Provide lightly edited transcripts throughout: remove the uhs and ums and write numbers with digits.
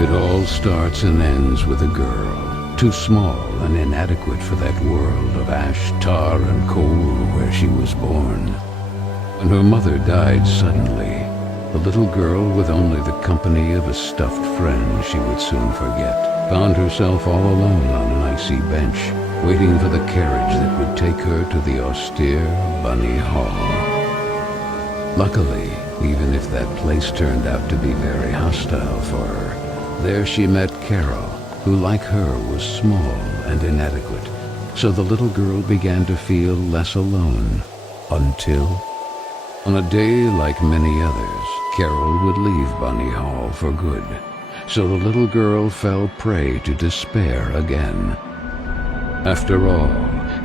It all starts and ends with a girl, too small and inadequate for that world of ash, tar, and coal where she was born. When her mother died suddenly, the little girl, with only the company of a stuffed friend she would soon forget, found herself all alone on an icy bench, waiting for the carriage that would take her to the austere Bunny Hall. Luckily, even if that place turned out to be very hostile for her, there she met Carol, who like her was small and inadequate, so the little girl began to feel less alone, until, on a day like many others, Carol would leave Bunny Hall for good, so the little girl fell prey to despair again. After all,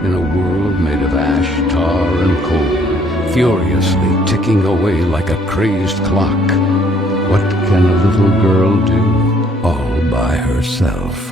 in a world made of ash, tar, and coal, furiously ticking away like a crazed clock, what can a little girl do all by herself?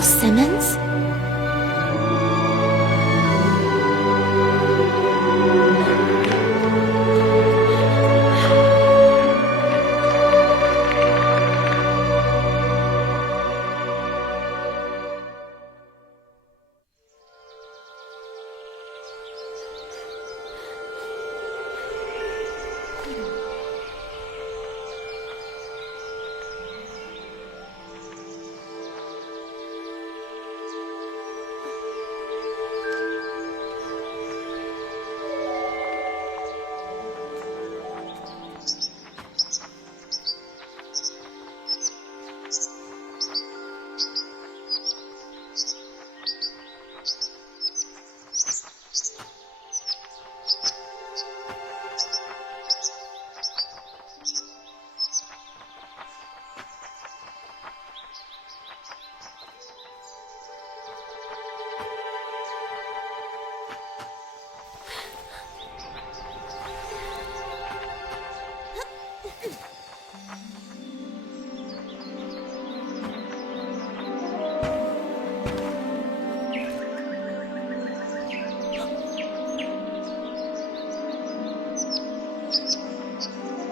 Simmons?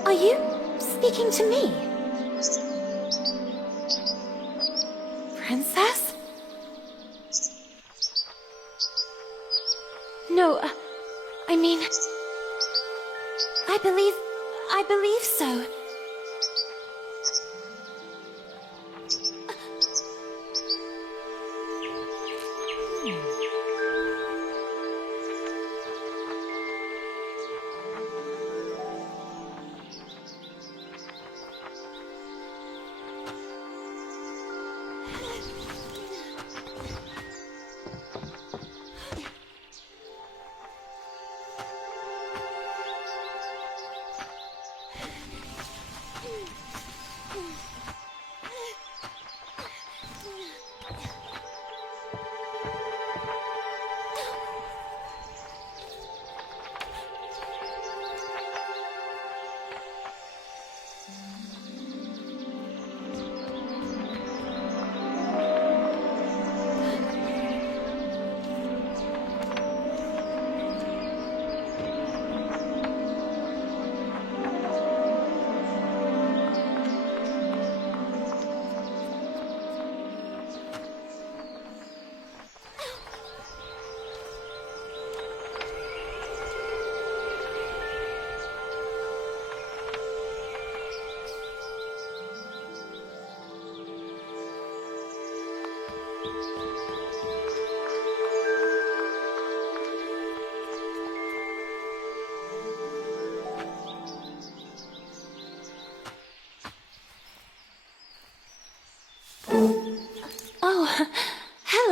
Are you speaking to me? Princess? No, I mean... I believe so.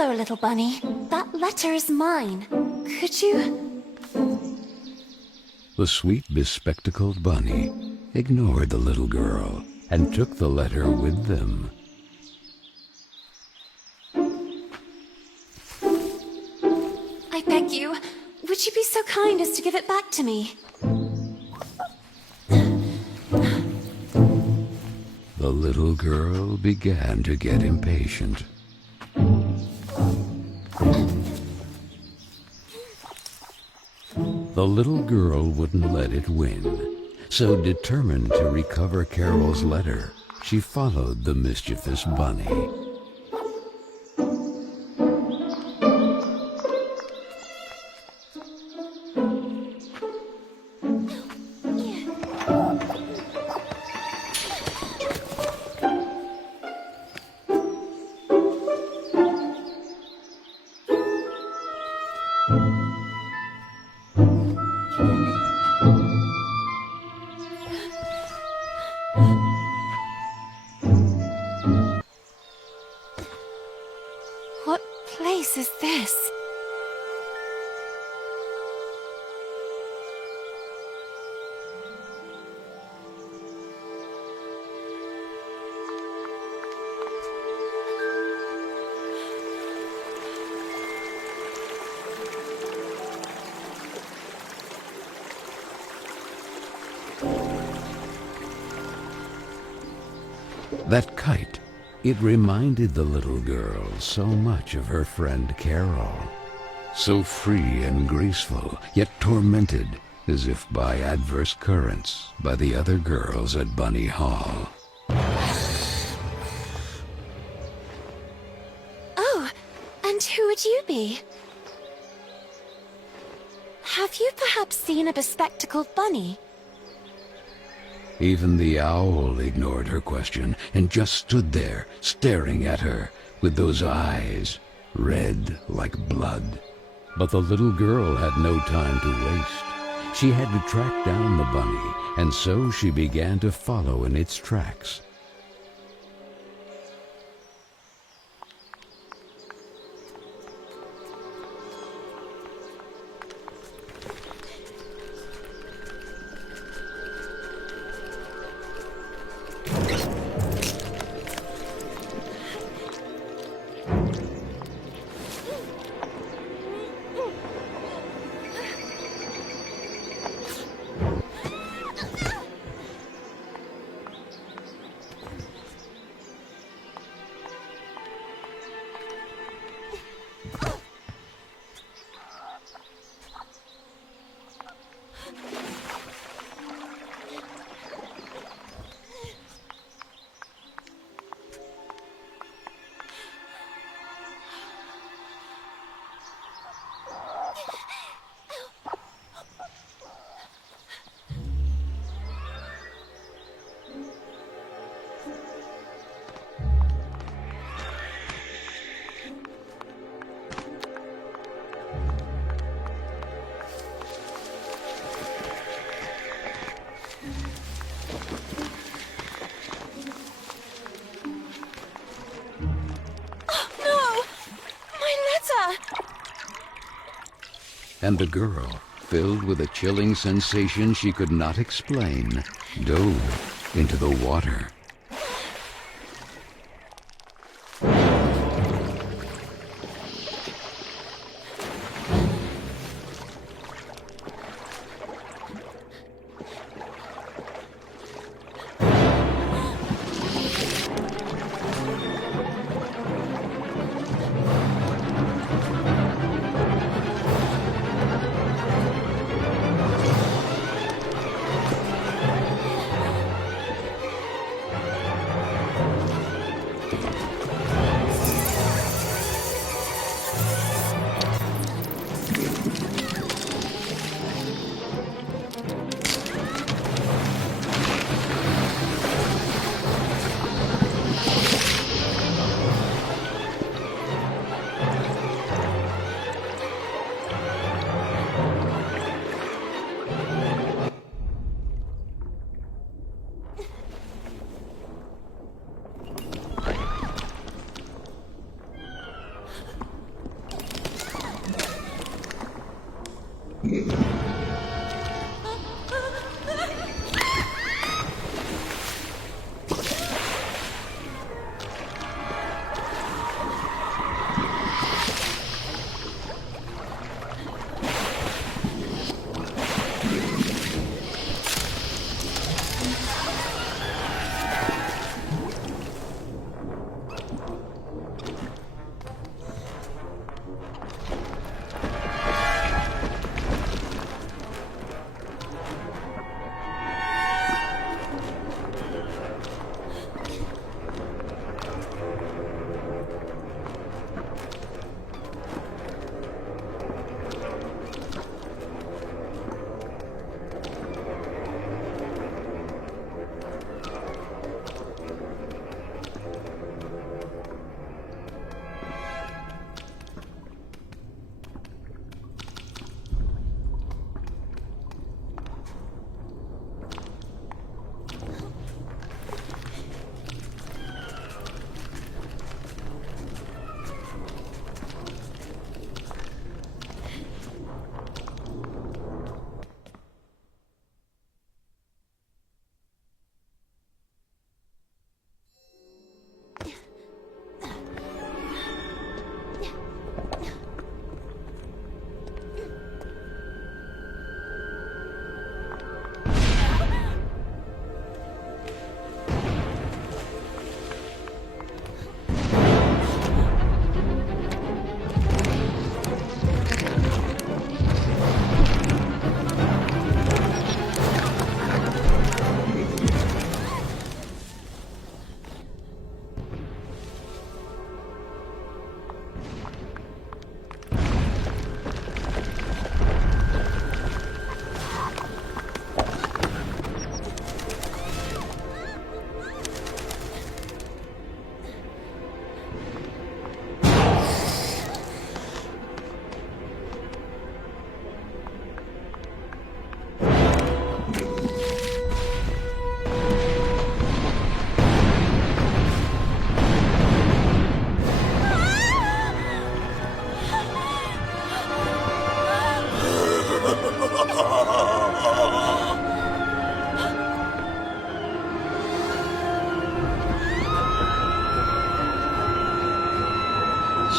Hello, little bunny. That letter is mine. Could you... The sweet bespectacled bunny ignored the little girl and took the letter with them. I beg you, would you be so kind as to give it back to me? The little girl began to get impatient. The little girl wouldn't let it win, so determined to recover Carol's letter, she followed the mischievous bunny. What place is this? That kite, it reminded the little girl so much of her friend Carole. So free and graceful, yet tormented, as if by adverse currents, by the other girls at Bunny Hall. Oh, and who would you be? Have you perhaps seen a bespectacled bunny? Even the owl ignored her question and just stood there, staring at her, with those eyes, red like blood. But the little girl had no time to waste. She had to track down the bunny, and so she began to follow in its tracks. And the girl, filled with a chilling sensation she could not explain, dove into the water.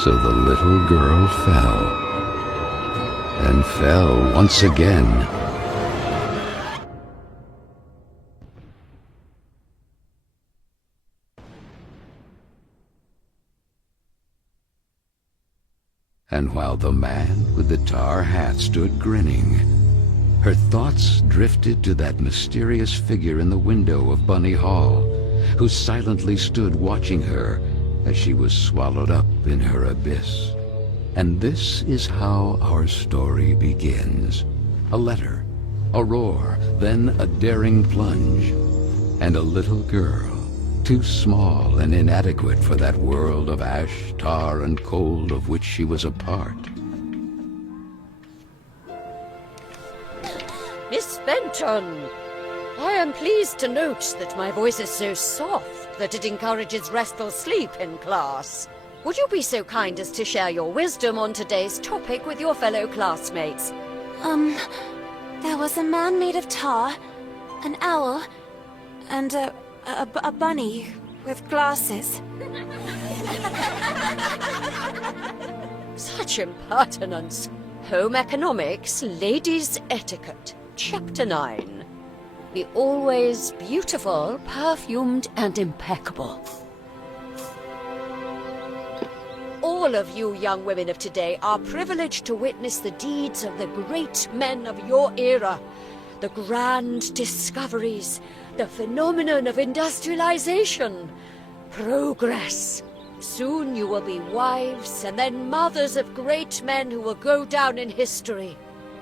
So the little girl fell, and fell once again. And while the man with the tar hat stood grinning, her thoughts drifted to that mysterious figure in the window of Bunny Hall, who silently stood watching her as she was swallowed up in her abyss. And this is how our story begins. A letter, a roar, then a daring plunge, and a little girl, too small and inadequate for that world of ash, tar, and cold of which she was a part. Miss Benton, I am pleased to note that my voice is so soft that it encourages restful sleep in class. Would you be so kind as to share your wisdom on today's topic with your fellow classmates? There was a man made of tar, an owl, and a bunny with glasses. Such impertinence. Home economics, ladies' etiquette. Chapter 9. Be always beautiful, perfumed, and impeccable. All of you young women of today are privileged to witness the deeds of the great men of your era. The grand discoveries, the phenomenon of industrialization, progress. Soon you will be wives and then mothers of great men who will go down in history.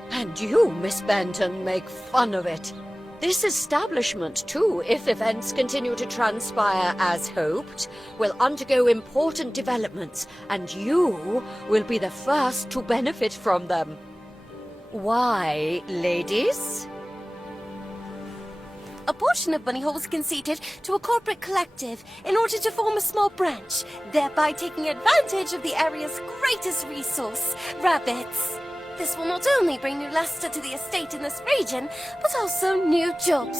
And you, Miss Benton, make fun of it. This establishment, too, if events continue to transpire as hoped, will undergo important developments, and you will be the first to benefit from them. Why, ladies? A portion of Bunny Hall was conceded to a corporate collective in order to form a small branch, thereby taking advantage of the area's greatest resource, rabbits. This will not only bring new luster to the estate in this region, but also new jobs.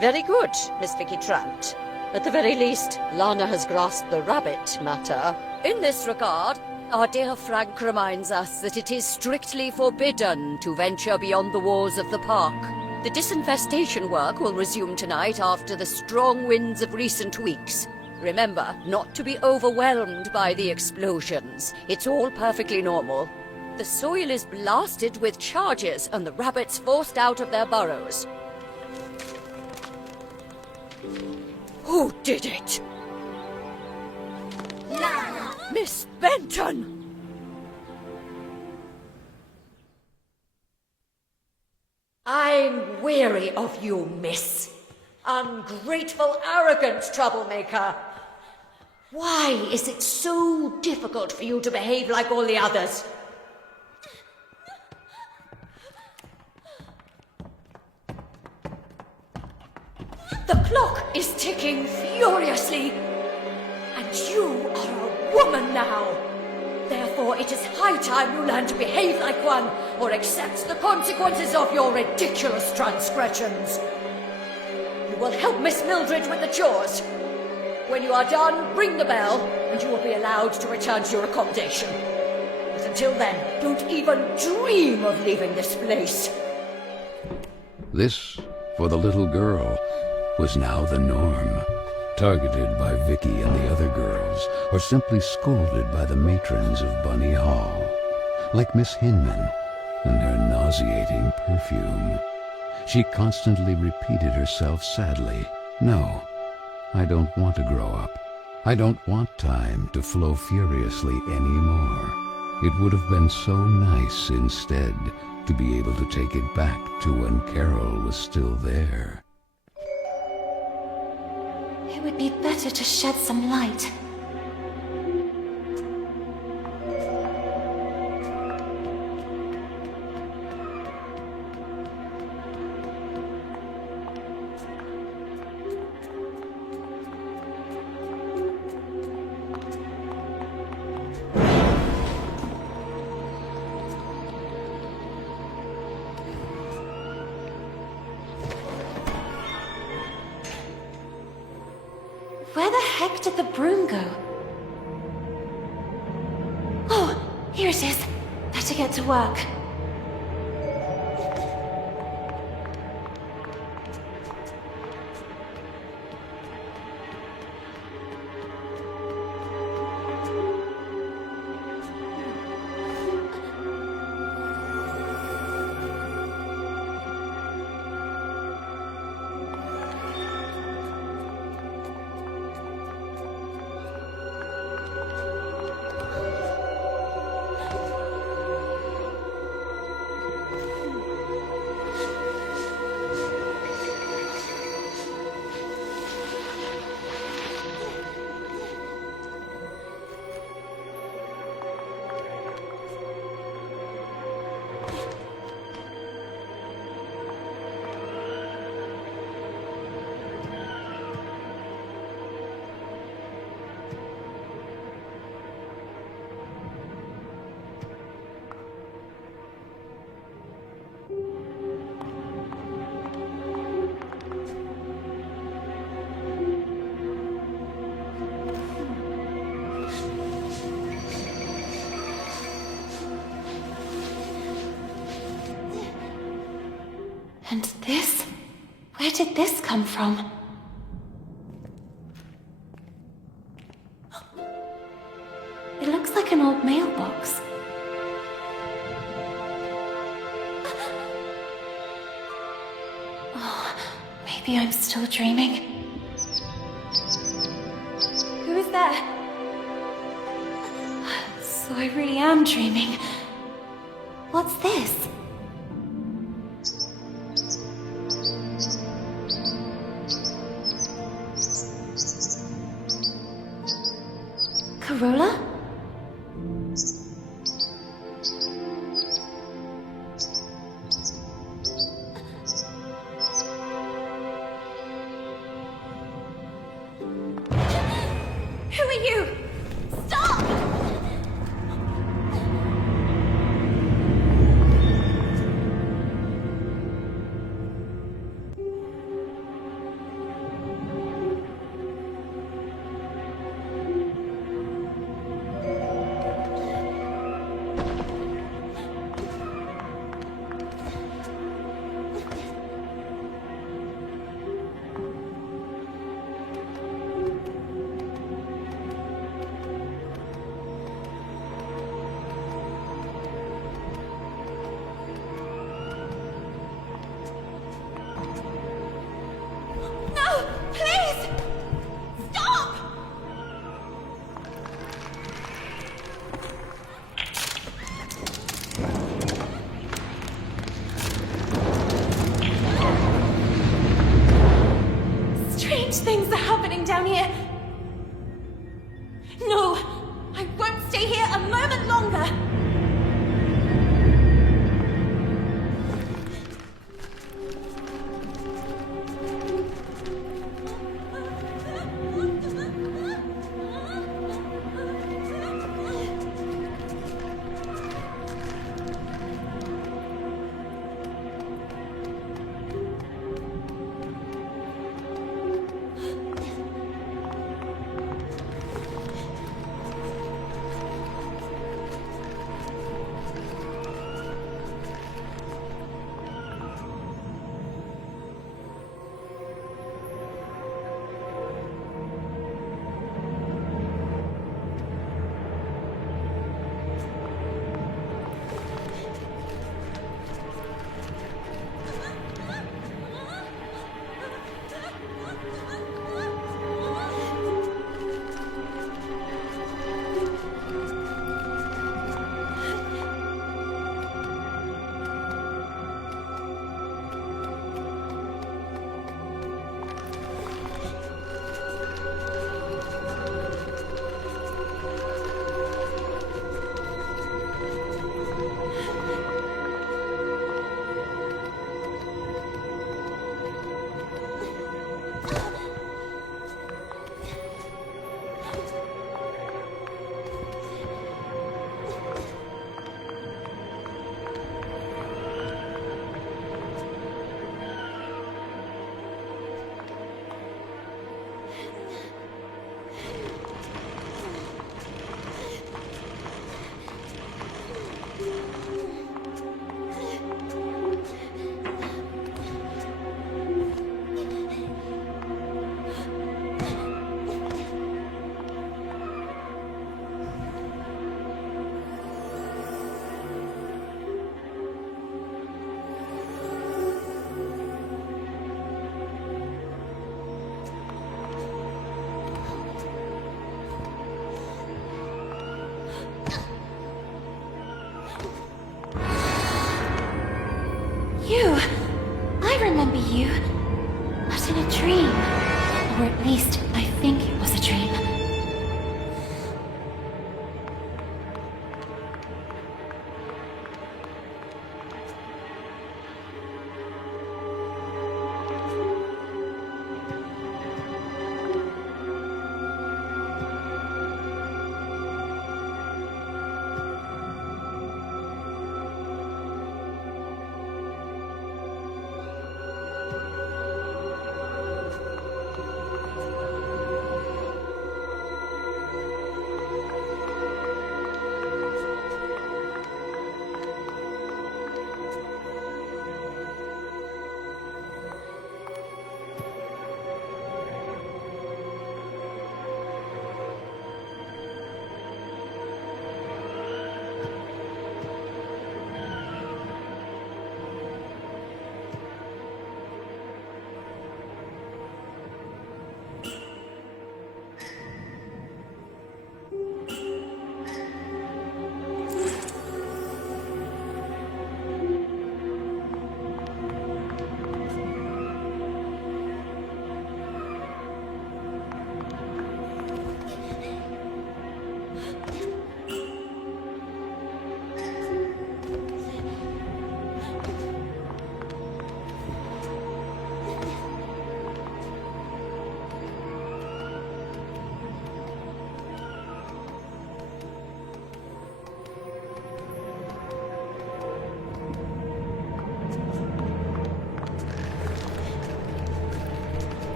Very good, Miss Vicky Trout. At the very least, Lana has grasped the rabbit matter. In this regard, our dear Frank reminds us that it is strictly forbidden to venture beyond the walls of the park. The disinfestation work will resume tonight after the strong winds of recent weeks. Remember, not to be overwhelmed by the explosions. It's all perfectly normal. The soil is blasted with charges and the rabbits forced out of their burrows. Who did it? Lana! Miss Benton! I'm weary of you, miss. Ungrateful, arrogant troublemaker. Why is it so difficult for you to behave like all the others? The clock is ticking furiously, and you are a woman now. Therefore, it is high time you learn to behave like one, or accept the consequences of your ridiculous transgressions. You will help Miss Mildred with the chores. When you are done, ring the bell, and you will be allowed to return to your accommodation. But until then, don't even dream of leaving this place. This, for the little girl, was now the norm, targeted by Vicky and the other girls, or simply scolded by the matrons of Bunny Hall, like Miss Hinman and her nauseating perfume. She constantly repeated herself sadly, "No, I don't want to grow up. I don't want time to flow furiously anymore. It would have been so nice instead to be able to take it back to when Carole was still there." It would be better to shed some light. Where the heck did the broom go? it is. Better get to work. And this? Where did this come from? It looks like an old mailbox. Oh, maybe I'm still dreaming. Who is there? So I really am dreaming. What's this? Carole? Who are you? Stop! Please! Stop! Strange things are happening down here. No! I won't stay here a moment longer! You! I remember you. But in a dream. Or at least, I think it was a dream.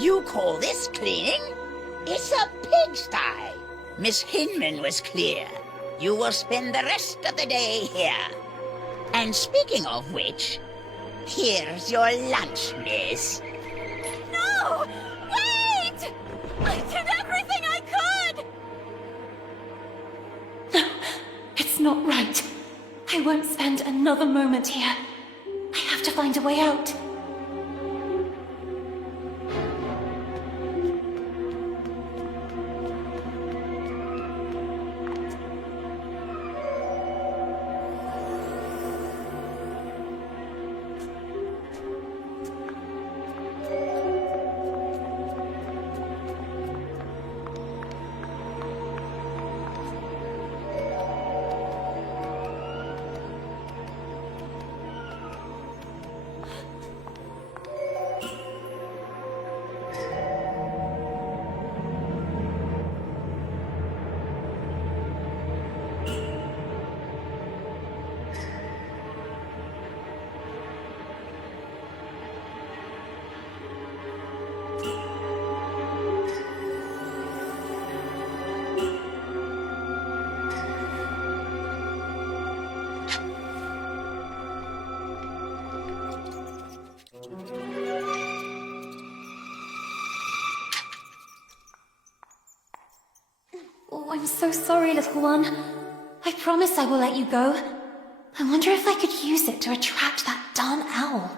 You call this cleaning? It's a pigsty. Miss Hinman was clear. You will spend the rest of the day here. And speaking of which, here's your lunch, miss. No! Wait! I did everything I could! It's not right. I won't spend another moment here. I have to find a way out. I'm so sorry, little one. I promise I will let you go. I wonder if I could use it to attract that darn owl.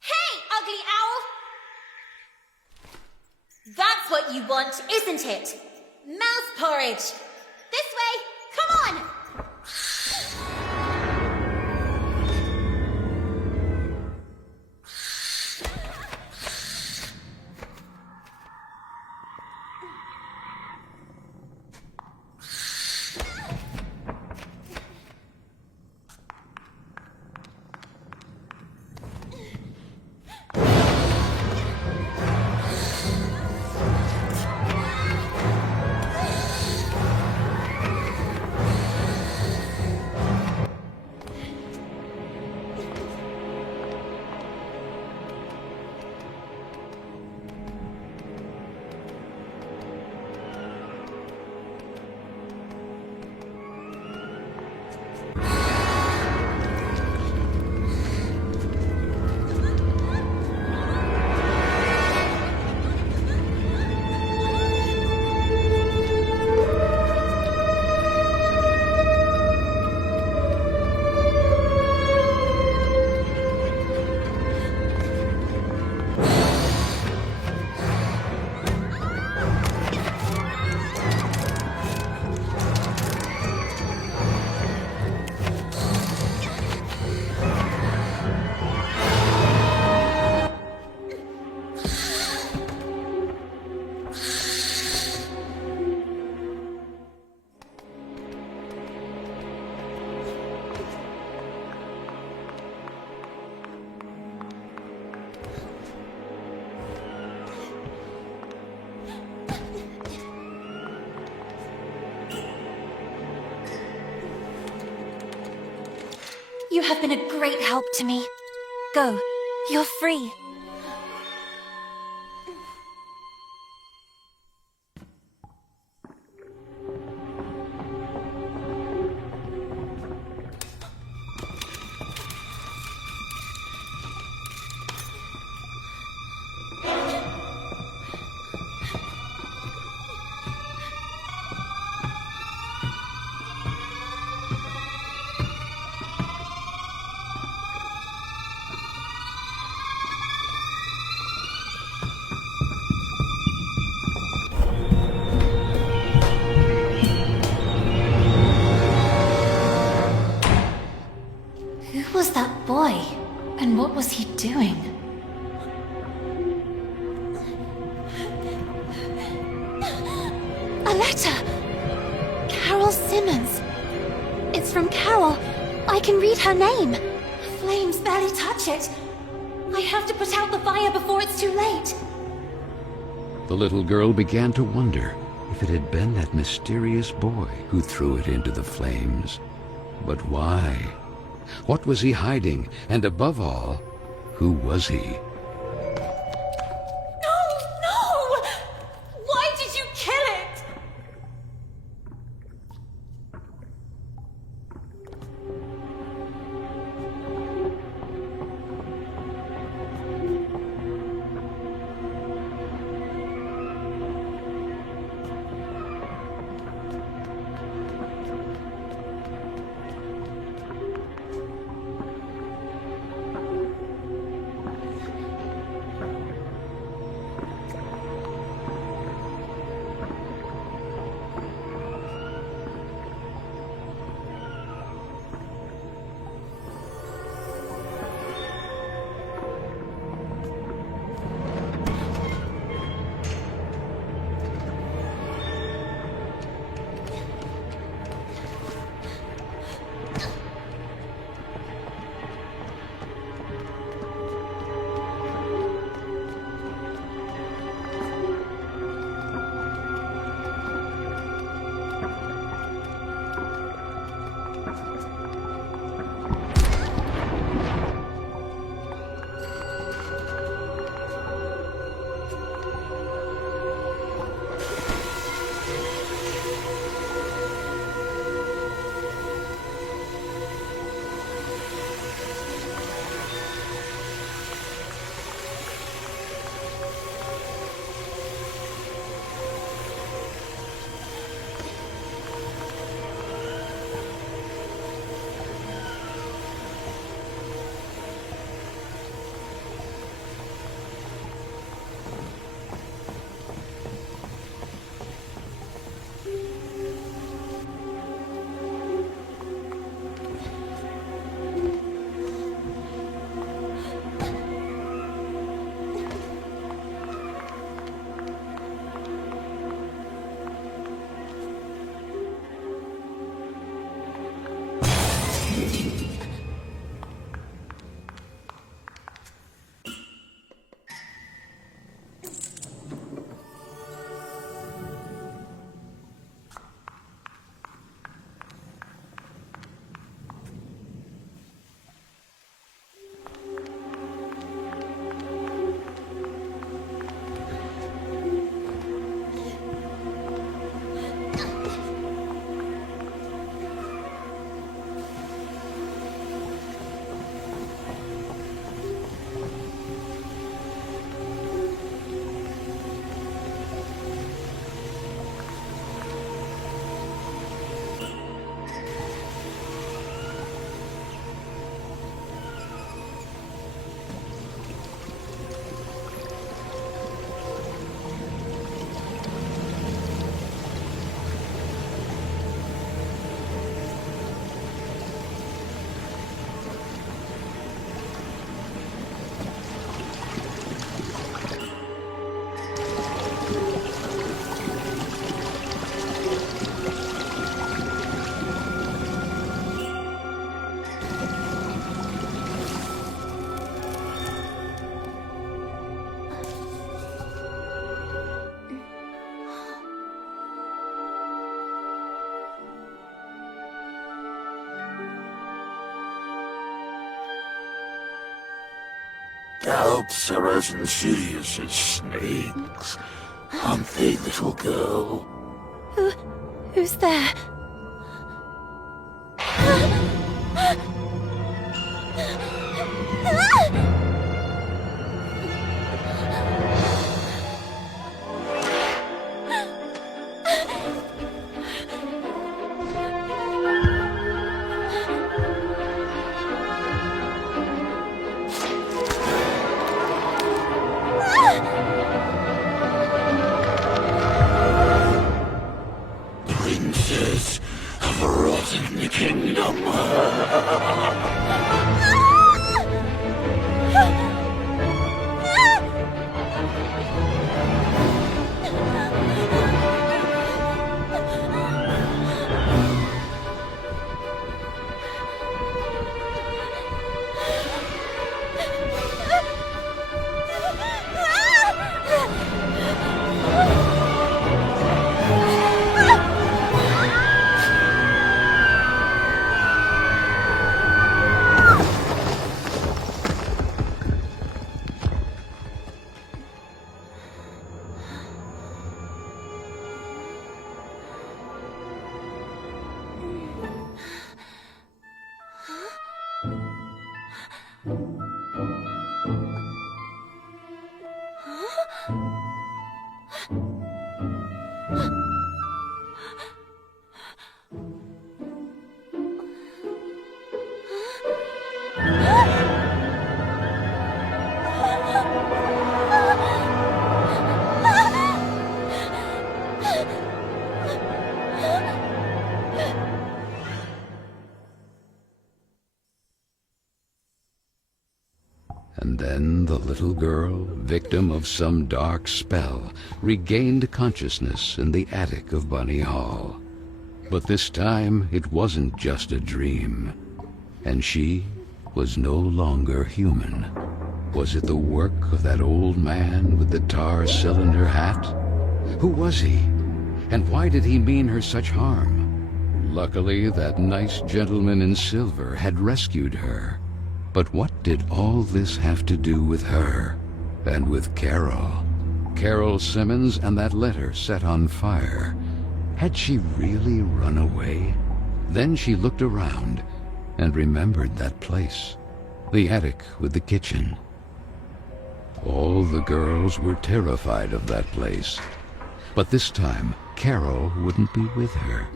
Hey, ugly owl! That's what you want, isn't it? Mouse porridge! This way! Come on! You have been a great help to me. Go. You're free. Who was that boy? And what was he doing? A letter! Carole Simmons. It's from Carole. I can read her name. The flames barely touch it. I have to put out the fire before it's too late. The little girl began to wonder if it had been that mysterious boy who threw it into the flames. But why? What was he hiding? And above all, who was he? No! No! Why did you kill it? Doubts are as insidious as snakes. Aren't they, little girl? Who's there? Princes have rotten the kingdom. And then the little girl, victim of some dark spell, regained consciousness in the attic of Bunny Hall. But this time it wasn't just a dream. And she was no longer human. Was it the work of that old man with the tar cylinder hat? Who was he? And why did he mean her such harm? Luckily, that nice gentleman in silver had rescued her. But what did all this have to do with her? And with Carole? Carole Simmons and that letter set on fire. Had she really run away? Then she looked around and remembered that place. The attic with the kitchen. All the girls were terrified of that place. But this time, Carole wouldn't be with her.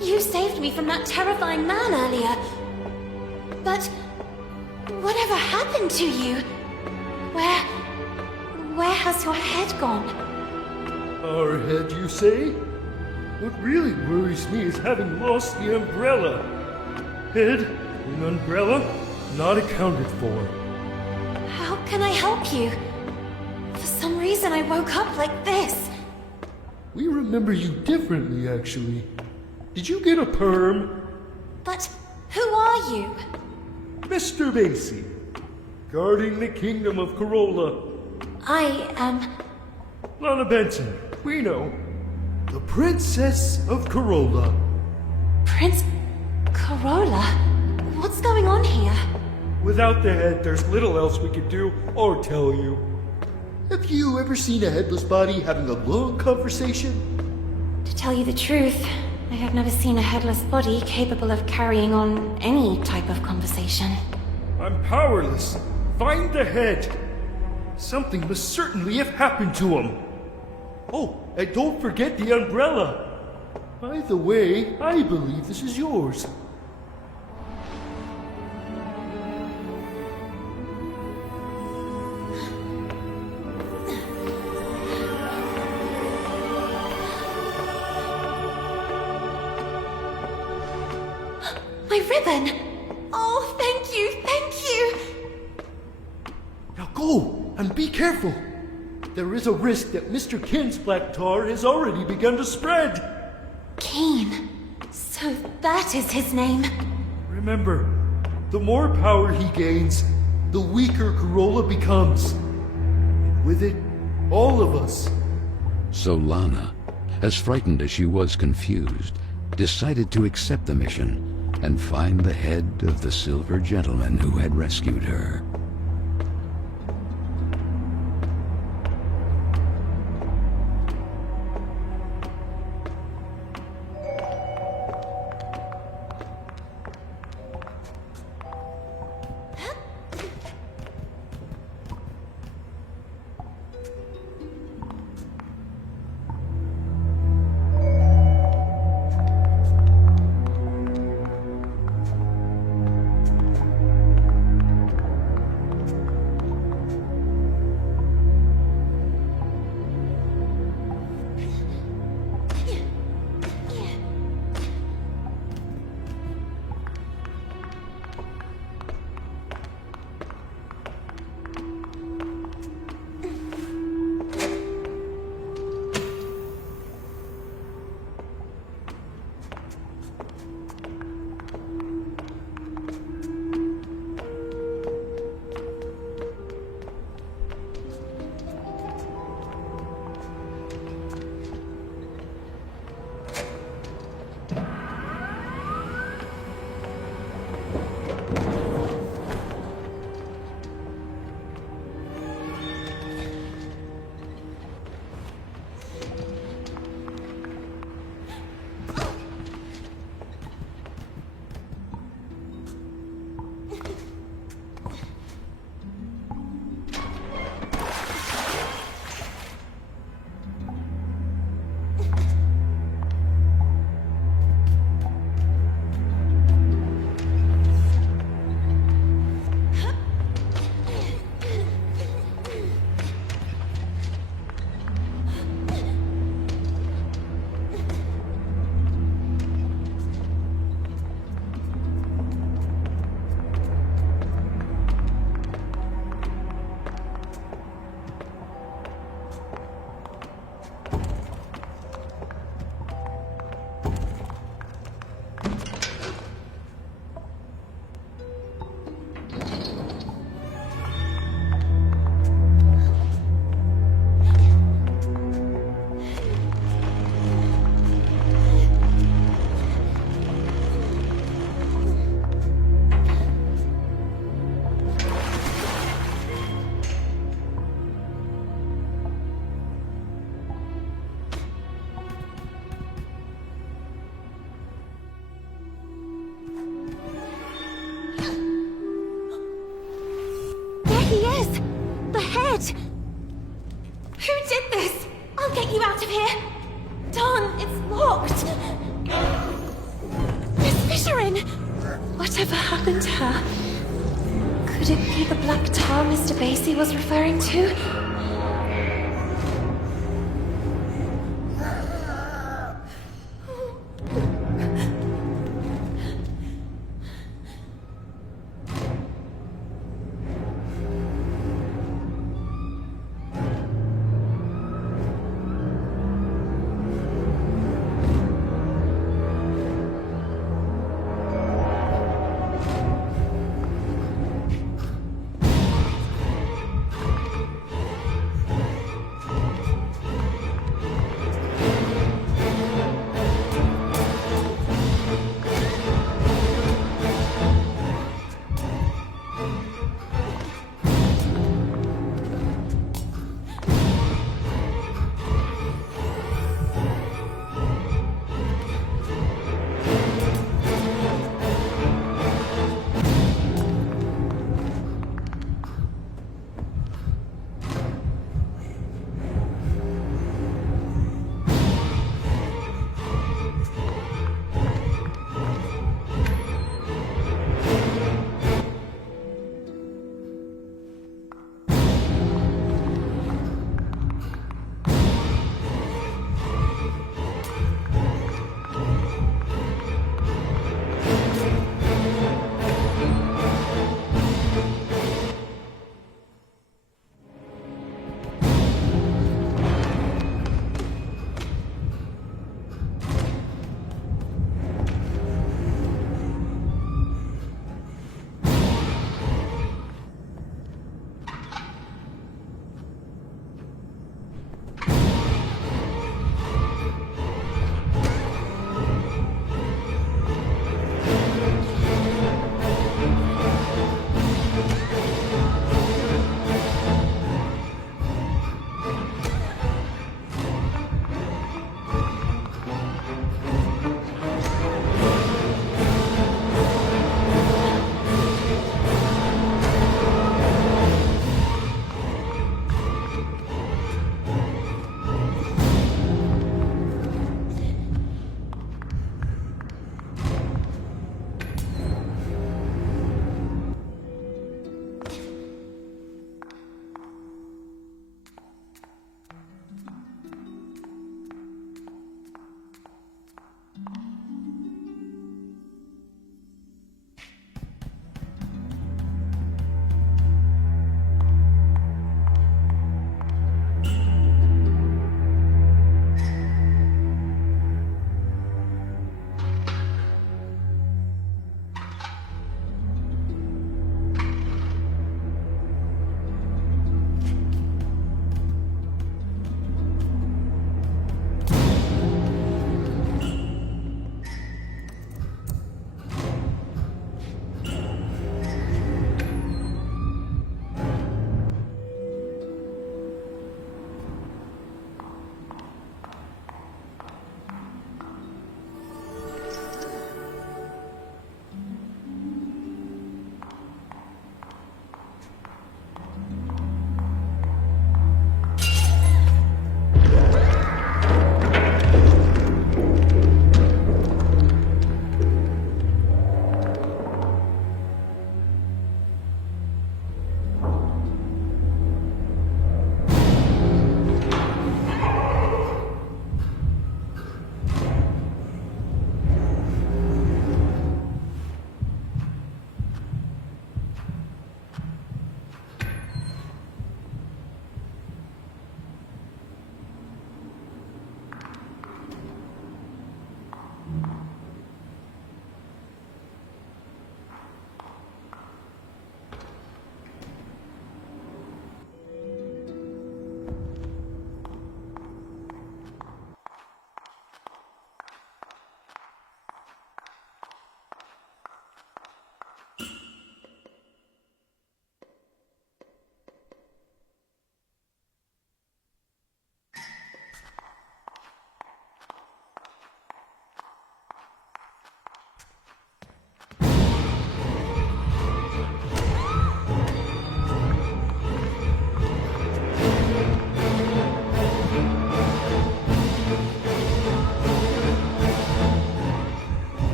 You saved me from that terrifying man earlier. But whatever happened to you? Where has your head gone? Our head, you say? What really worries me is having lost the umbrella. Head and umbrella not accounted for. How can I help you? For some reason I woke up like this. We remember you differently, actually. Did you get a perm? But who are you? Mr. Basie, guarding the kingdom of Carole. I am... Lana Benson, we know. The Princess of Carole. Prince... Carole? What's going on here? Without the head, there's little else we could do or tell you. Have you ever seen a headless body having a long conversation? To tell you the truth, I have never seen a headless body capable of carrying on any type of conversation. I'm powerless. Find the head. Something must certainly have happened to him. Oh, and don't forget the umbrella. By the way, I believe this is yours. My ribbon! Oh, thank you, thank you! Now go, and be careful. There is a risk that Mr. Kin's black tar has already begun to spread. Keen. So that is his name. Remember, the more power he gains, the weaker Carole becomes. And with it, all of us. So Lana, as frightened as she was confused, decided to accept the mission and find the head of the silver gentleman who had rescued her. Who did this? I'll get you out of here. Dawn, it's locked. Miss Fisherin! Whatever happened to her? Could it be the black tar Mr. Basie was referring to?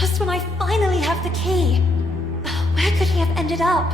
Just when I finally have the key. Where could he have ended up?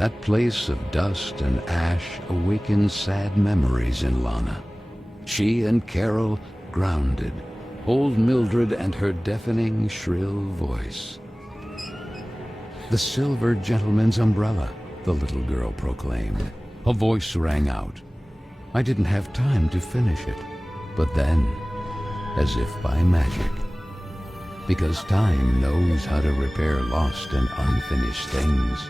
That place of dust and ash awakened sad memories in Lana. She and Carol grounded, old Mildred and her deafening, shrill voice. "The silver gentleman's umbrella," the little girl proclaimed. A voice rang out. I didn't have time to finish it, but then, as if by magic, because time knows how to repair lost and unfinished things,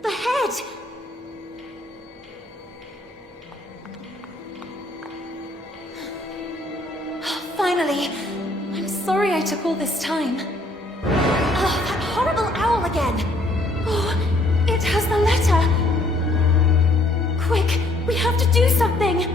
The head! Finally! I'm sorry I took all this time. Oh, that horrible owl again! Oh, it has the letter! Quick, we have to do something!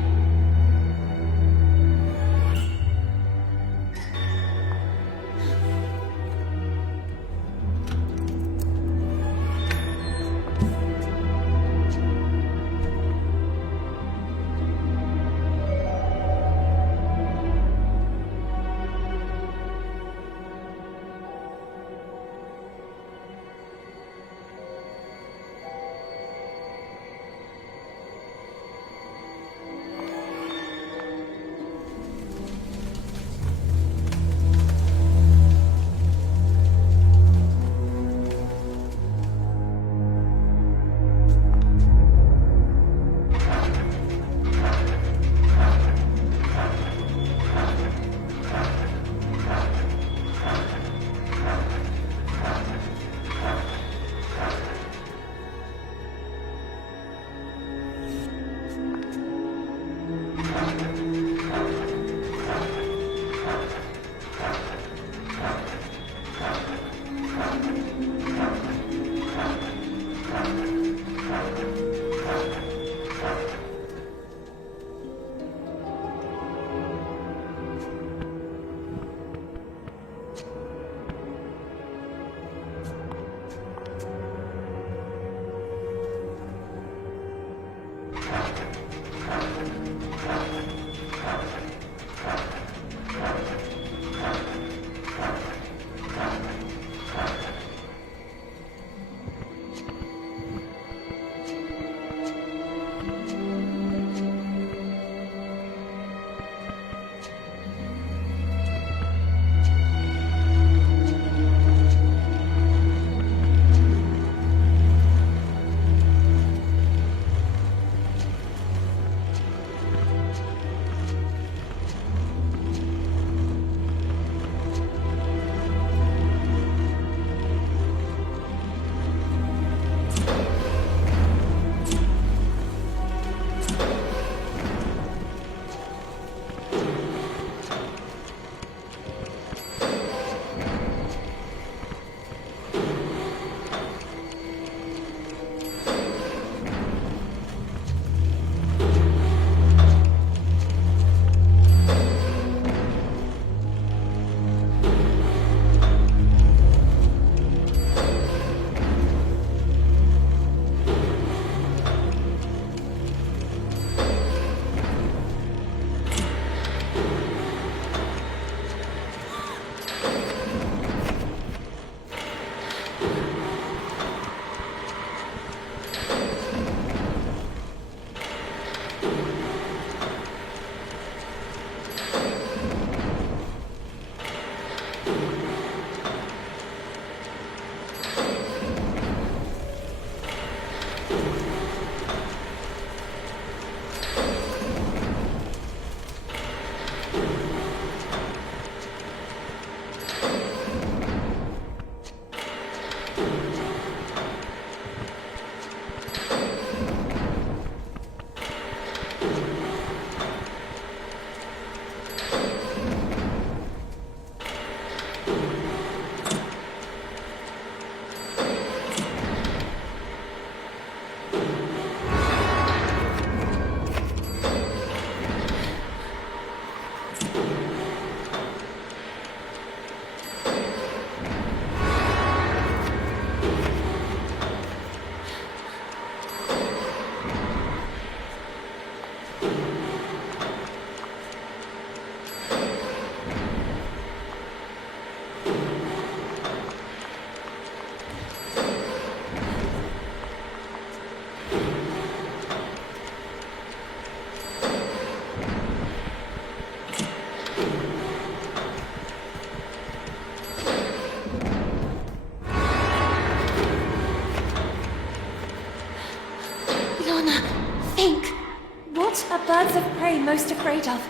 of prey most afraid of?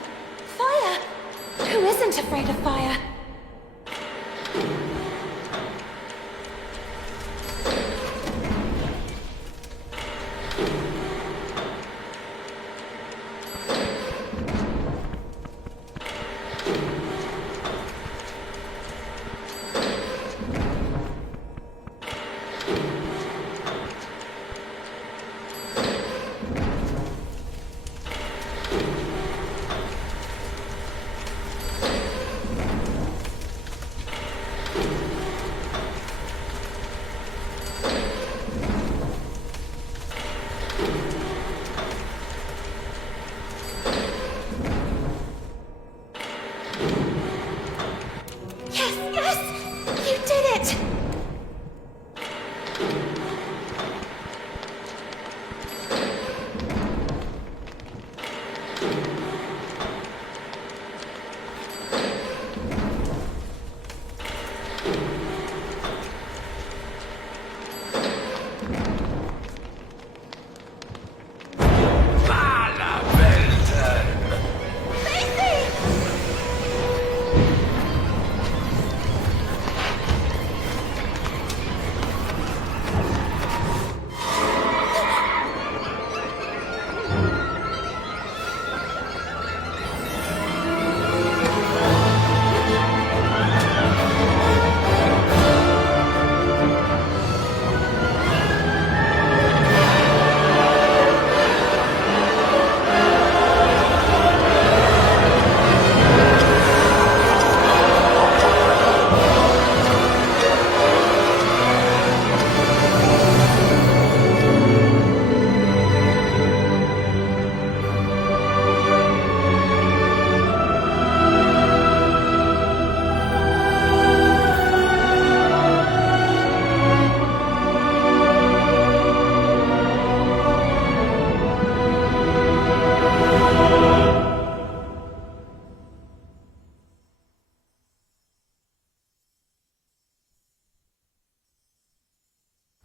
Fire! Who isn't afraid of fire?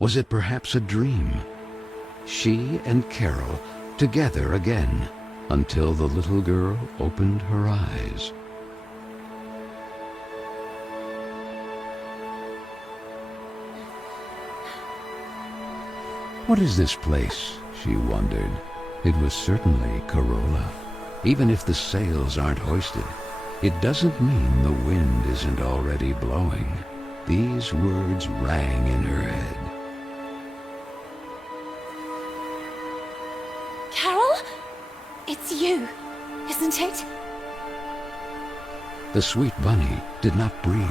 Was it perhaps a dream? She and Carol together again, until the little girl opened her eyes. What is this place? She wondered. It was certainly Carola. Even if the sails aren't hoisted, it doesn't mean the wind isn't already blowing. These words rang in her head. Carole? It's you, isn't it? The sweet bunny did not breathe.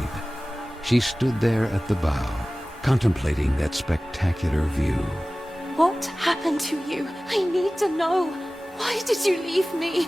She stood there at the bow, contemplating that spectacular view. What happened to you? I need to know. Why did you leave me?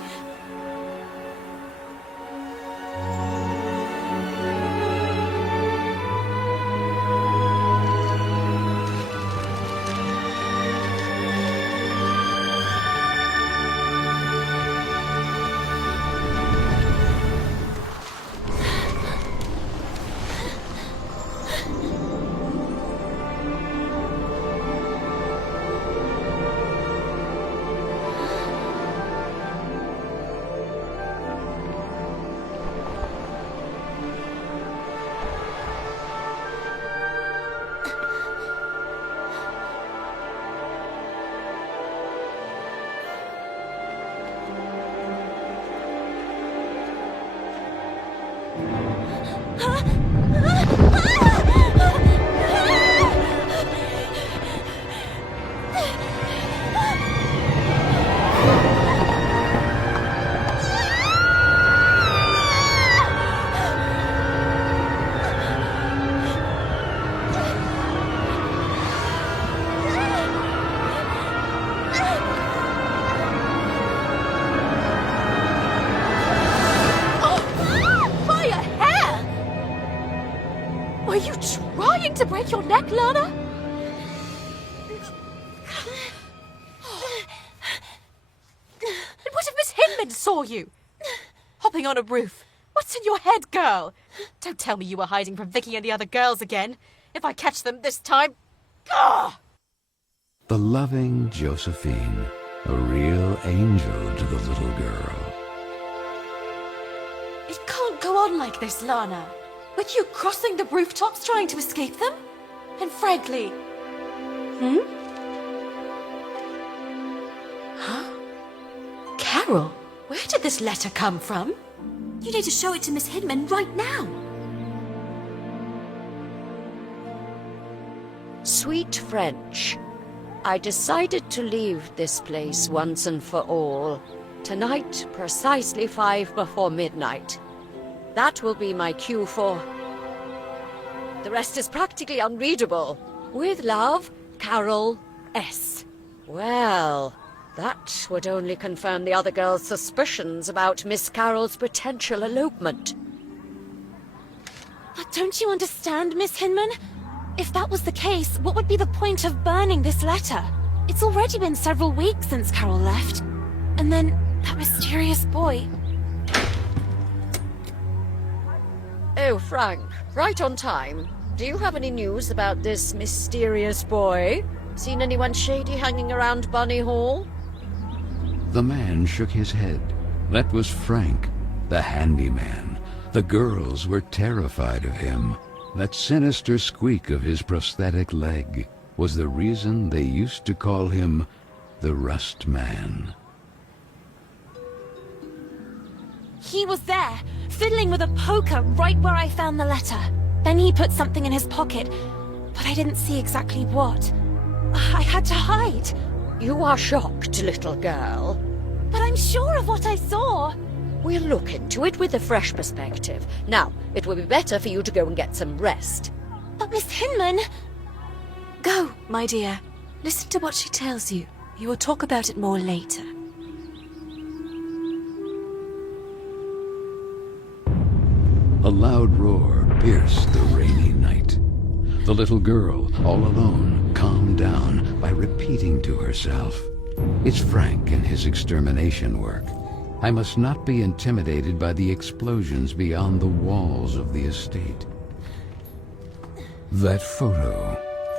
Are you trying to break your neck, Lana? And what if Miss Hinman saw you? Hopping on a roof. What's in your head, girl? Don't tell me you were hiding from Vicky and the other girls again. If I catch them this time... Gah! The loving Josephine, the gentle Caroline, the A real angel to the little girl. It can't go on like this, Lana. With you crossing the rooftops trying to escape them? And frankly... Huh? Carol, where did this letter come from? You need to show it to Miss Hinman right now. Sweet French, I decided to leave this place once and for all. Tonight, precisely 5 before midnight. That will be my cue for... The rest is practically unreadable. With love, Carol S. Well, that would only confirm the other girl's suspicions about Miss Carol's potential elopement. But don't you understand, Miss Hinman? If that was the case, what would be the point of burning this letter? It's already been several weeks since Carol left. And then, that mysterious boy. Oh, Frank, right on time. Do you have any news about this mysterious boy? Seen anyone shady hanging around Bunny Hall? The man shook his head. That was Frank, the handyman. The girls were terrified of him. That sinister squeak of his prosthetic leg was the reason they used to call him the Rust Man. He was there, fiddling with a poker right where I found the letter. Then he put something in his pocket, but I didn't see exactly what. I had to hide. You are shocked, little girl. But I'm sure of what I saw. We'll look into it with a fresh perspective. Now, it will be better for you to go and get some rest. But Miss Hinman... Go, my dear. Listen to what she tells you. You will talk about it more later. A loud roar pierced the rainy night. The little girl, all alone, calmed down by repeating to herself, "It's Frank and his extermination work. I must not be intimidated by the explosions beyond the walls of the estate." That photo.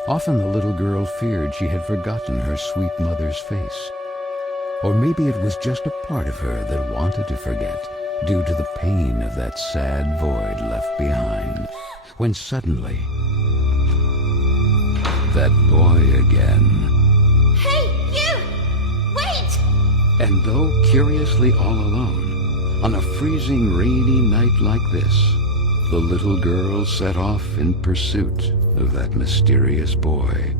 Often the little girl feared she had forgotten her sweet mother's face. Or maybe it was just a part of her that wanted to forget, due to the pain of that sad void left behind, when suddenly... that boy again. Hey, you! Wait! And though curiously all alone, on a freezing rainy night like this, the little girl set off in pursuit of that mysterious boy.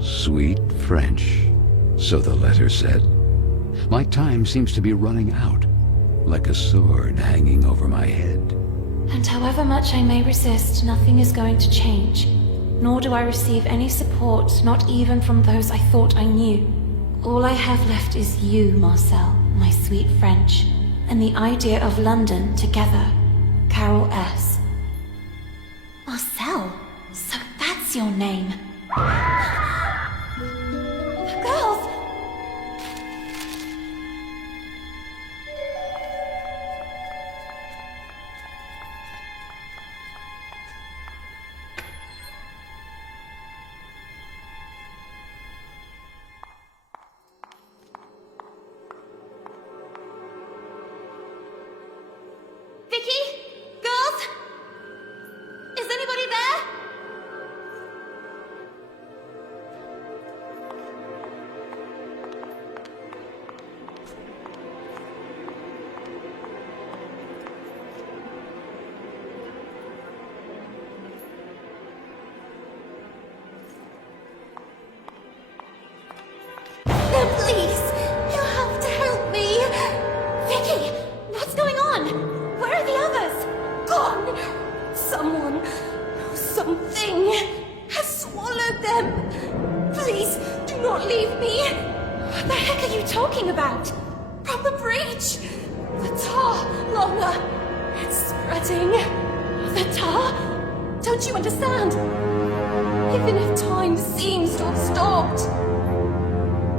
Sweet French, so the letter said. My time seems to be running out, like a sword hanging over my head. And however much I may resist, nothing is going to change. Nor do I receive any support, not even from those I thought I knew. All I have left is you, Marcel, my sweet French, and the idea of London together. Carol S. Marcel? So that's your name. Girls! Vicky? Girls? about? From the breach! The tar, Lana! It's spreading. The tar? Don't you understand? Even if time seems to have stopped,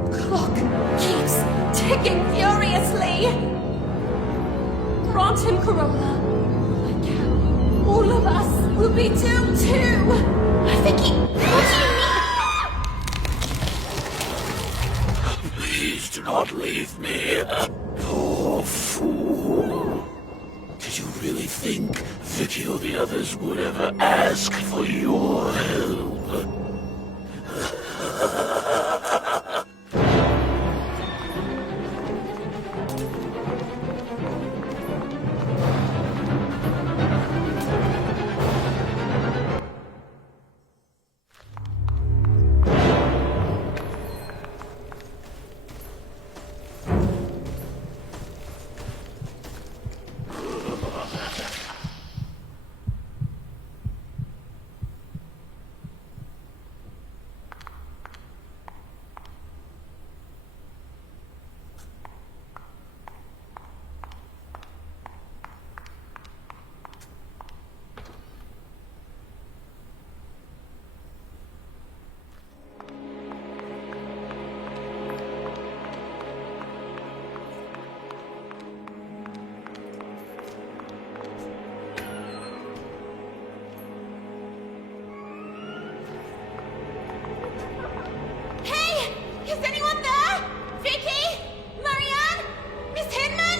the clock keeps ticking furiously. Grant him Corolla. I can. All of us will be doomed too. Vicky, what do you mean? Please do not leave me. Poor fool. Did you really think Vicky or the others would ever ask for your help? Is anyone there? Vicky? Marianne? Miss Hinman?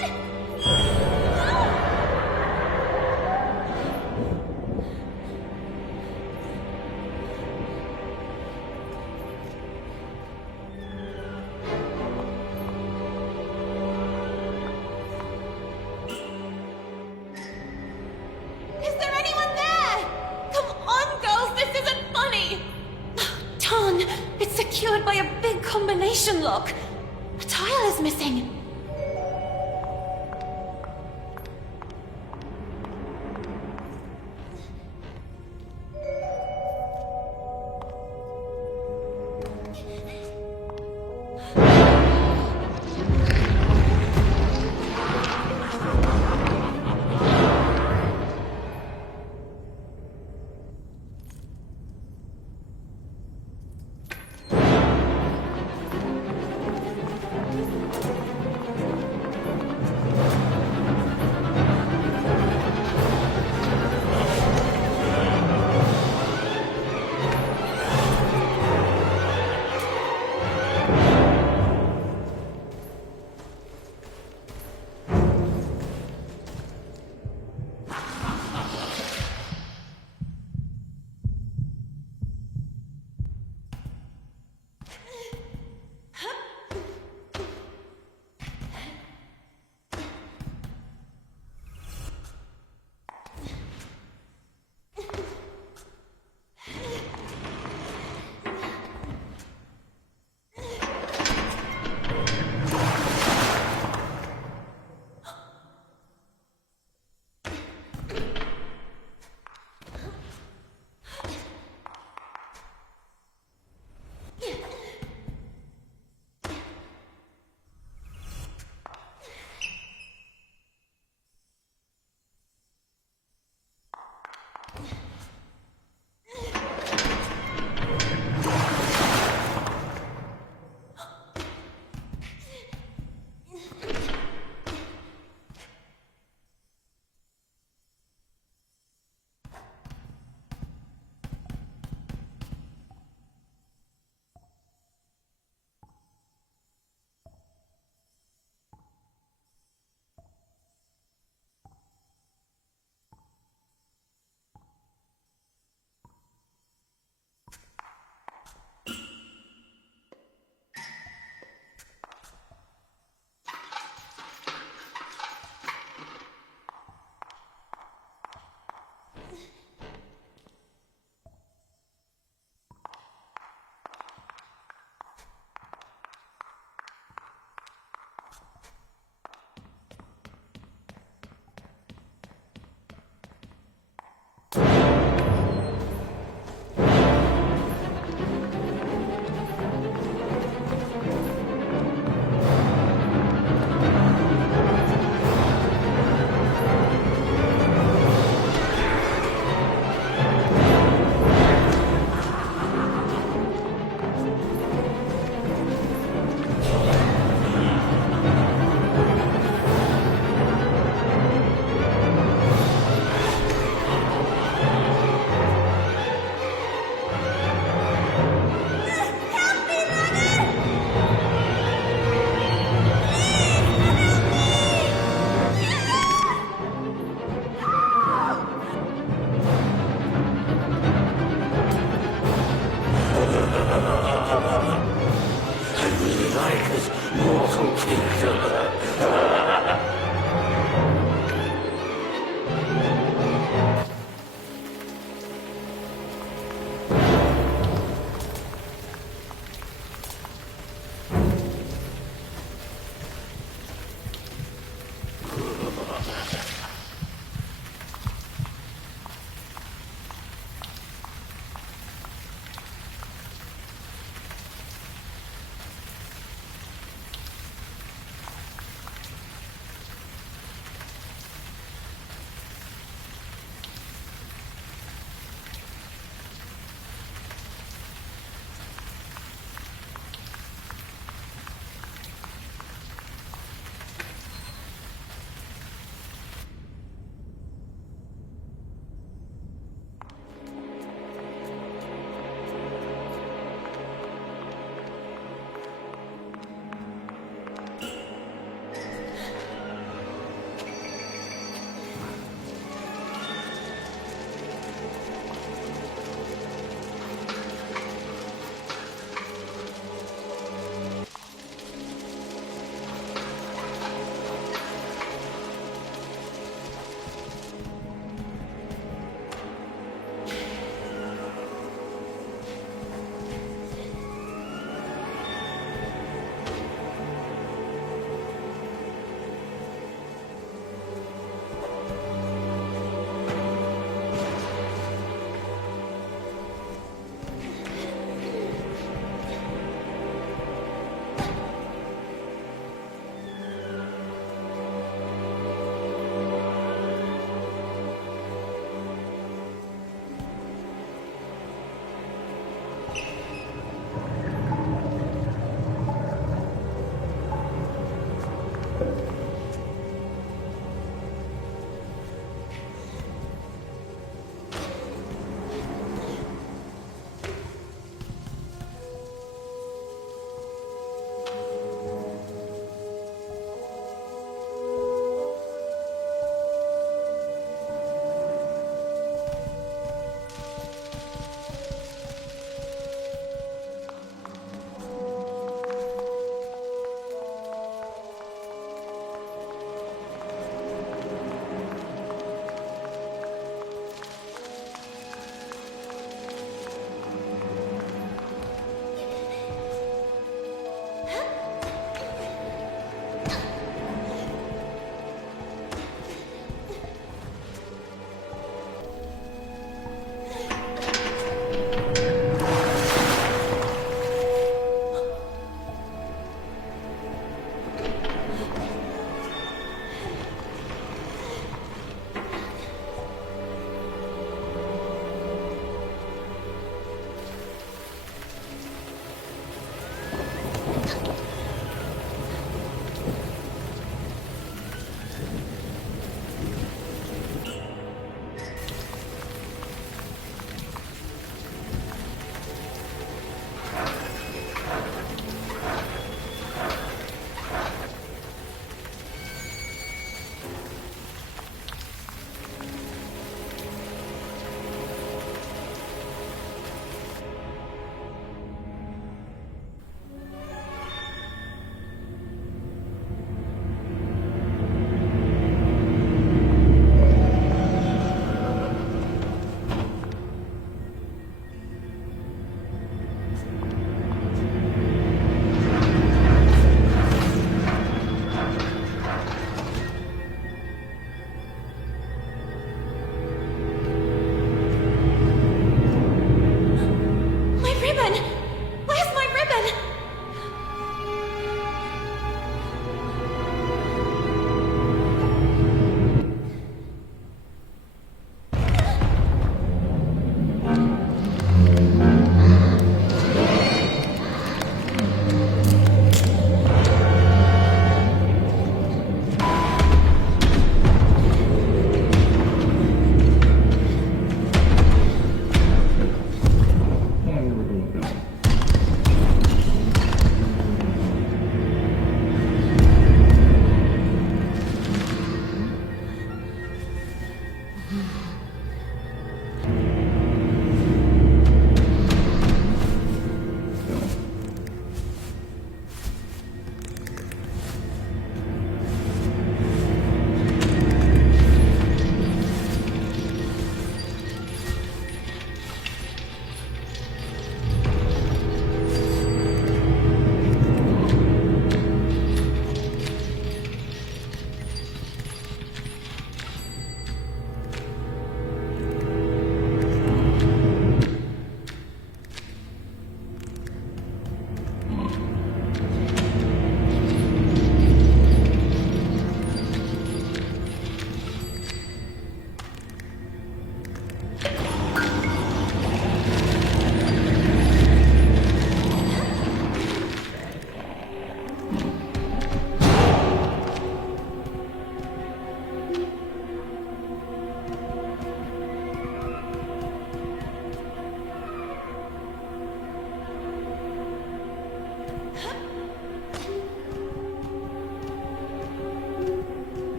Is there anyone there? Come on, girls, this isn't funny! Tarn, it's secured by a big combination lock. A tile is missing.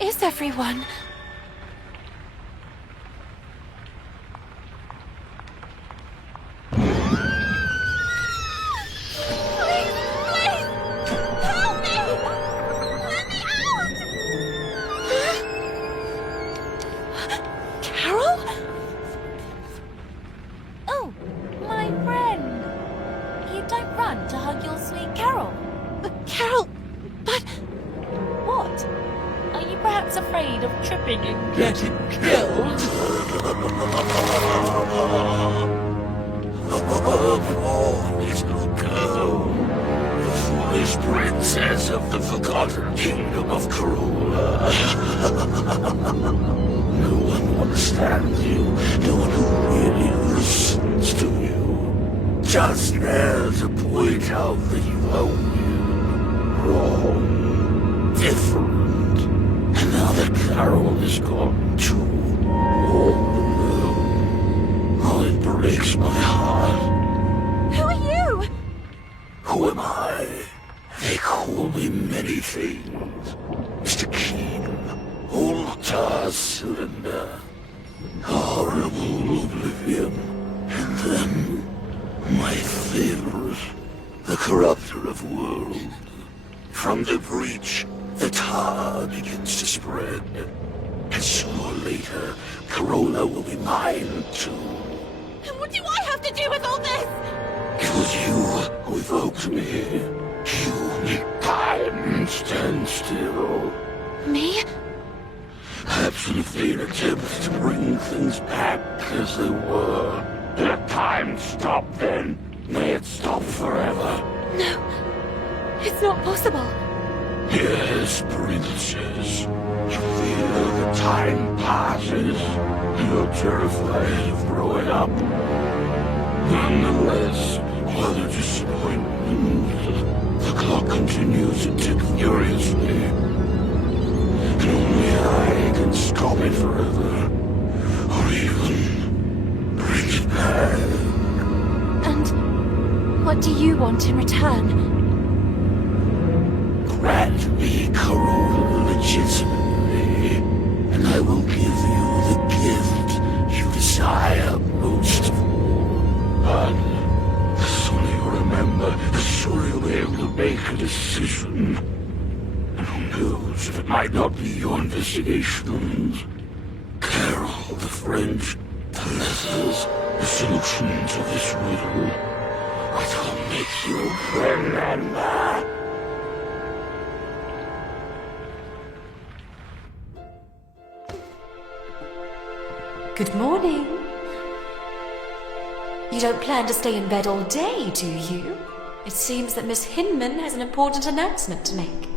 is everyone? Carole? Oh, my friend. You don't run to hug your sweet Carol. Carole, but... What? Are you perhaps afraid of tripping and Getting killed? Oh, little girl. The foolish princess of the forgotten kingdom of Carole. No one understands you. No one who really listens to you. Just there to point out that you are weird, wrong, different. And now that Carole is gone too, all alone. Oh, it breaks my heart. Who are you? Who am I? They call me many things. Mr. Keen, Altar Cylinder, Horrible Oblivion, and then my favorite, the Corrupter of Worlds. From the breach, the tar begins to spread. And sooner or later, Corona will be mine too. And what do I have to do with all this? It was you who evoked me. You make time stand still. Me? Perhaps in a vain attempt to bring things back as they were. Let time stop then. May it stop forever. No. It's not possible. Yes, princess. You feel the time passes. You're terrified of growing up. Nonetheless, while the disappointment, the clock continues to tick furiously. And only I can stop it forever. Or even bring it back. And what do you want in return? Grant me Carole legitimately, and I will give you the gift you desire most of all. But the sooner you remember, the sooner you'll be able to make a decision. And who knows if it might not be your investigations. Carole, the French, the letters, the solution to this riddle. It will make you remember. Good morning. You don't plan to stay in bed all day, do you? It seems that Miss Hinman has an important announcement to make.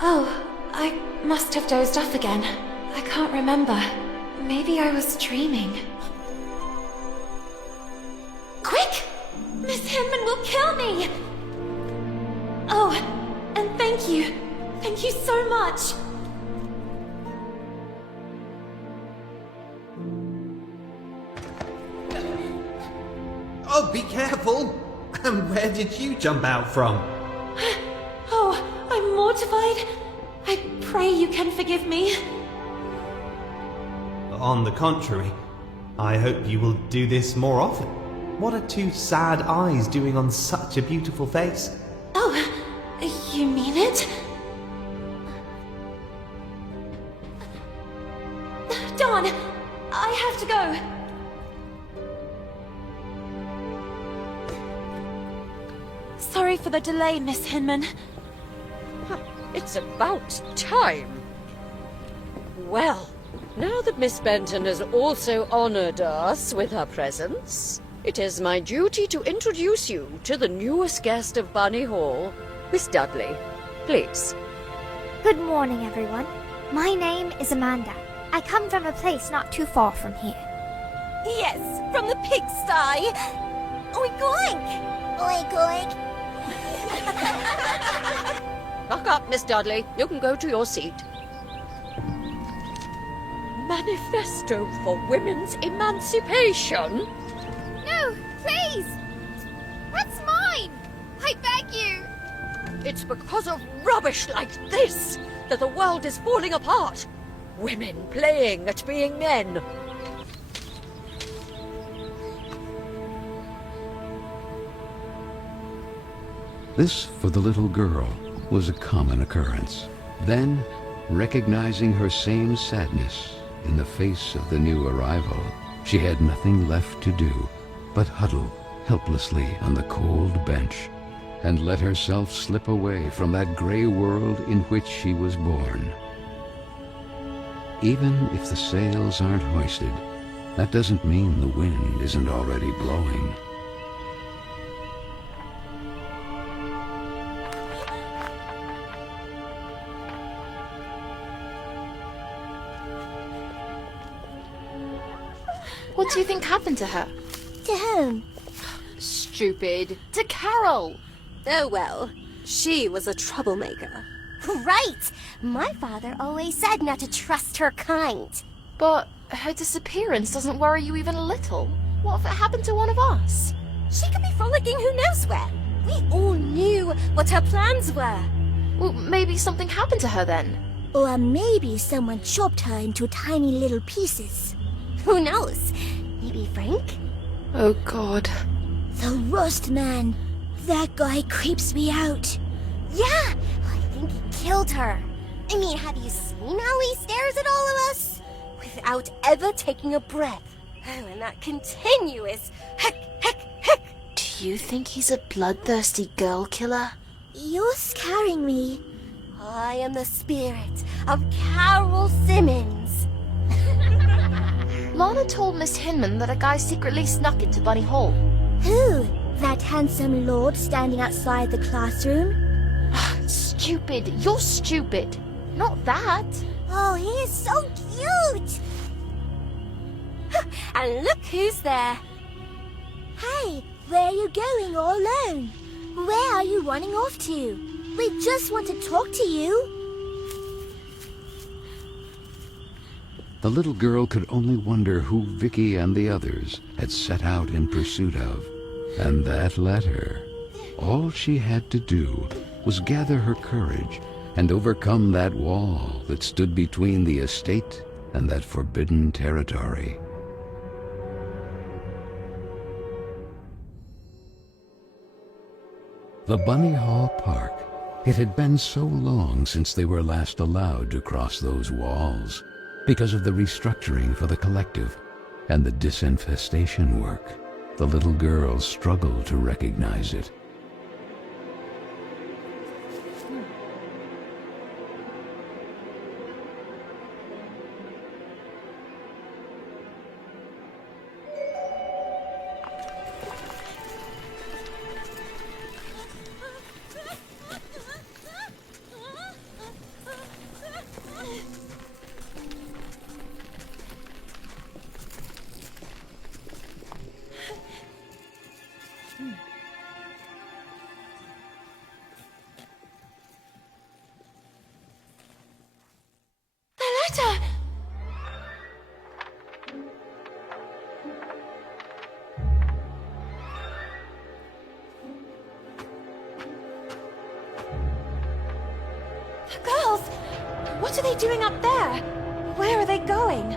Oh, I must have dozed off again. I can't remember. Maybe I was dreaming. Quick! Miss Hinman will kill me! Oh, and thank you. Thank you so much. Oh, be careful! And where did you jump out from? Oh, I'm mortified. I pray you can forgive me. On the contrary, I hope you will do this more often. What are two sad eyes doing on such a beautiful face? Oh, you mean it? Dawn, I have to go. Sorry for the delay, Miss Hinman. It's about time. Well, now that Miss Benton has also honored us with her presence, it is my duty to introduce you to the newest guest of Bunny Hall, Miss Dudley. Please. Good morning, everyone. My name is Amanda. I come from a place not too far from here. Yes, from the pigsty. Oink oink. Oink, oink. Buck up, Miss Dudley. You can go to your seat. Manifesto for Women's Emancipation? No, please! That's mine! I beg you! It's because of rubbish like this that the world is falling apart. Women playing at being men. This, for the little girl, was a common occurrence. Then, recognizing her same sadness in the face of the new arrival, she had nothing left to do but huddle helplessly on the cold bench and let herself slip away from that gray world in which she was born. Even if the sails aren't hoisted, that doesn't mean the wind isn't already blowing. What do you think happened to her? To whom? Stupid. To Carole. Oh well, she was a troublemaker. Right! My father always said not to trust her kind. But her disappearance doesn't worry you even a little. What if it happened to one of us? She could be frolicking who knows where. We all knew what her plans were. Well, maybe something happened to her then. Or maybe someone chopped her into tiny little pieces. Who knows? Maybe Frank? Oh God. The Rust Man. That guy creeps me out. Yeah, I think he killed her. I mean, have you seen how he stares at all of us? Without ever taking a breath. Oh, and that continuous heck, heck, heck. Do you think he's a bloodthirsty girl killer? You're scaring me. I am the spirit of Carole Simmons. Lana told Miss Hinman that a guy secretly snuck into Bunny Hall. Who? That handsome lord standing outside the classroom? Stupid. You're stupid. Not that. Oh, he is so cute! And look who's there. Hey, where are you going all alone? Where are you running off to? We just want to talk to you. The little girl could only wonder who Vicky and the others had set out in pursuit of. And that letter. All she had to do was gather her courage and overcome that wall that stood between the estate and that forbidden territory. The Bunny Hall Park. It had been so long since they were last allowed to cross those walls because of the restructuring for the collective and the disinfestation work. The little girl struggled to recognize it. Girls! What are they doing up there? Where are they going?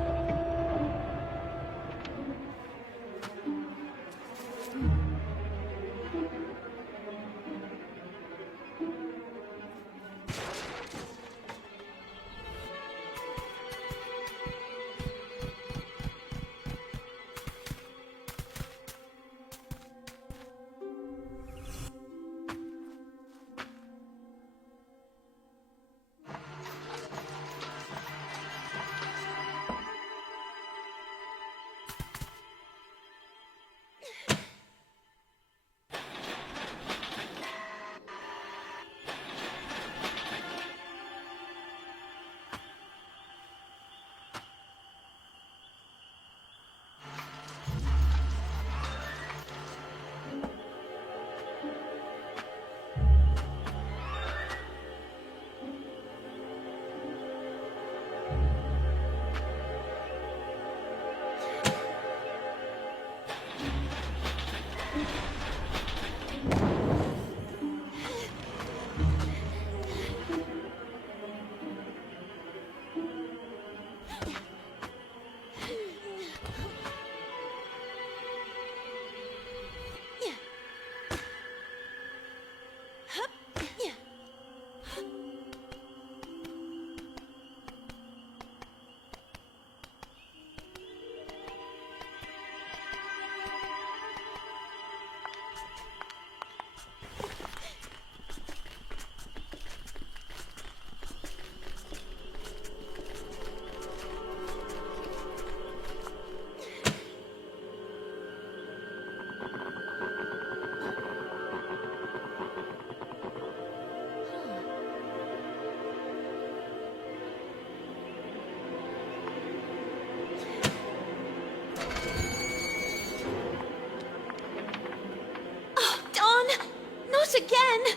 again!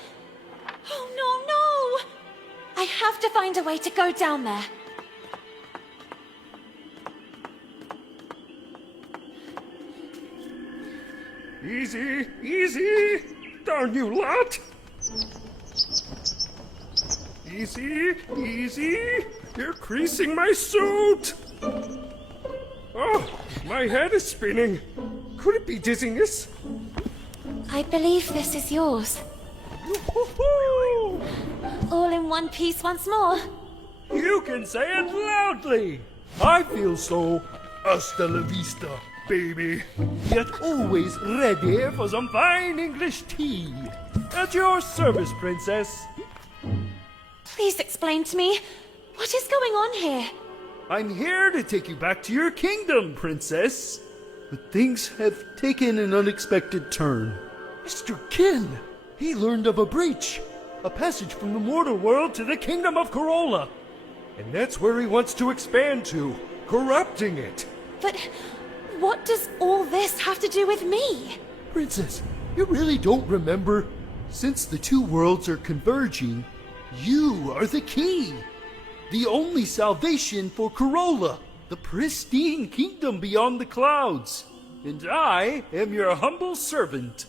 Oh, no! I have to find a way to go down there. Easy, easy! Darn you lot! Easy, easy! You're creasing my suit! Oh, my head is spinning. Could it be dizziness? I believe this is yours. Woo-hoo-hoo! All in one piece once more. You can say it loudly! I feel so hasta la vista, baby. Yet always ready for some fine English tea. At your service, princess. Please explain to me, what is going on here? I'm here to take you back to your kingdom, princess. But things have taken an unexpected turn. Mr. Kin, he learned of a breach. A passage from the mortal world to the kingdom of Carole. And that's where he wants to expand to, corrupting it. But what does all this have to do with me? Princess, you really don't remember? Since the two worlds are converging, you are the key. The only salvation for Carole, the pristine kingdom beyond the clouds. And I am your humble servant.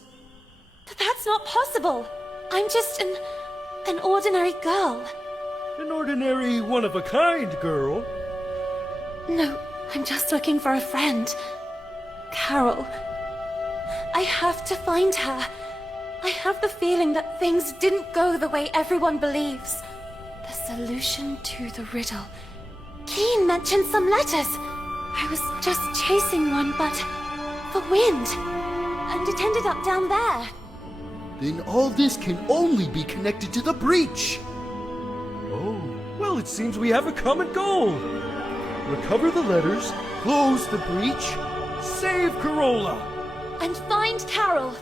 But that's not possible. I'm just an ordinary girl. An ordinary one-of-a-kind girl. No, I'm just looking for a friend. Carole. I have to find her. I have the feeling that things didn't go the way everyone believes. The solution to the riddle. Keen mentioned some letters. I was just chasing one, but the wind. And it ended up down there. Then all this can only be connected to the breach. Oh, well, it seems we have a common goal. Recover the letters, close the breach, save Carole. And find Carole.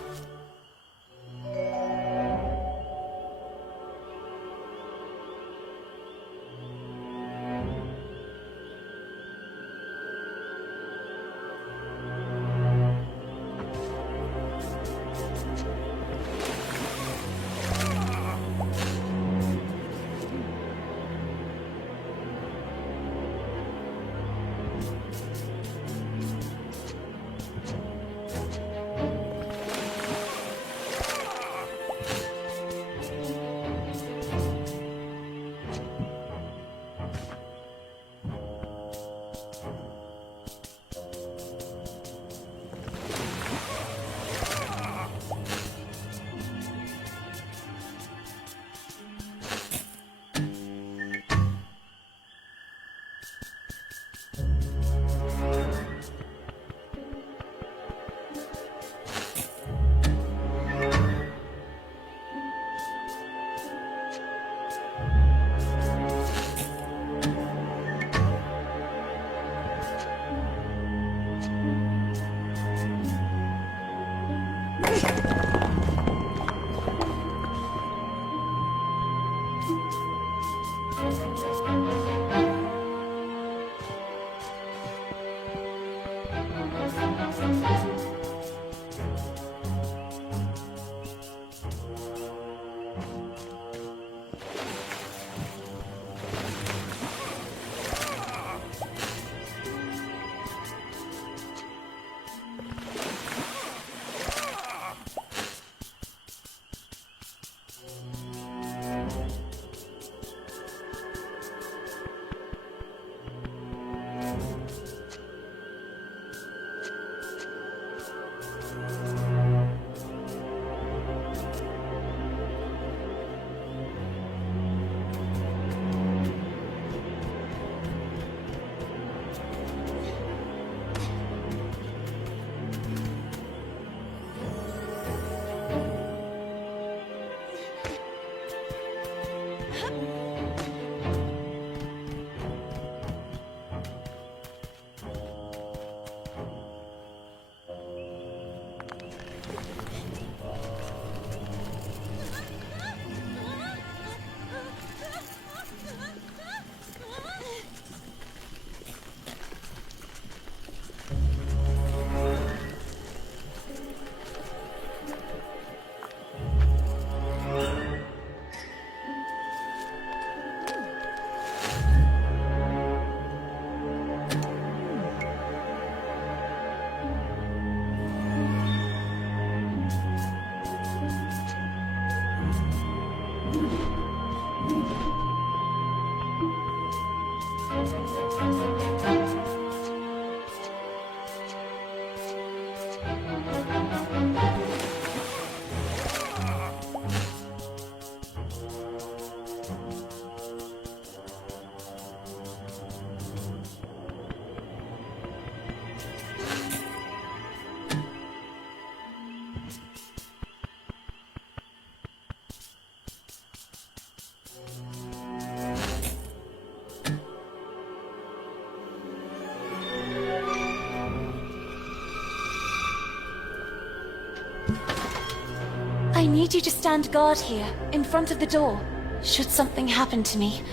I need you to stand guard here, in front of the door. Should something happen to me,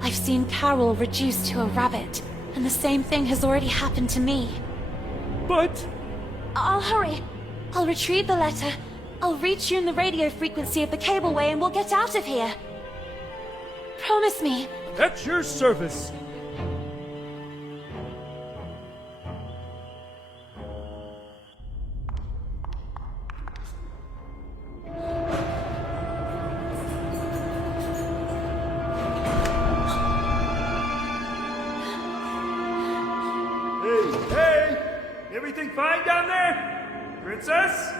I've seen Carole reduced to a rabbit, and the same thing has already happened to me. But... I'll hurry. I'll retrieve the letter. I'll reach you in the radio frequency of the cableway and we'll get out of here. Promise me. At your service. Hey! Everything fine down there? Princess?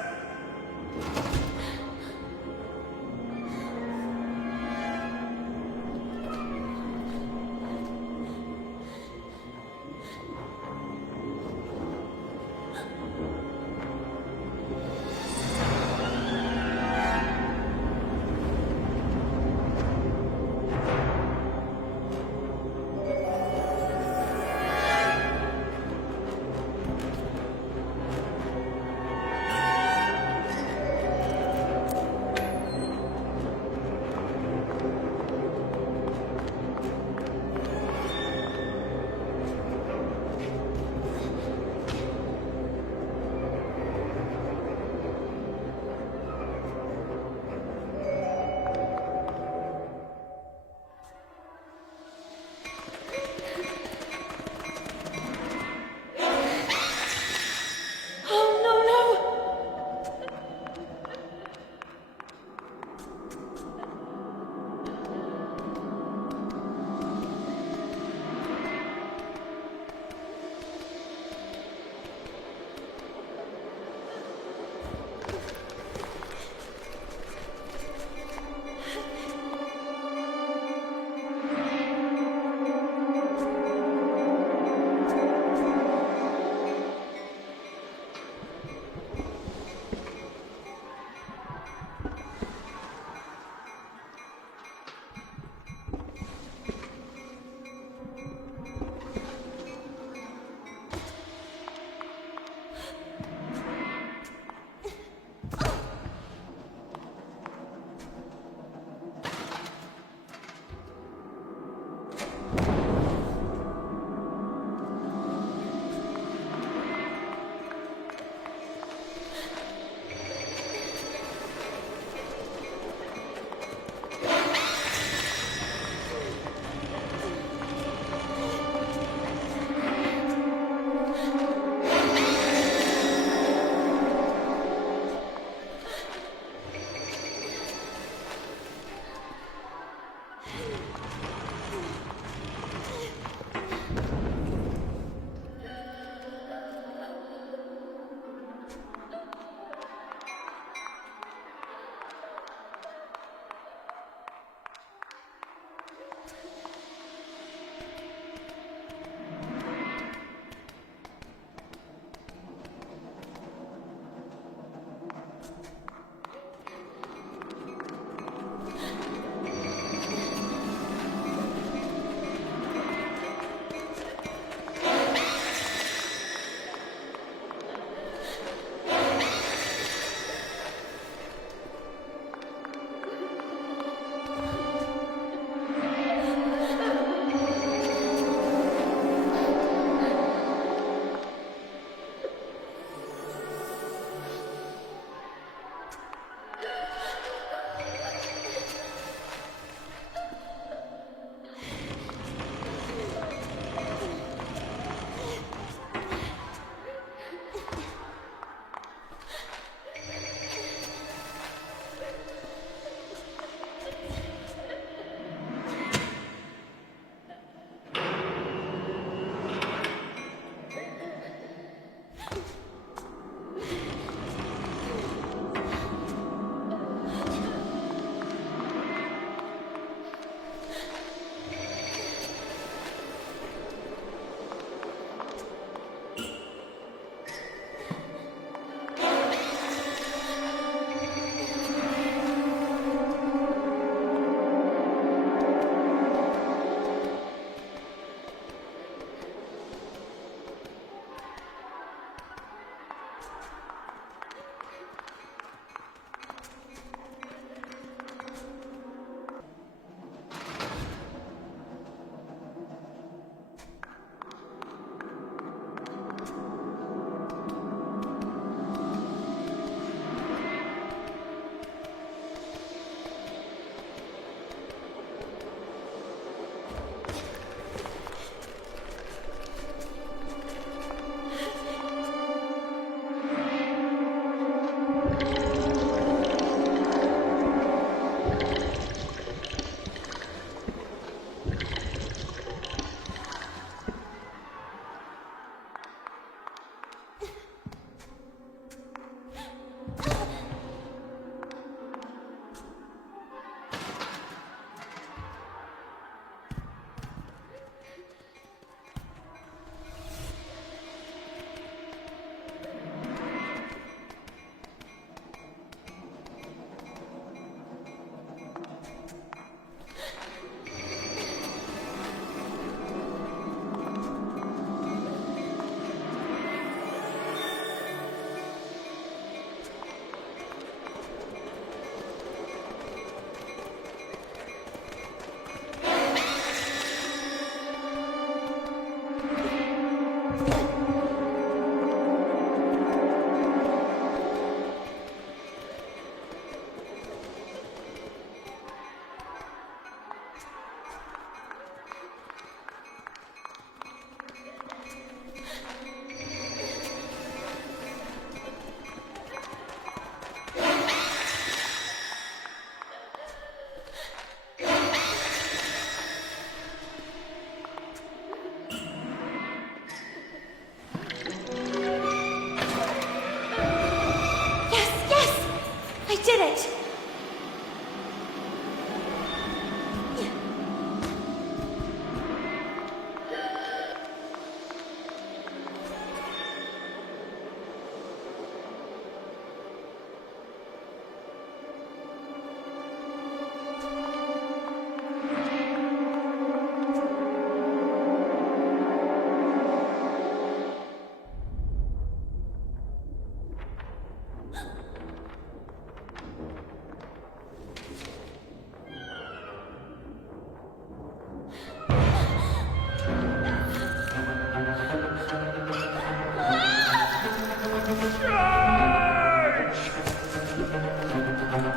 did it!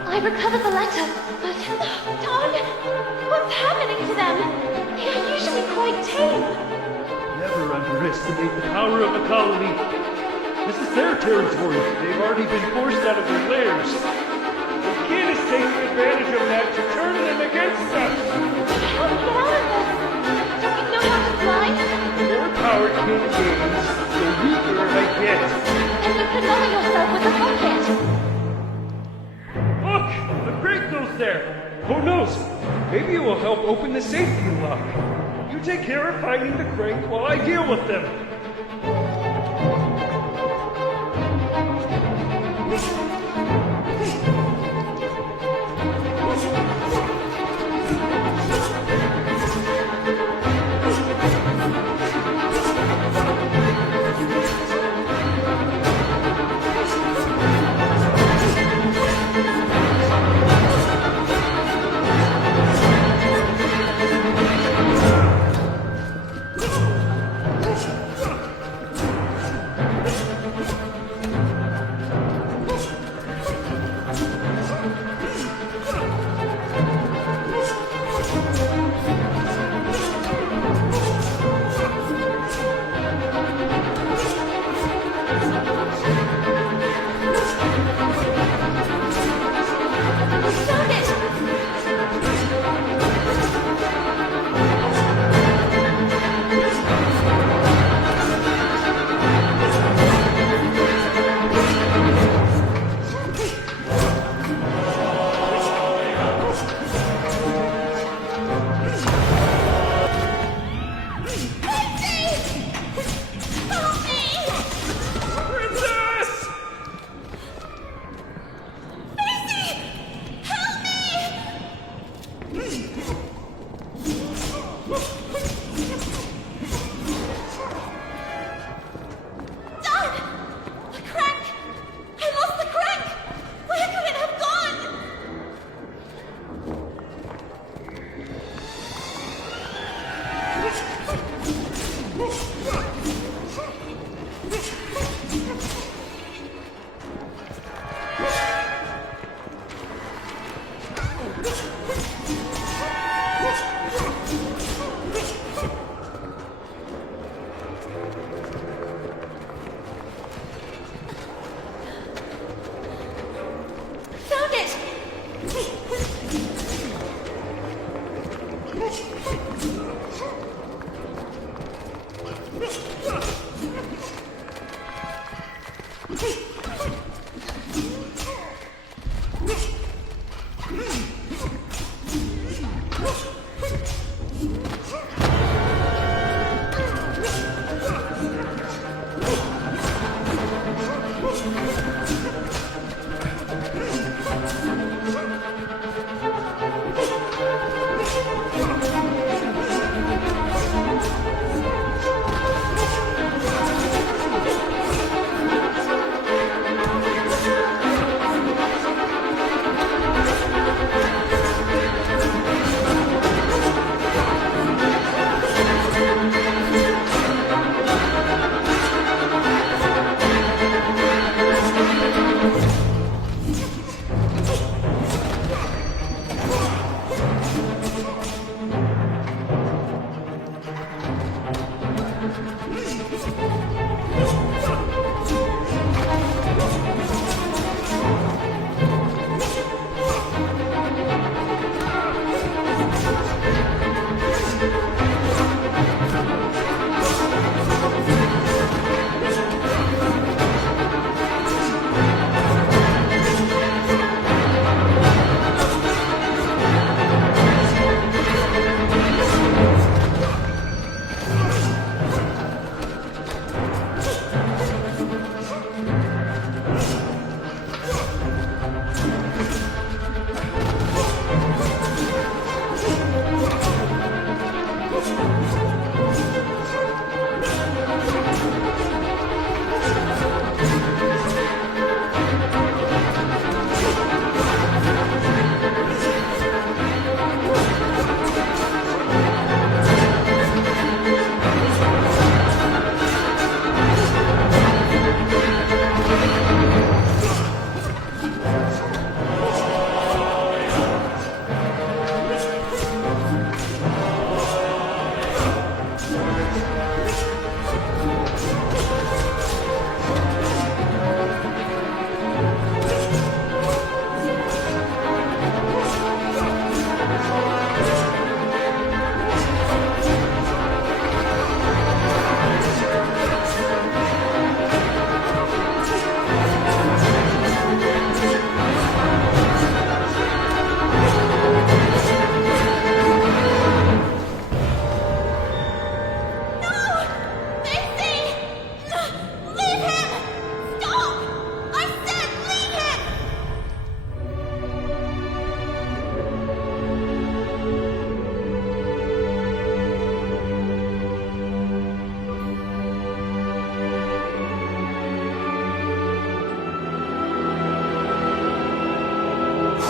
I recovered the letter, but... Darn! What's happening to them? They are usually quite tame. Never underestimate the power of a colony. This is their territory. They've already been forced out of their lairs. The kid is taking advantage of that to turn them against us. How do we get out of this? Don't we know how to fly? The more power Kid gains, the weaker I get. And you could lower yourself with a rocket. Look! The crate goes there! Who knows? Maybe it will help open the safety lock. You take care of finding the crate while I deal with them.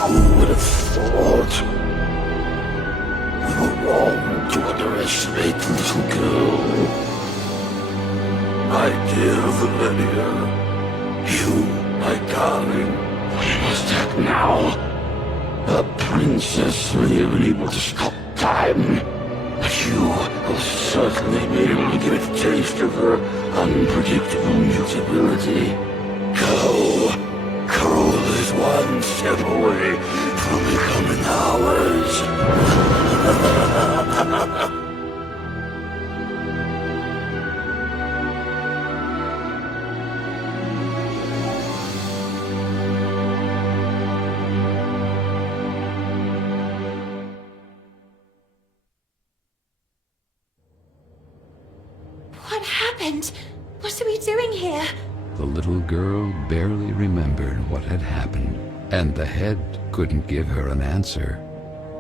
Who would have thought? We were wrong to underestimate the little girl. My dear Valenia, you, my darling, we must act now. The princess may have been able to stop time, but you will certainly be able to give it a taste of her unpredictable mutability. Go. Carole is one step away from becoming ours. What happened? What are we doing here? The little girl barely remembered what had happened, and the head couldn't give her an answer.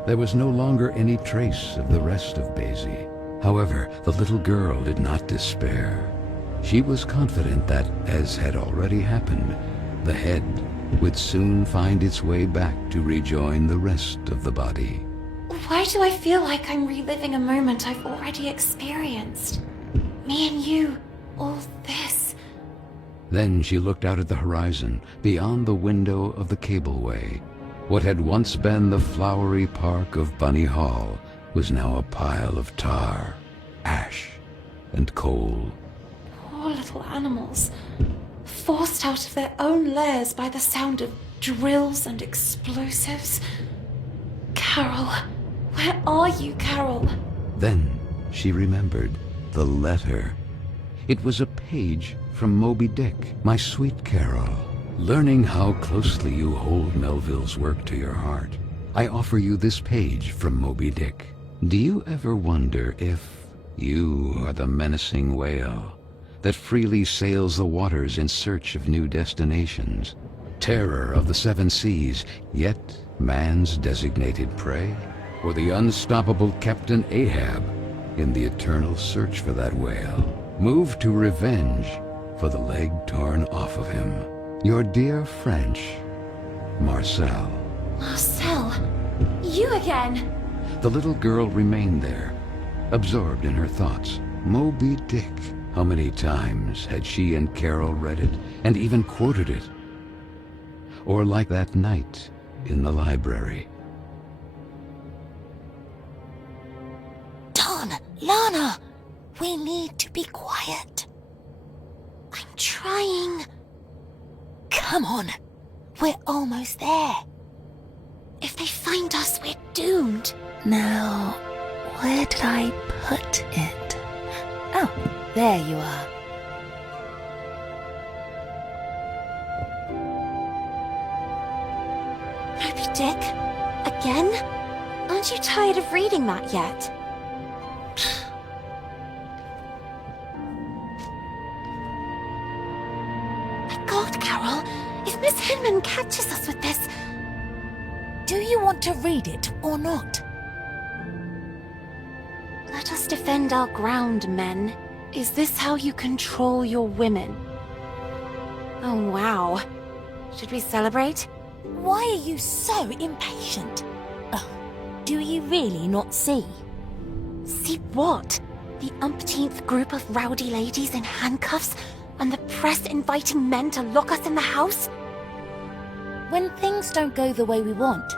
There was no longer any trace of the rest of Basie. However, the little girl did not despair. She was confident that, as had already happened, the head would soon find its way back to rejoin the rest of the body. Why do I feel like I'm reliving a moment I've already experienced? Me and you, all this. Then she looked out at the horizon, beyond the window of the cableway. What had once been the flowery park of Bunny Hall was now a pile of tar, ash, and coal. Poor little animals, forced out of their own lairs by the sound of drills and explosives. Carole, where are you, Carole? Then she remembered the letter. It was a page from Moby Dick. My sweet Carole, learning how closely you hold Melville's work to your heart, I offer you this page from Moby Dick. Do you ever wonder if you are the menacing whale that freely sails the waters in search of new destinations, terror of the seven seas, yet man's designated prey? Or the unstoppable Captain Ahab in the eternal search for that whale, moved to revenge for the leg torn off of him? Your dear French, Marcel. Marcel, you again. The little girl remained there, absorbed in her thoughts. Moby Dick. How many times had she and Carole read it, and even quoted it? Or like that night in the library. Don, Lana, we need to be quiet. I'm trying. Come on, we're almost there. If they find us, we're doomed. Now, where did I put it? Oh, there you are. Moby Dick? Again? Aren't you tired of reading that yet? My God, Carole, if Miss Hinman catches us with this... Do you want to read it or not? Let us defend our ground, men. Is this how you control your women? Oh, wow. Should we celebrate? Why are you so impatient? Oh, do you really not see? See what? The umpteenth group of rowdy ladies in handcuffs, and the press inviting men to lock us in the house? When things don't go the way we want,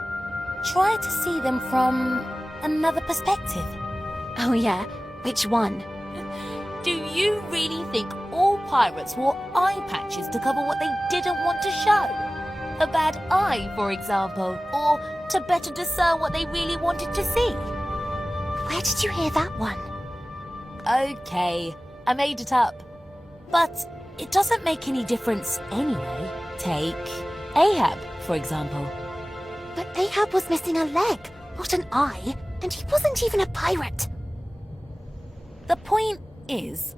try to see them from another perspective. Oh yeah, which one? Do you really think all pirates wore eye patches to cover what they didn't want to show? A bad eye, for example, or to better discern what they really wanted to see? Where did you hear that one? Okay, I made it up. But it doesn't make any difference anyway. Take Ahab, for example. But Ahab was missing a leg, not an eye, and he wasn't even a pirate. The point is...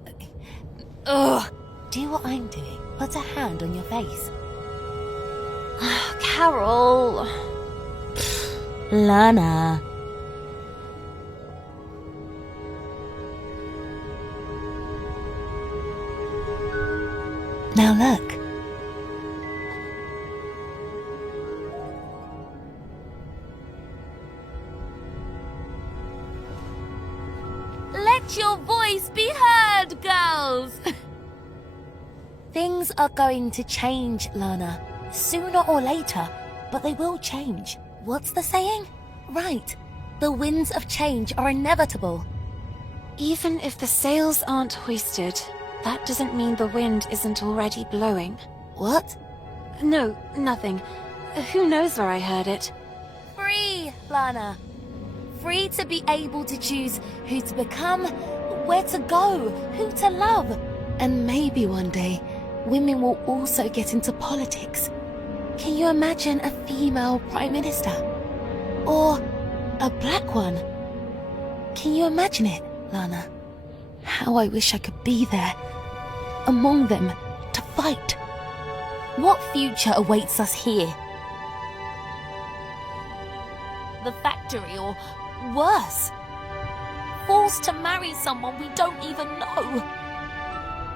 Ugh! Do what I'm doing. Put a hand on your face. Carole... Lana. Now look. Let your voice be heard, girls! Things are going to change, Lana. Sooner or later, but they will change. What's the saying? Right. The winds of change are inevitable. Even if the sails aren't hoisted, that doesn't mean the wind isn't already blowing. What? No, nothing. Who knows where I heard it? Free, Lana. Free to be able to choose who to become, where to go, who to love. And maybe one day, women will also get into politics. Can you imagine a female prime minister? Or a black one? Can you imagine it, Lana? How I wish I could be there, among them, to fight. What future awaits us here? The factory, or worse. Forced to marry someone we don't even know.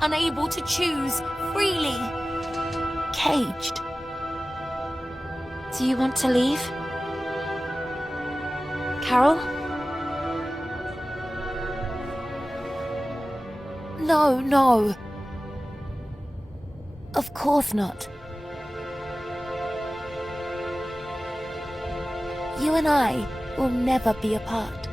Unable to choose freely. Caged. Do you want to leave? Carole? No, no. Of course not. You and I will never be apart.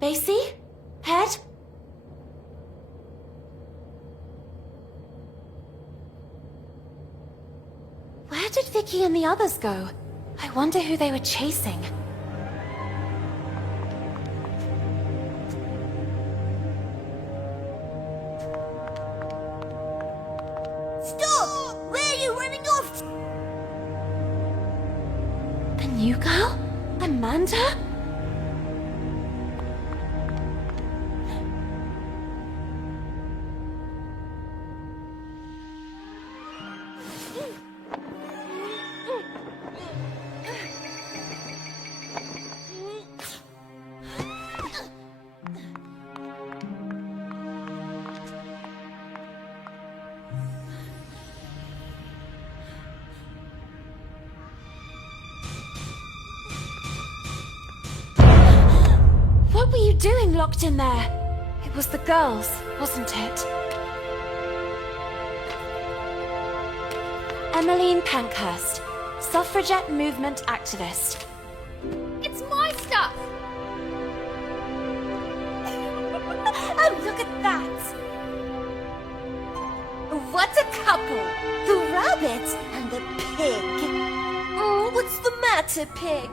Basie? Head? Where did Vicky and the others go? I wonder who they were chasing. Stop! Where are you running off to? A new girl? Amanda? What were you doing locked in there? It was the girls, wasn't it? Emmeline Pankhurst, suffragette movement activist. It's my stuff! Oh, look at that! What a couple! The rabbit and the pig! Oh, what's the matter, pig?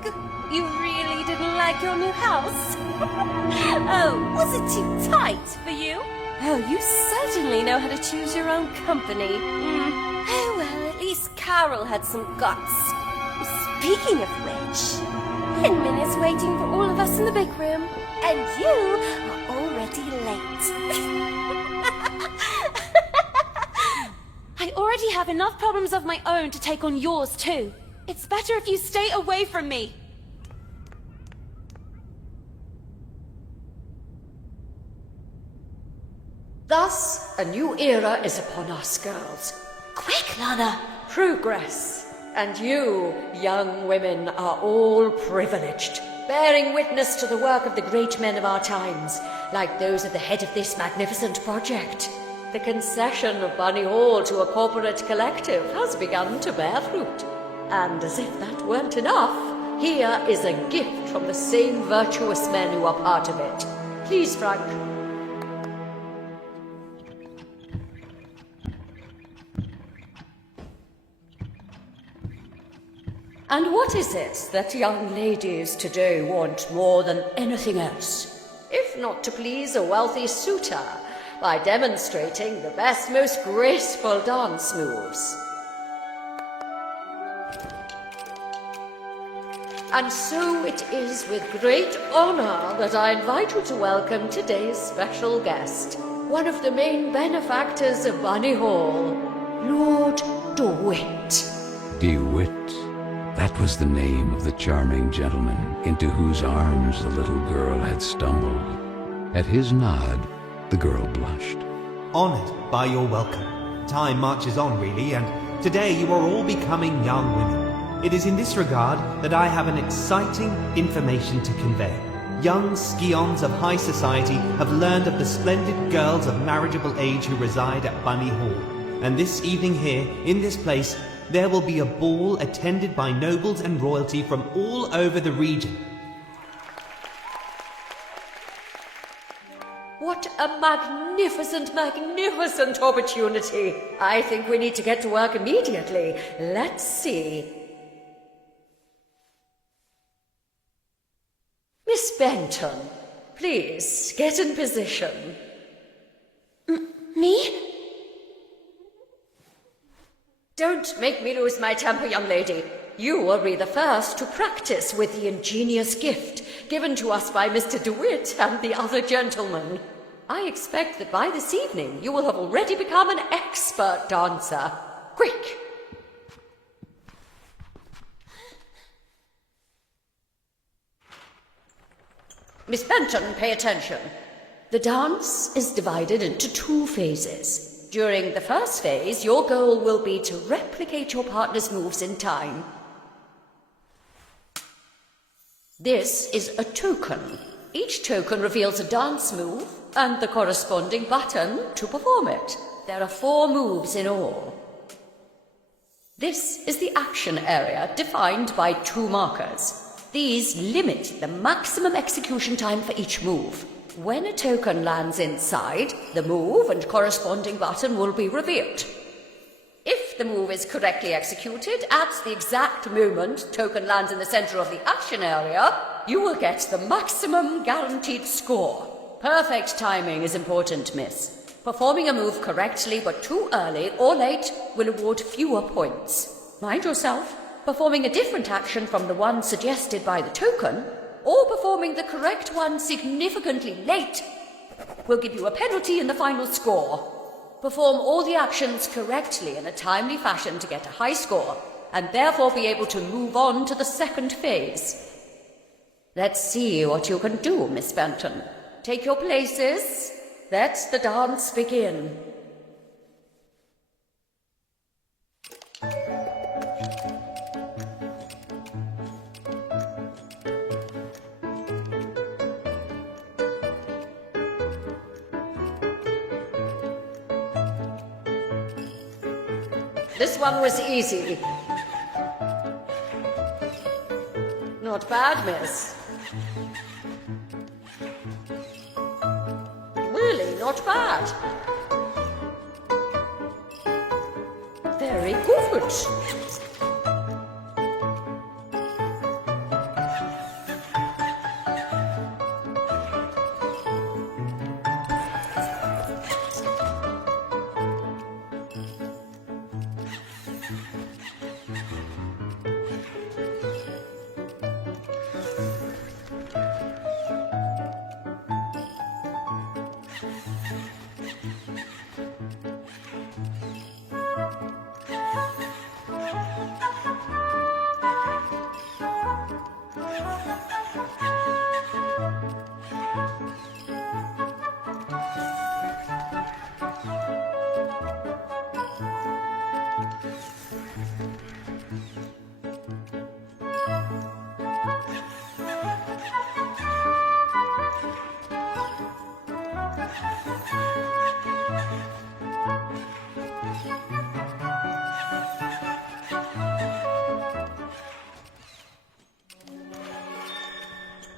You really didn't like your new house? Oh, was it too tight for you? Oh, you certainly know how to choose your own company. Oh, well, at least Carole had some guts. Speaking of which, Hinman is waiting for all of us in the big room, and you are already late. I already have enough problems of my own to take on yours too. It's better if you stay away from me. Thus, a new era is upon us, girls. Quick, Lana! Progress. And you, young women, are all privileged, bearing witness to the work of the great men of our times, like those at the head of this magnificent project. The concession of Bunny Hall to a corporate collective has begun to bear fruit. And as if that weren't enough, here is a gift from the same virtuous men who are part of it. Please, Frank. And what is it that young ladies today want more than anything else? If not to please a wealthy suitor by demonstrating the best, most graceful dance moves. And so it is with great honor that I invite you to welcome today's special guest, one of the main benefactors of Bunny Hall, Lord DeWitt. DeWitt. That was the name of the charming gentleman into whose arms the little girl had stumbled. At his nod, the girl blushed. Honored by your welcome. Time marches on, really, and today you are all becoming young women. It is in this regard that I have an exciting information to convey. Young scions of high society have learned of the splendid girls of marriageable age who reside at Bunny Hall. And this evening here, in this place, there will be a ball attended by nobles and royalty from all over the region. What a magnificent, magnificent opportunity! I think we need to get to work immediately. Let's see. Miss Benton, please get in position. Me? Don't make me lose my temper, young lady. You will be the first to practice with the ingenious gift given to us by Mr. DeWitt and the other gentlemen. I expect that by this evening you will have already become an expert dancer. Quick! Miss Benton, pay attention. The dance is divided into 2 phases. During the first phase, your goal will be to replicate your partner's moves in time. This is a token. Each token reveals a dance move and the corresponding button to perform it. There are 4 moves in all. This is the action area defined by 2 markers. These limit the maximum execution time for each move. When a token lands inside, the move and corresponding button will be revealed. If the move is correctly executed at the exact moment token lands in the center of the action area, you will get the maximum guaranteed score. Perfect timing is important, miss. Performing a move correctly but too early or late will award fewer points. Mind yourself. Performing a different action from the one suggested by the token, or performing the correct one significantly late, will give you a penalty in the final score. Perform all the actions correctly in a timely fashion to get a high score, and therefore be able to move on to the second phase. Let's see what you can do, Miss Benton. Take your places. Let the dance begin. This one was easy. Not bad, miss. Really not bad. Very good.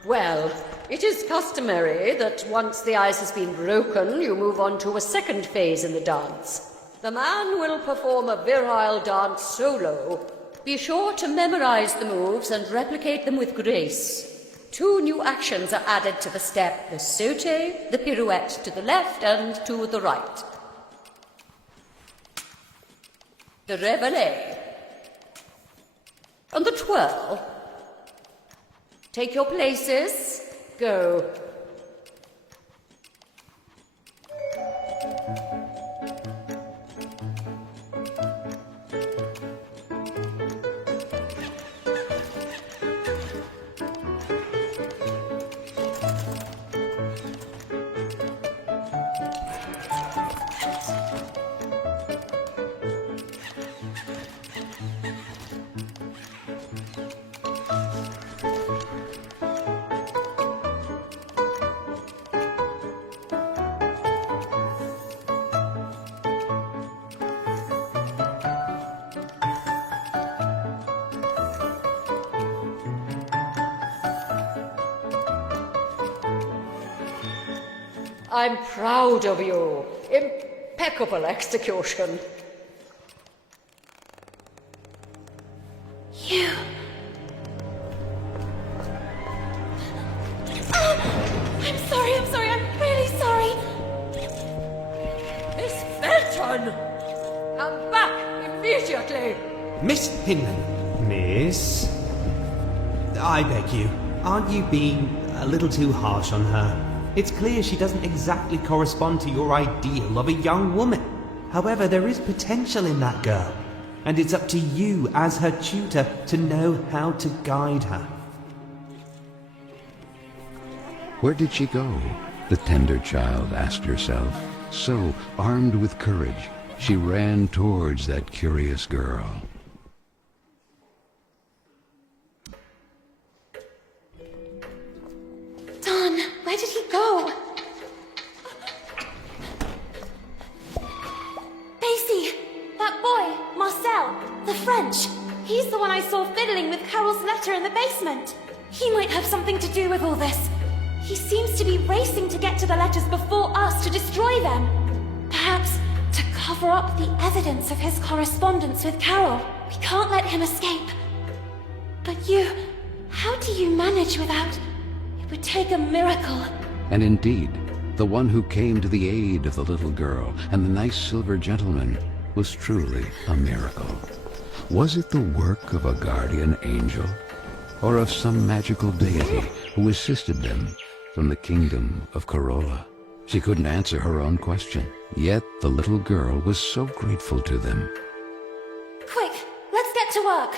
Well, it is customary that once the ice has been broken, you move on to a second phase in the dance. The man will perform a virile dance solo. Be sure to memorize the moves and replicate them with grace. 2 new actions are added to the step, the sauté, the pirouette to the left and to the right. The réveillé. And the twirl. Take your places. Go. I'm proud of you. Impeccable execution. You... I'm sorry, I'm really sorry. Miss Felton! Come back immediately! Miss Hinman. Miss? I beg you, aren't you being a little too harsh on her? It's clear she doesn't exactly correspond to your ideal of a young woman. However, there is potential in that girl, and it's up to you as her tutor to know how to guide her. Where did she go? The tender child asked herself. So, armed with courage, she ran towards that curious girl. Don, where did he go? Basie! That boy, Marcel, the French. He's the one I saw fiddling with Carol's letter in the basement. He might have something to do with all this. He seems to be racing to get to the letters before us to destroy them. Perhaps to cover up the evidence of his correspondence with Carol. We can't let him escape. But how do you manage without... It would take a miracle. And indeed, the one who came to the aid of the little girl and the nice silver gentleman was truly a miracle. Was it the work of a guardian angel, or of some magical deity who assisted them from the kingdom of Carole? She couldn't answer her own question, yet the little girl was so grateful to them. Quick, let's get to work.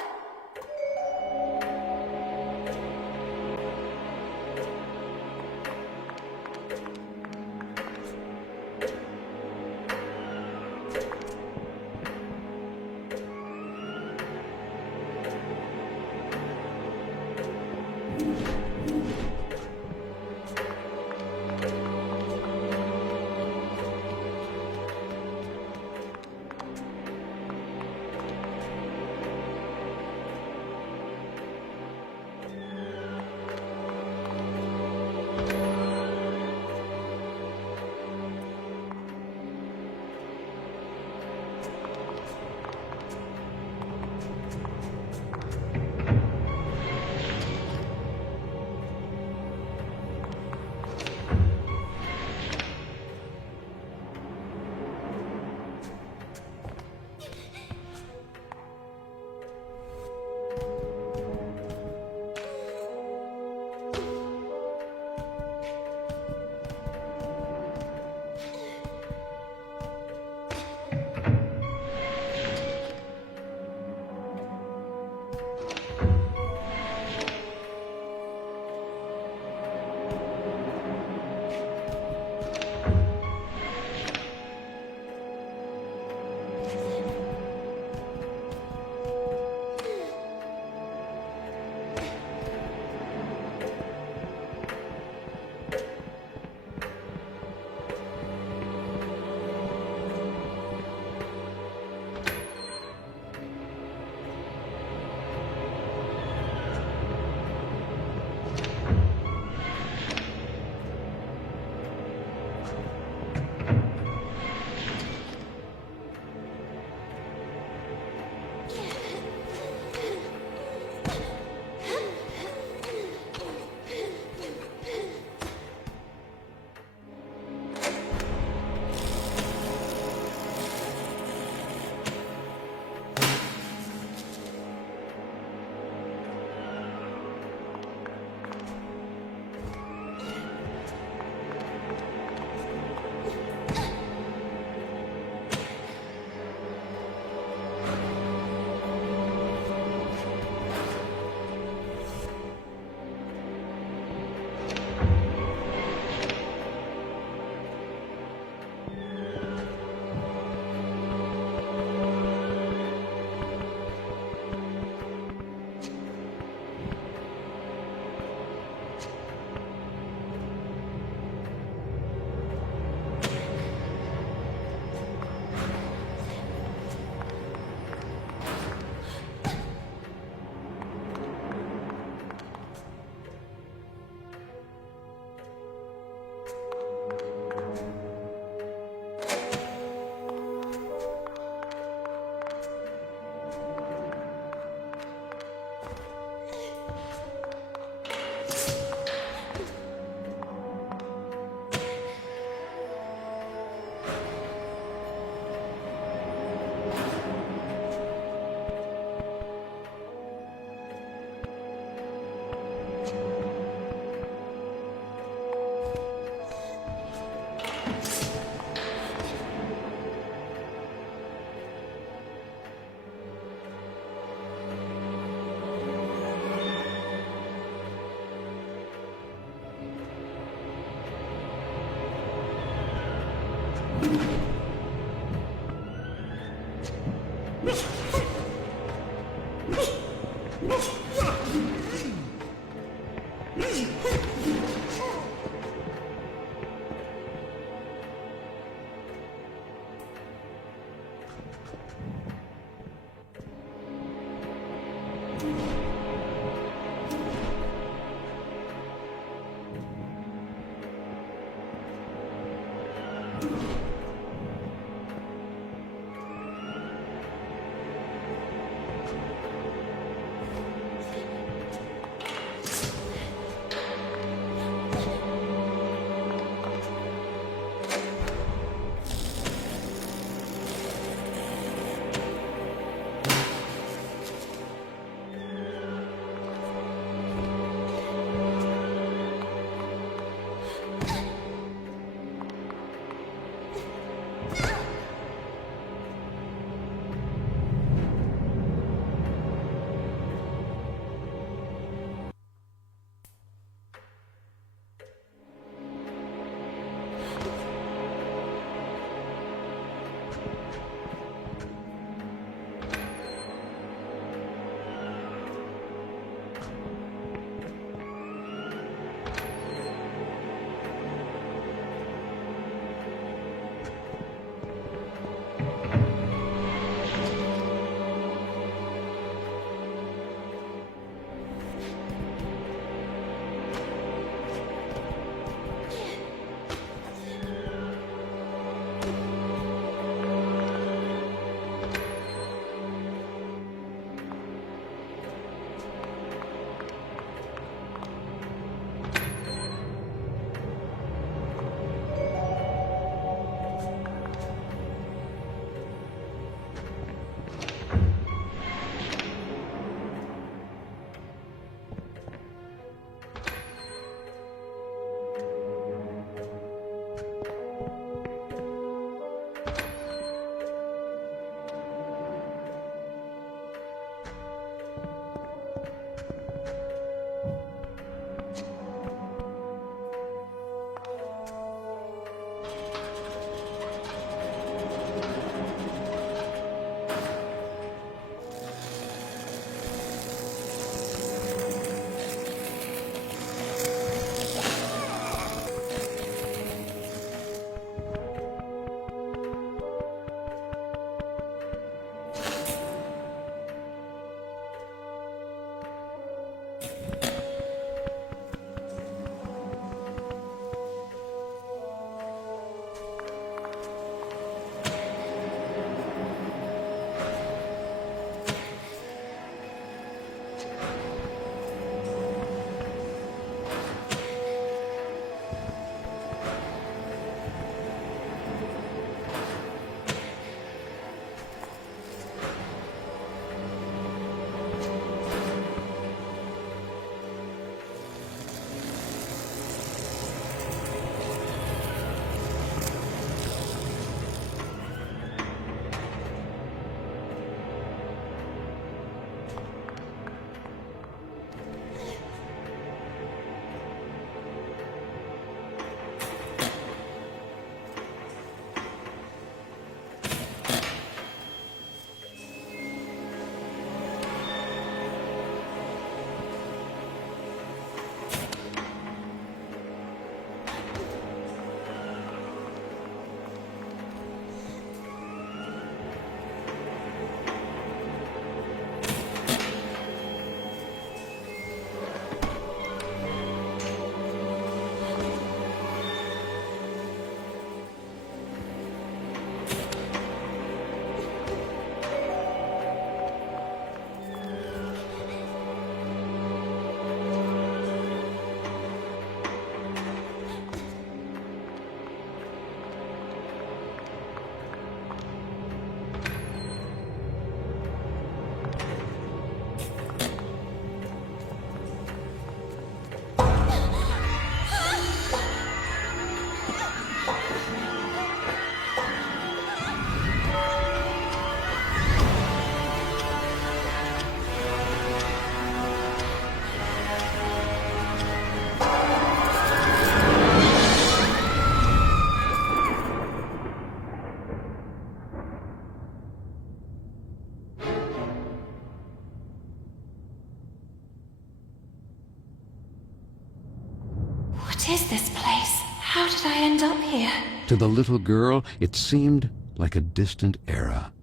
What is this place? How did I end up here? To the little girl, it seemed like a distant era,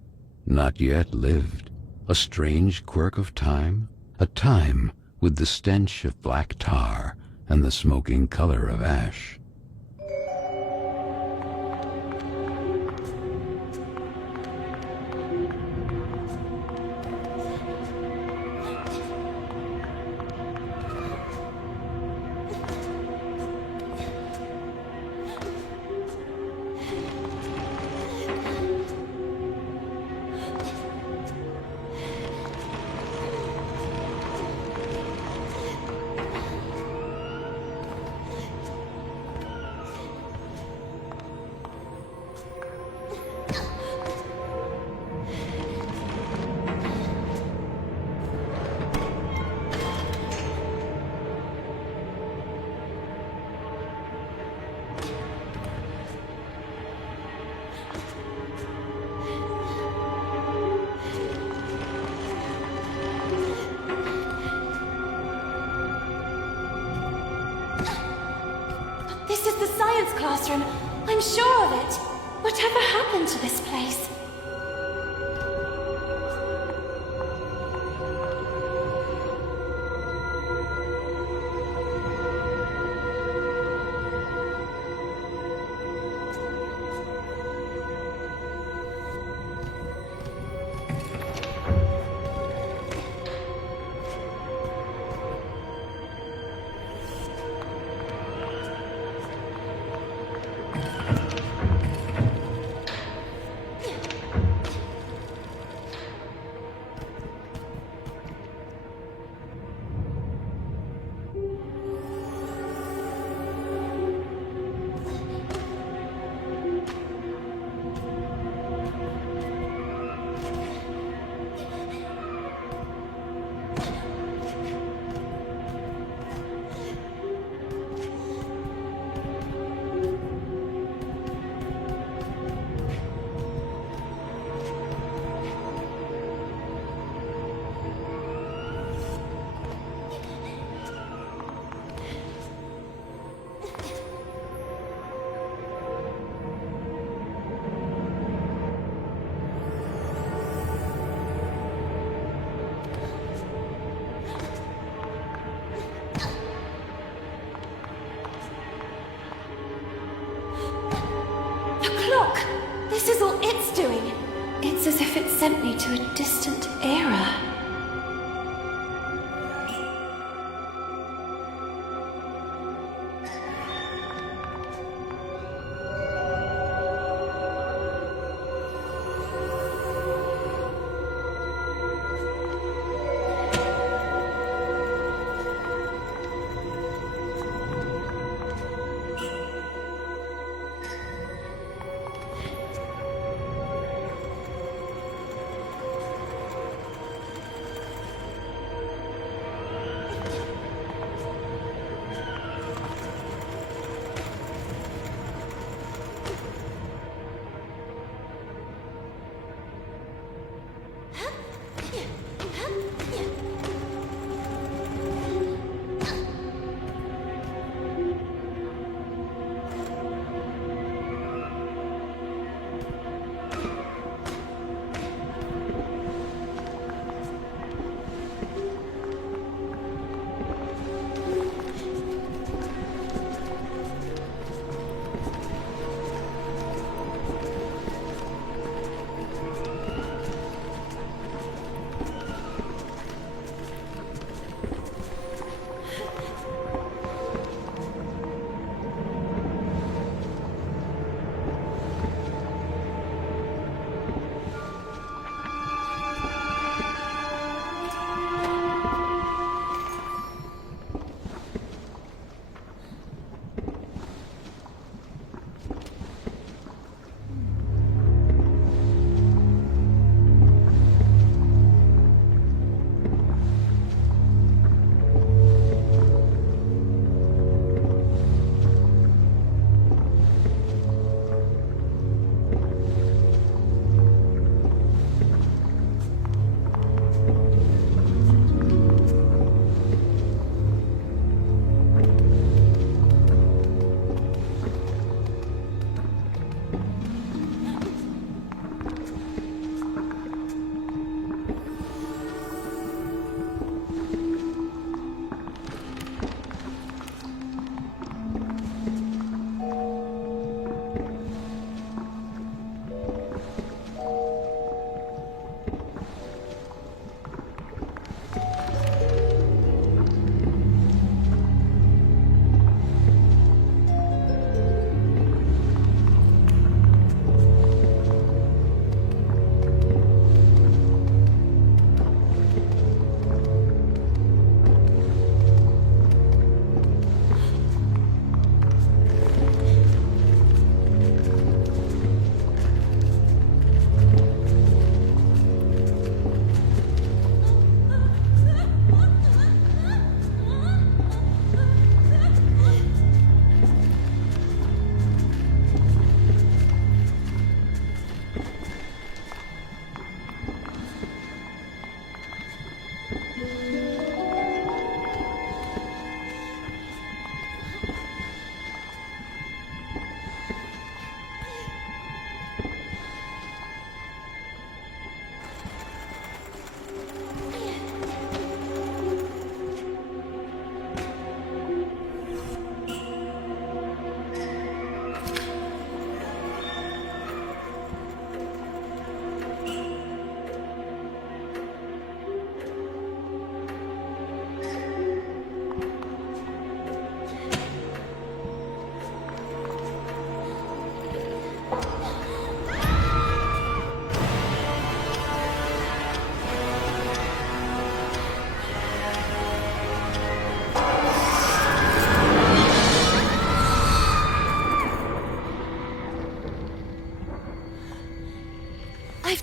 not yet lived. A strange quirk of time, a time with the stench of black tar and the smoking color of ash. This is the science classroom. I'm sure of it. Whatever happened to this place? This is all it's doing. It's as if it sent me to a distant era.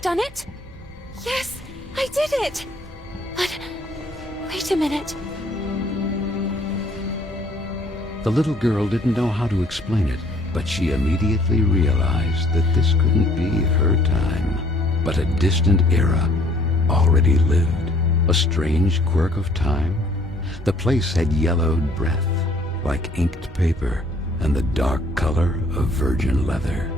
done it? Yes, I did it! But wait a minute. The little girl didn't know how to explain it, but she immediately realized that this couldn't be her time, but a distant era already lived. A strange quirk of time. The place had yellowed breath, like inked paper, and the dark color of virgin leather.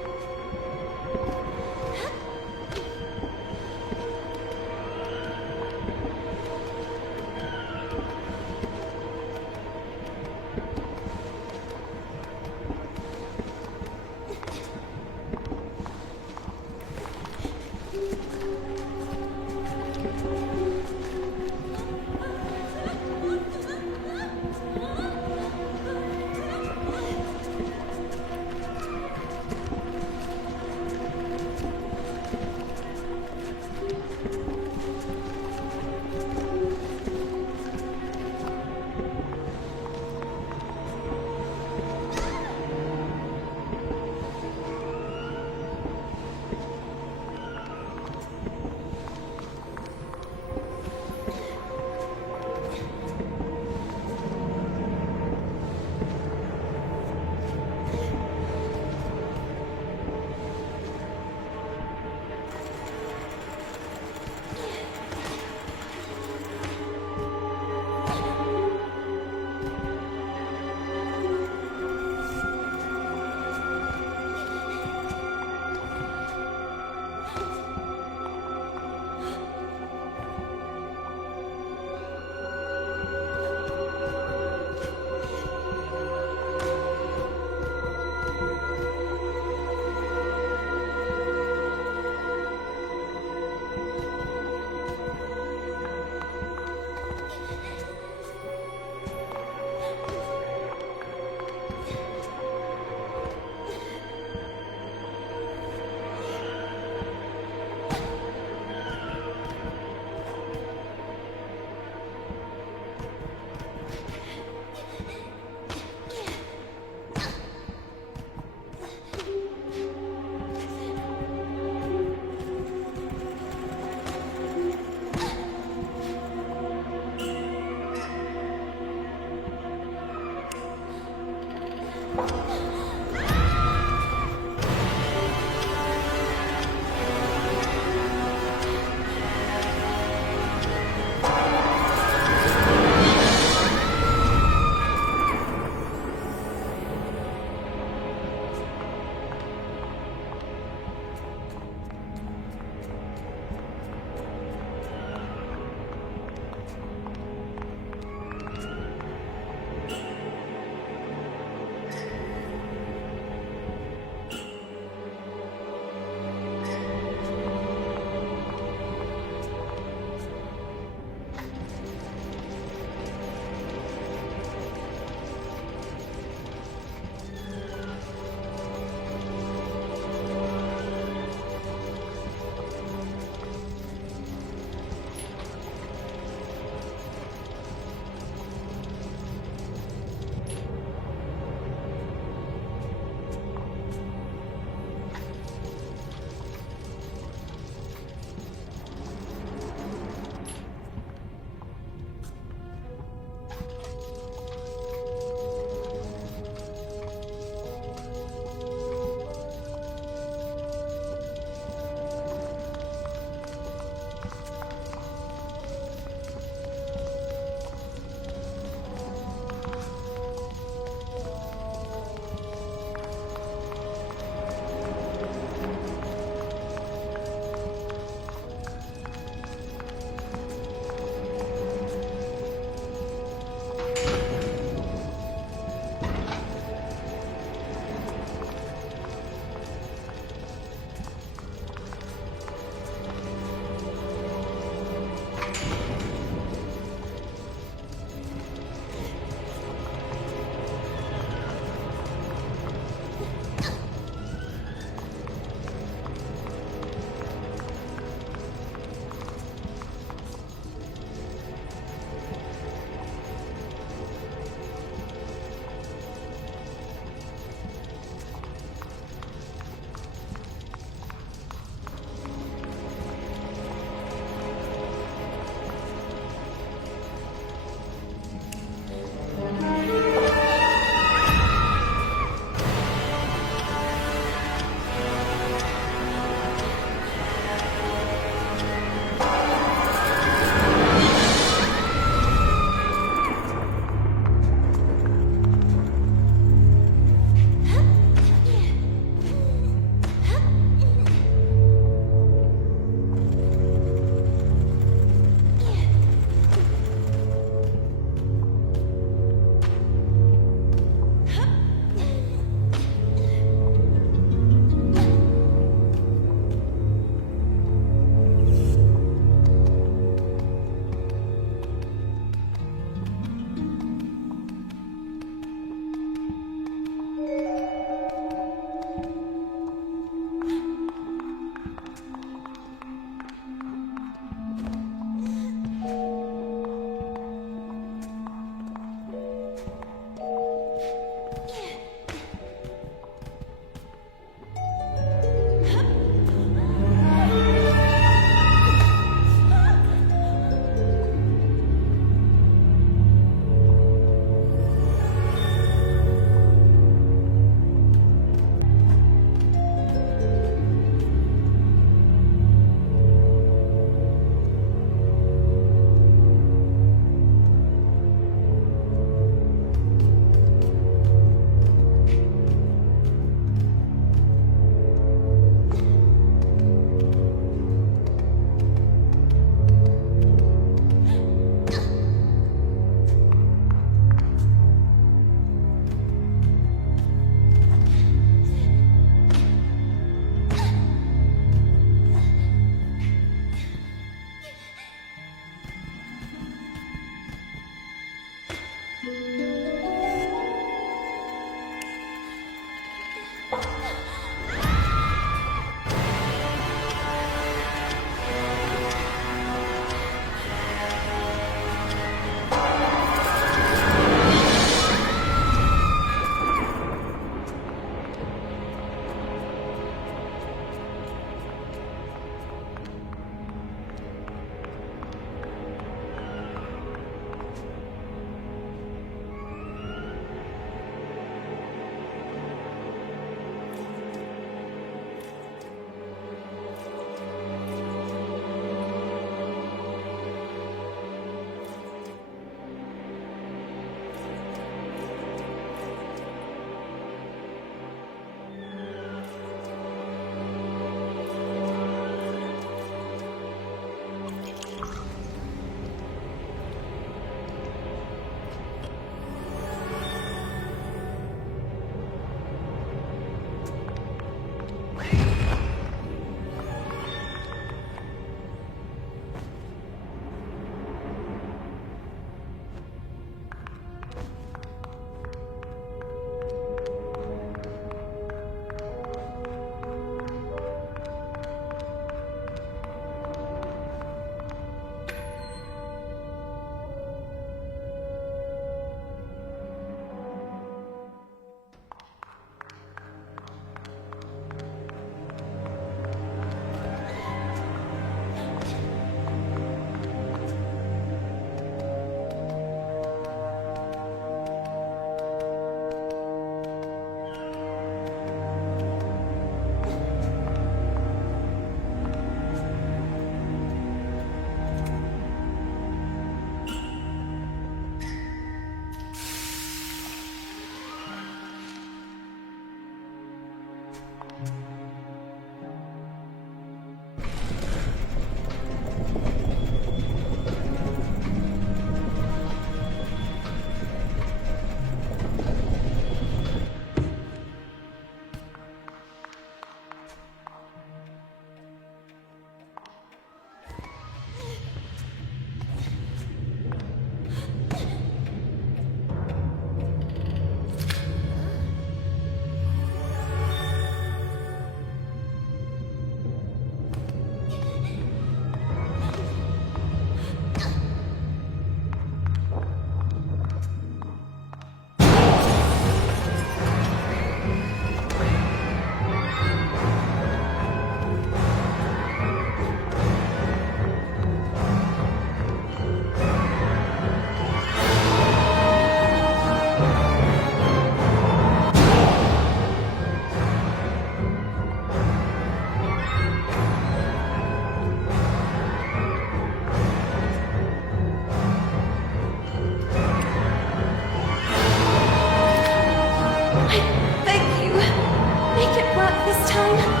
time?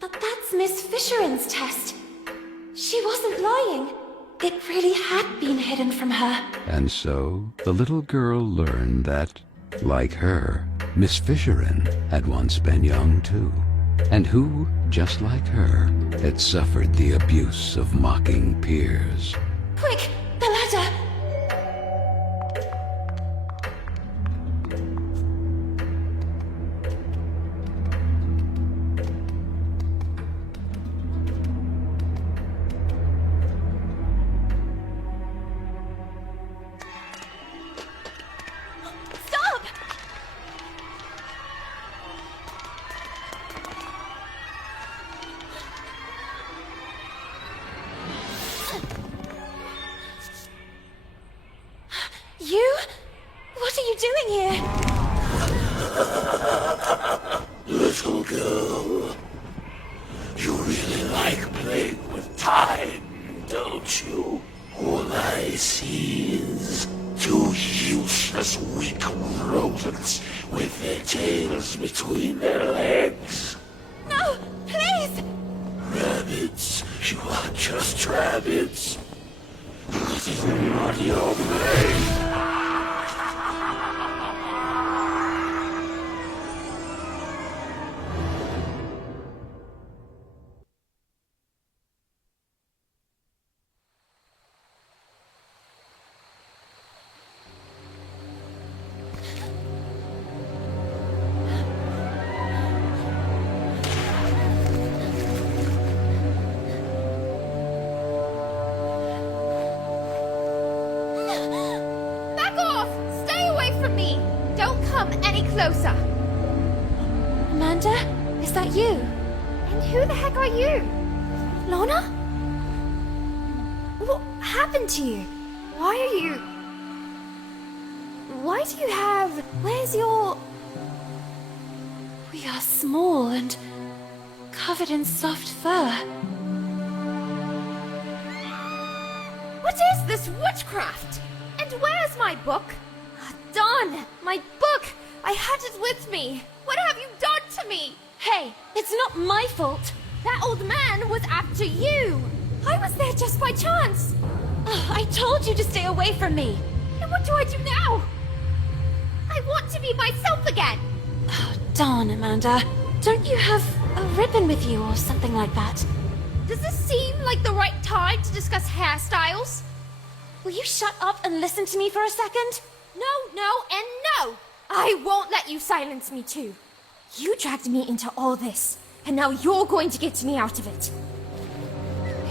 But that's Miss Fisheran's test. She wasn't lying. It really had been hidden from her. And so the little girl learned that, like her, Miss Fisherin had once been young too, and who, just like her, had suffered the abuse of mocking peers. Quick, the ladder! Stop! You? What are you doing here? Little girl, you really like playing with time, don't you? All I see is two useless, weak rodents with their tails between their legs. No, please! Rabbits, you are just rabbits. This is not your brain. Back off! Stay away from me! Don't come any closer! Amanda? Is that you? And who the heck are you? Lorna? What happened to you? Why are you... Why do you have... Where's your... We are small and covered in soft fur. What is this witchcraft? And where's my book? Darn! My book! I had it with me! What have you done to me? Hey, it's not my fault. That old man was after you! I was there just by chance! I told you to stay away from me. And what do I do now? I want to be myself again! Oh, darn, Amanda. Don't you have a ribbon with you or something like that? Does this seem like the right time to discuss hairstyles? Will you shut up and listen to me for a second? No, no, and no! I won't let you silence me too. You dragged me into all this, and now you're going to get me out of it.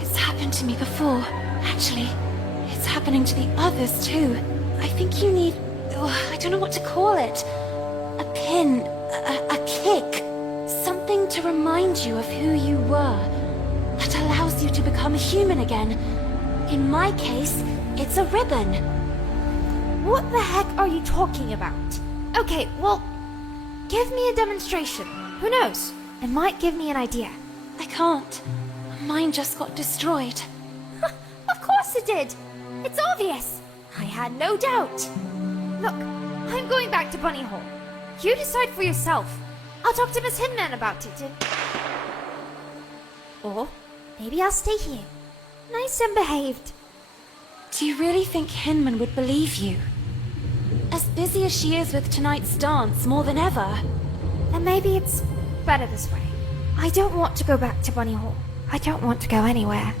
It's happened to me before. Actually, it's happening to the others too. I think you need... I don't know what to call it. A pin, a kick. Something to remind you of who you were. That allows you to become human again. In my case, it's a ribbon. What the heck are you talking about? Okay, well, give me a demonstration. Who knows? It might give me an idea. I can't. Mine just got destroyed. Of course it did. It's obvious. I had no doubt. Look, I'm going back to Bunny Hall. You decide for yourself. I'll talk to Miss Hinman about it and... Or maybe I'll stay here. Nice and behaved. Do you really think Hinman would believe you? As busy as she is with tonight's dance more than ever. Then maybe it's better this way. I don't want to go back to Bunny Hall. I don't want to go anywhere.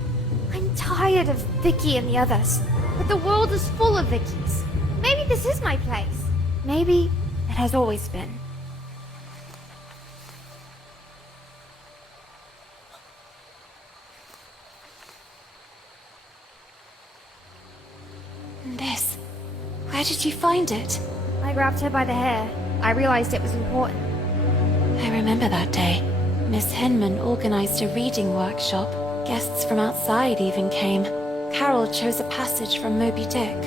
I'm tired of Vicky and the others. But the world is full of Vickies. Maybe this is my place. Maybe it has always been. And this... Where did you find it? I grabbed her by the hair. I realized it was important. I remember that day. Miss Hinman organized a reading workshop. Guests from outside even came. Carole chose a passage from Moby Dick.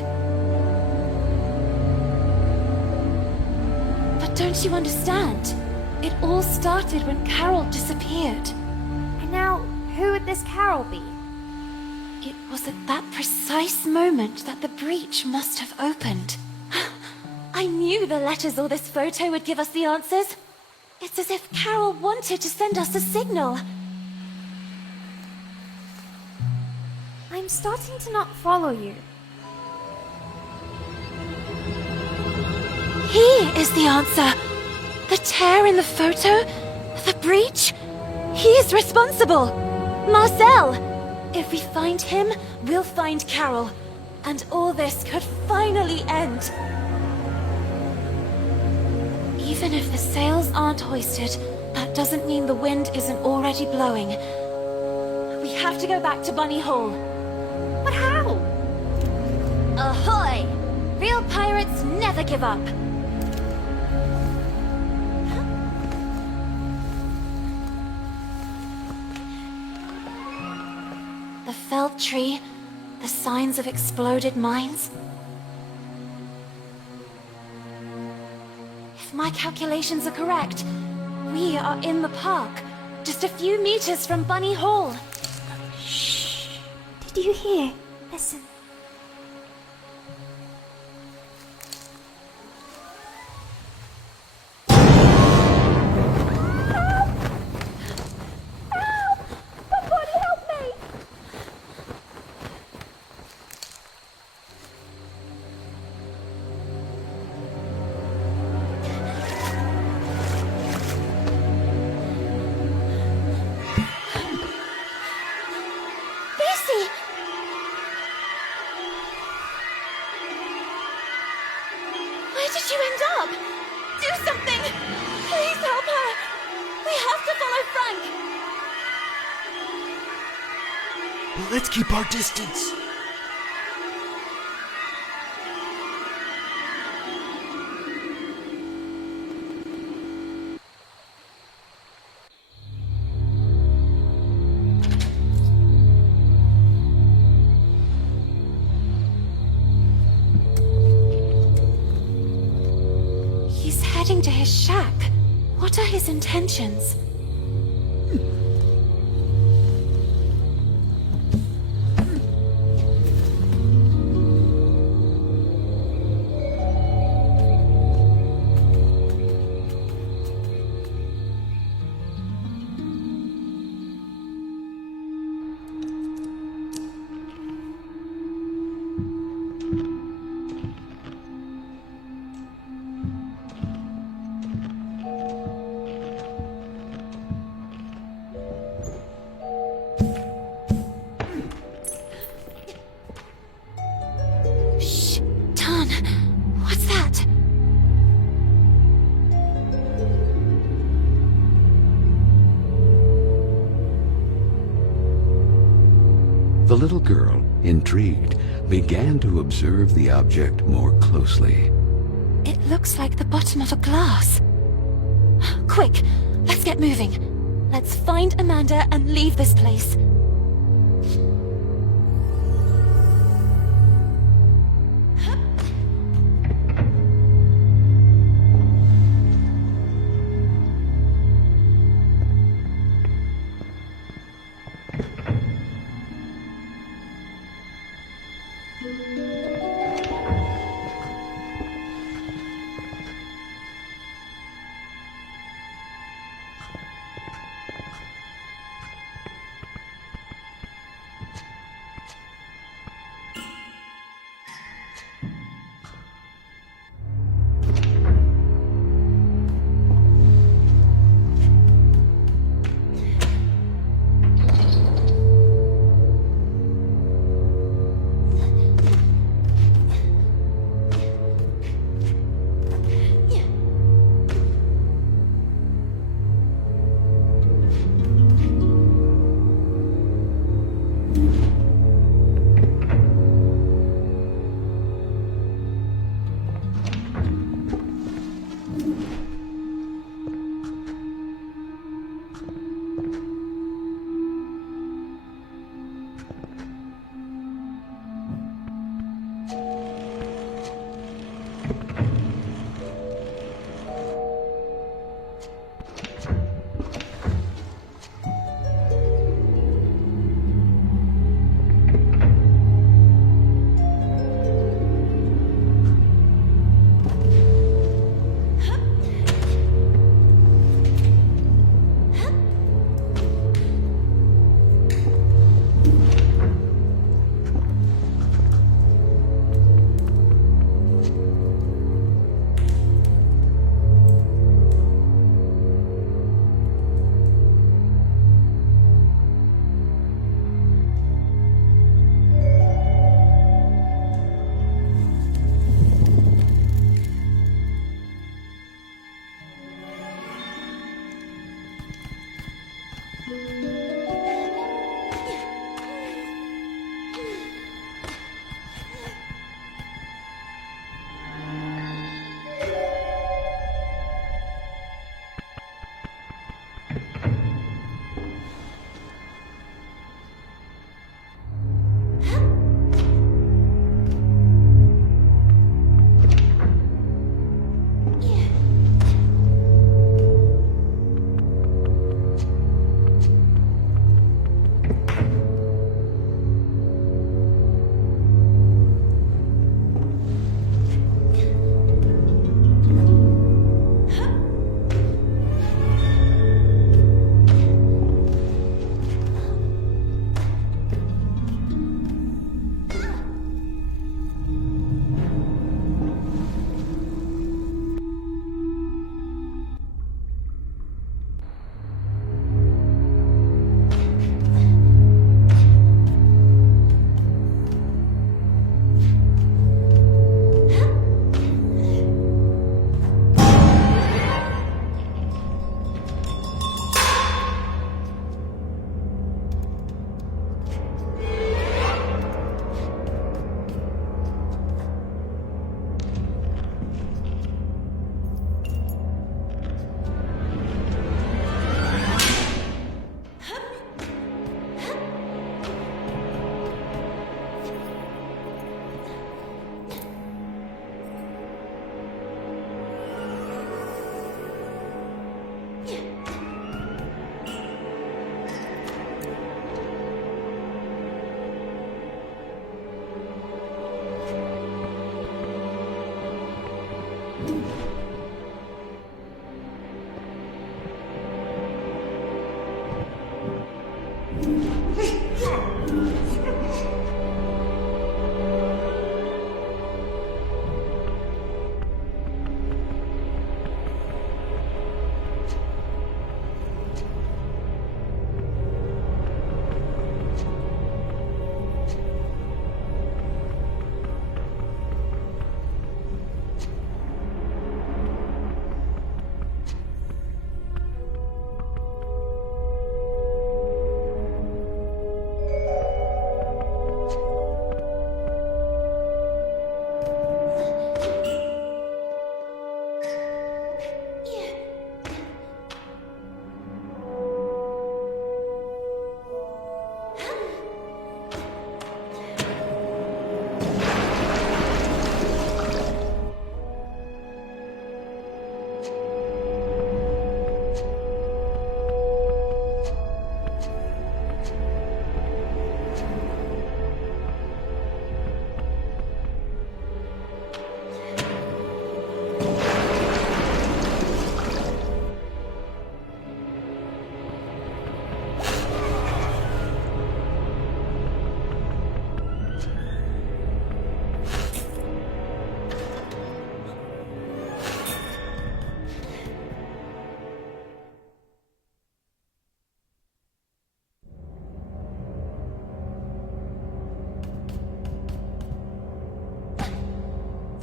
But don't you understand? It all started when Carole disappeared. And now, who would this Carole be? It was at that precise moment that the breach must have opened. I knew the letters or this photo would give us the answers. It's as if Carole wanted to send us a signal. I'm starting to not follow you. He is the answer. The tear in the photo? The breach? He's responsible. Marcel! If we find him, we'll find Carole. And all this could finally end. Even if the sails aren't hoisted, that doesn't mean the wind isn't already blowing. We have to go back to Bunny Hall. But how? Ahoy! Real pirates never give up. The felled tree, the signs of exploded mines. If my calculations are correct, we are in the park, just a few meters from Bunny Hall. Did you hear? Listen. Where did you end up? Do something! Please help her! We have to follow Frank! Let's keep our distance. He's heading to his shack. What are his intentions? Shh! Ton! What's that? The little girl, intrigued, began to observe the object more closely. It looks like the bottom of a glass. Quick, let's get moving. Let's find Amanda and leave this place.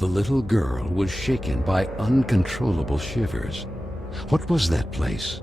The little girl was shaken by uncontrollable shivers. What was that place?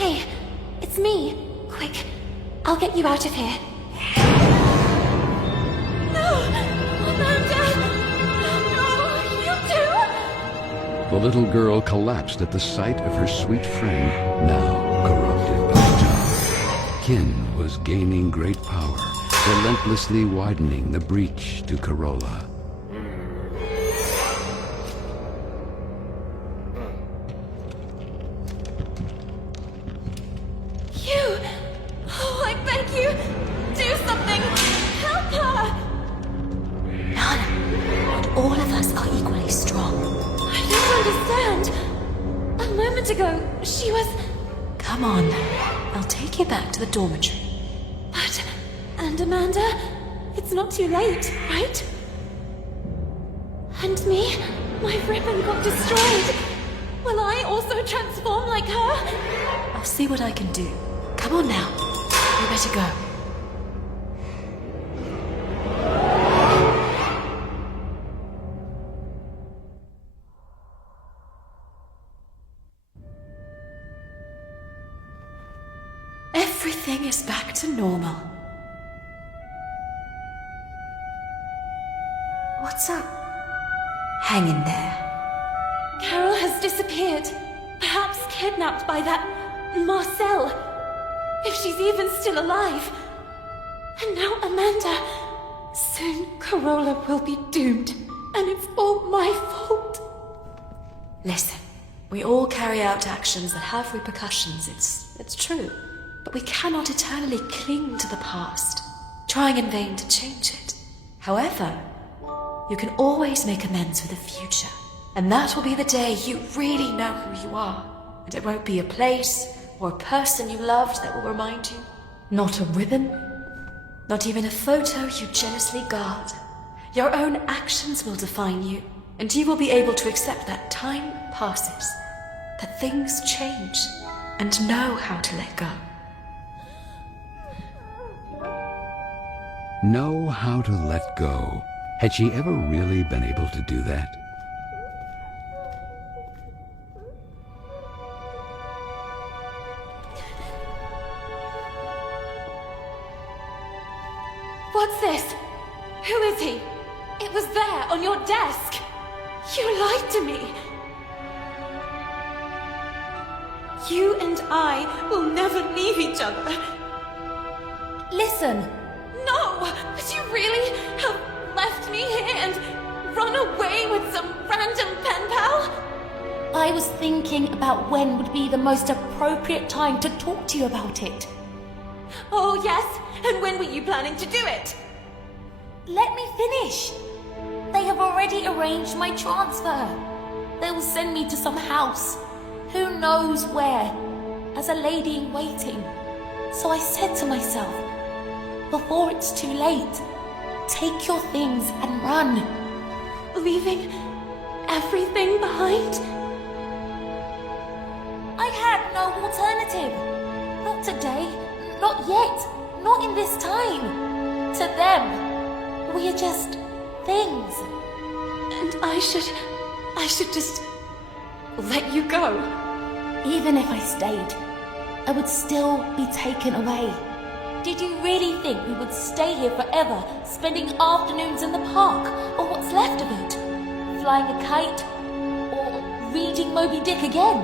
Hey, it's me. Quick, I'll get you out of here. No! Amanda! No, you do? The little girl collapsed at the sight of her sweet friend, now corrupted by time. Kin was gaining great power, relentlessly widening the breach to Carola. You! Oh, I beg you! Do something! Help her! None. Not all of us are equally strong. I don't understand. A moment ago, she was... Come on. I'll take you back to the dormitory. But... And Amanda? It's not too late, right? And me? My ribbon got destroyed. Will I also transform like her? I'll see what I can do. Come on now. We better go. Everything is back to normal. What's up? Hang in there. Carole has disappeared. Perhaps kidnapped by that... Marcel. If she's even still alive. And now Amanda. Soon Carola will be doomed. And it's all my fault. Listen, we all carry out actions that have repercussions, it's true. But we cannot eternally cling to the past, trying in vain to change it. However, you can always make amends for the future. And that will be the day you really know who you are. And it won't be a place or a person you loved that will remind you. Not a ribbon, not even a photo you jealously guard. Your own actions will define you, and you will be able to accept that time passes, that things change, and know how to let go. Know how to let go. Had she ever really been able to do that? What's this? Who is he? It was there, on your desk. You lied to me. You and I will never leave each other. Listen, No! But you really have left me here and run away with some random pen pal? I was thinking about when would be the most appropriate time to talk to you about it. Oh, yes? And when were you planning to do it? Let me finish. They have already arranged my transfer. They will send me to some house, who knows where, as a lady in waiting. So I said to myself, before it's too late, take your things and run. Leaving everything behind? I had no alternative. Not today, not yet, not in this time. To them, we are just things. And I should just let you go. Even if I stayed, I would still be taken away. Did you really think we would stay here forever, spending afternoons in the park, or what's left of it? Flying a kite, or reading Moby Dick again?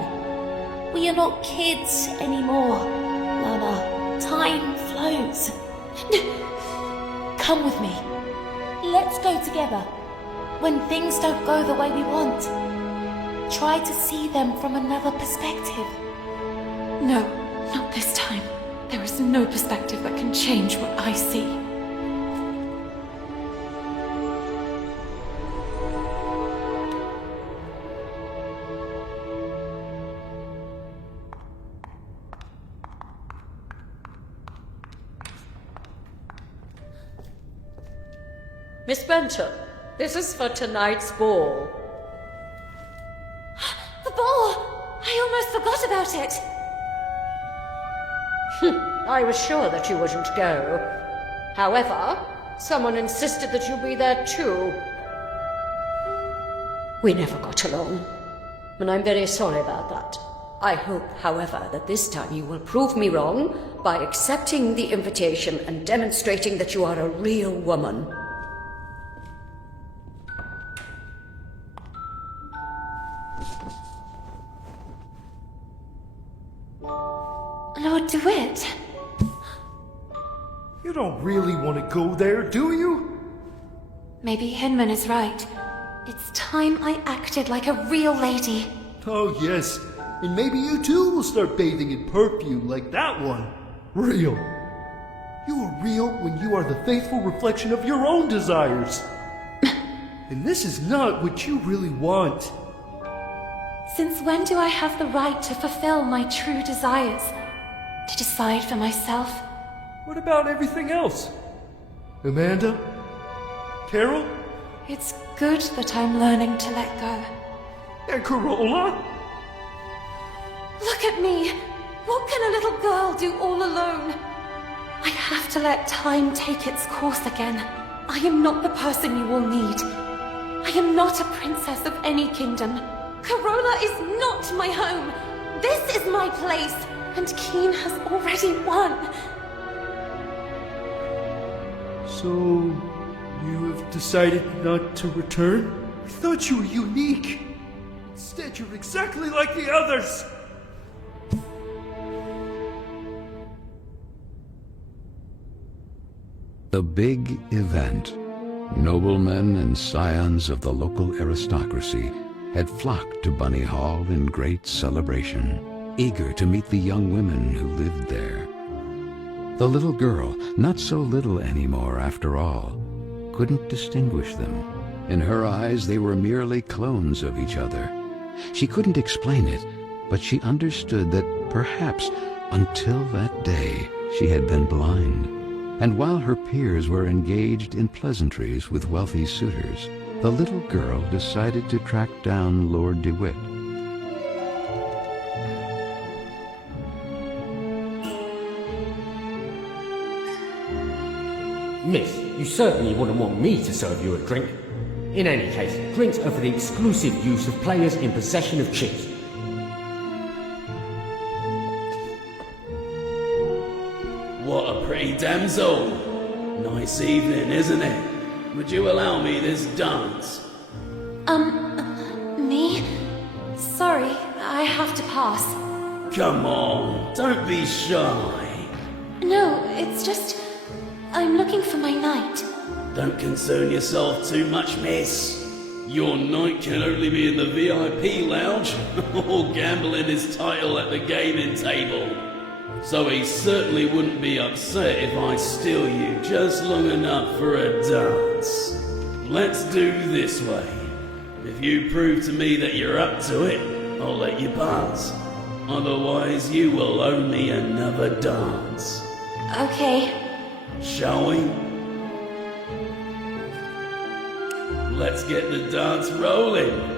We are not kids anymore, Lana. Time flows. Come with me. Let's go together. When things don't go the way we want, try to see them from another perspective. No, not this time. There is no perspective that can change what I see. Miss Benton, this is for tonight's ball. The ball! I almost forgot about it! I was sure that you wouldn't go. However, someone insisted that you be there too. We never got along, and I'm very sorry about that. I hope, however, that this time you will prove me wrong by accepting the invitation and demonstrating that you are a real woman. Lord DeWitt. You don't really want to go there, do you? Maybe Hinman is right. It's time I acted like a real lady. Oh, yes. And maybe you too will start bathing in perfume like that one. Real. You are real when you are the faithful reflection of your own desires. And this is not what you really want. Since when do I have the right to fulfill my true desires? To decide for myself? What about everything else? Amanda? Carole? It's good that I'm learning to let go. And Carola? Look at me! What can a little girl do all alone? I have to let time take its course again. I am not the person you will need. I am not a princess of any kingdom. Carola is not my home. This is my place, and Keen has already won. So, you have decided not to return? I thought you were unique. Instead, you're exactly like the others. The big event. Noblemen and scions of the local aristocracy had flocked to Bunny Hall in great celebration, eager to meet the young women who lived there. The little girl, not so little anymore after all, couldn't distinguish them. In her eyes, they were merely clones of each other. She couldn't explain it, but she understood that perhaps until that day she had been blind. And while her peers were engaged in pleasantries with wealthy suitors, the little girl decided to track down Lord DeWitt. Miss, you certainly wouldn't want me to serve you a drink. In any case, drinks are for the exclusive use of players in possession of chips. What a pretty damsel. Nice evening, isn't it? Would you allow me this dance? Me? Sorry, I have to pass. Come on, don't be shy. No, it's just... I'm looking for my knight. Don't concern yourself too much, miss. Your knight can only be in the VIP lounge or gambling his title at the gaming table. So he certainly wouldn't be upset if I steal you just long enough for a dance. Let's do this way. If you prove to me that you're up to it, I'll let you pass. Otherwise, you will owe me another dance. Okay. Shall we? Let's get the dance rolling.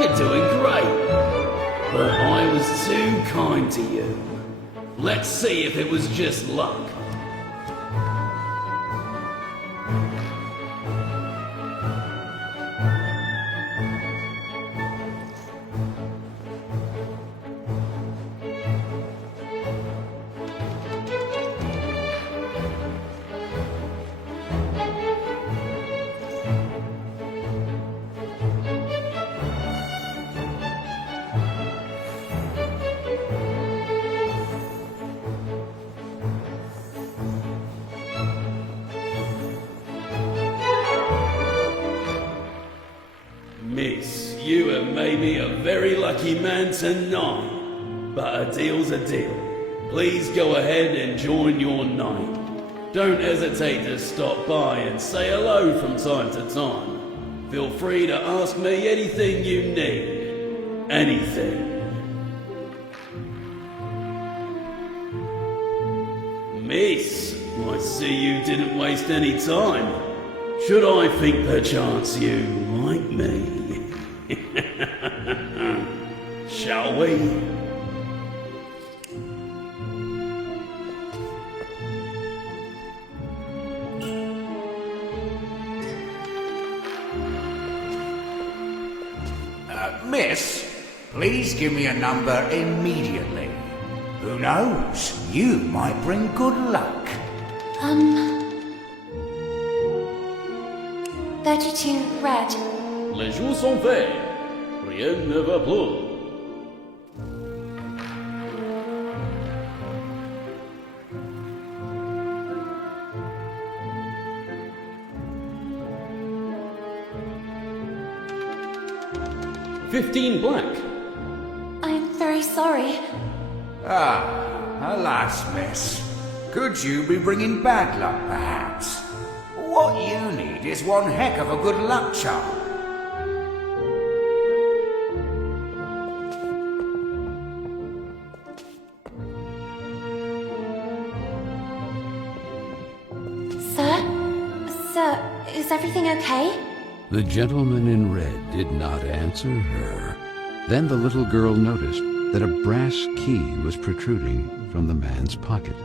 You're doing great. But I was too kind to you. Let's see if it was just luck. Miss, you have made me a very lucky man tonight. But a deal's a deal. Please go ahead and join your night. Don't hesitate to stop by and say hello from time to time. Feel free to ask me anything you need. Anything. Miss, I see you didn't waste any time. Should I think perchance you like me? Shall we? Miss, please give me a number immediately. Who knows? You might bring good luck. 32 red. Les jours sont faits. Rien ne va plus. $15 black. I'm very sorry. Alas, miss. Could you be bringing bad luck, perhaps? What you need is one heck of a good luck charm. Sir, is everything okay? The gentleman in red did not answer her. Then the little girl noticed that a brass key was protruding from the man's pocket.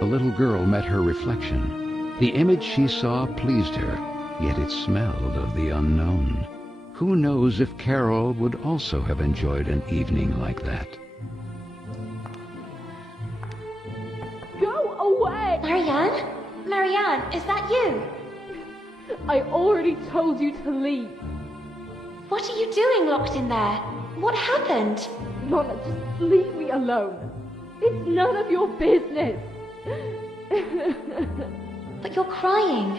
The little girl met her reflection. The image she saw pleased her, yet it smelled of the unknown. Who knows if Carole would also have enjoyed an evening like that? Go away! Marianne? Marianne, is that you? I already told you to leave. What are you doing locked in there? What happened? Lorna, just leave me alone. It's none of your business. But you're crying.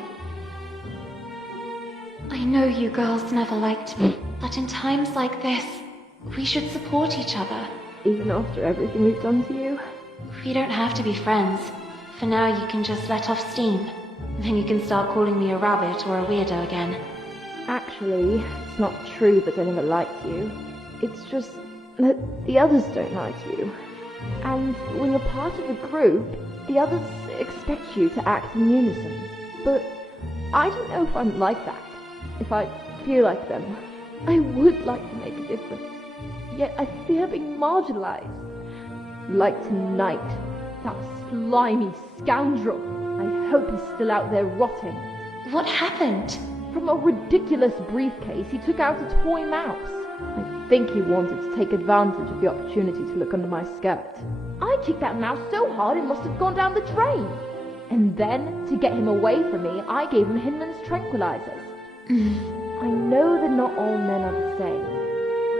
I know you girls never liked me, but in times like this, we should support each other. Even after everything we've done to you? We don't have to be friends. For now, you can just let off steam. Then you can start calling me a rabbit or a weirdo again. Actually, it's not true that I never liked you. It's just that the others don't like you. And when you're part of a group, the others expect you to act in unison. But I don't know if I'm like that. If I feel like them. I would like to make a difference. Yet I fear being marginalized. Like tonight. That slimy scoundrel. I hope he's still out there rotting. What happened? From a ridiculous briefcase, he took out a toy mouse. I think he wanted to take advantage of the opportunity to look under my skirt. I kicked that mouse so hard it must have gone down the drain. And then, to get him away from me, I gave him Hinman's tranquilizers. I know that not all men are the same.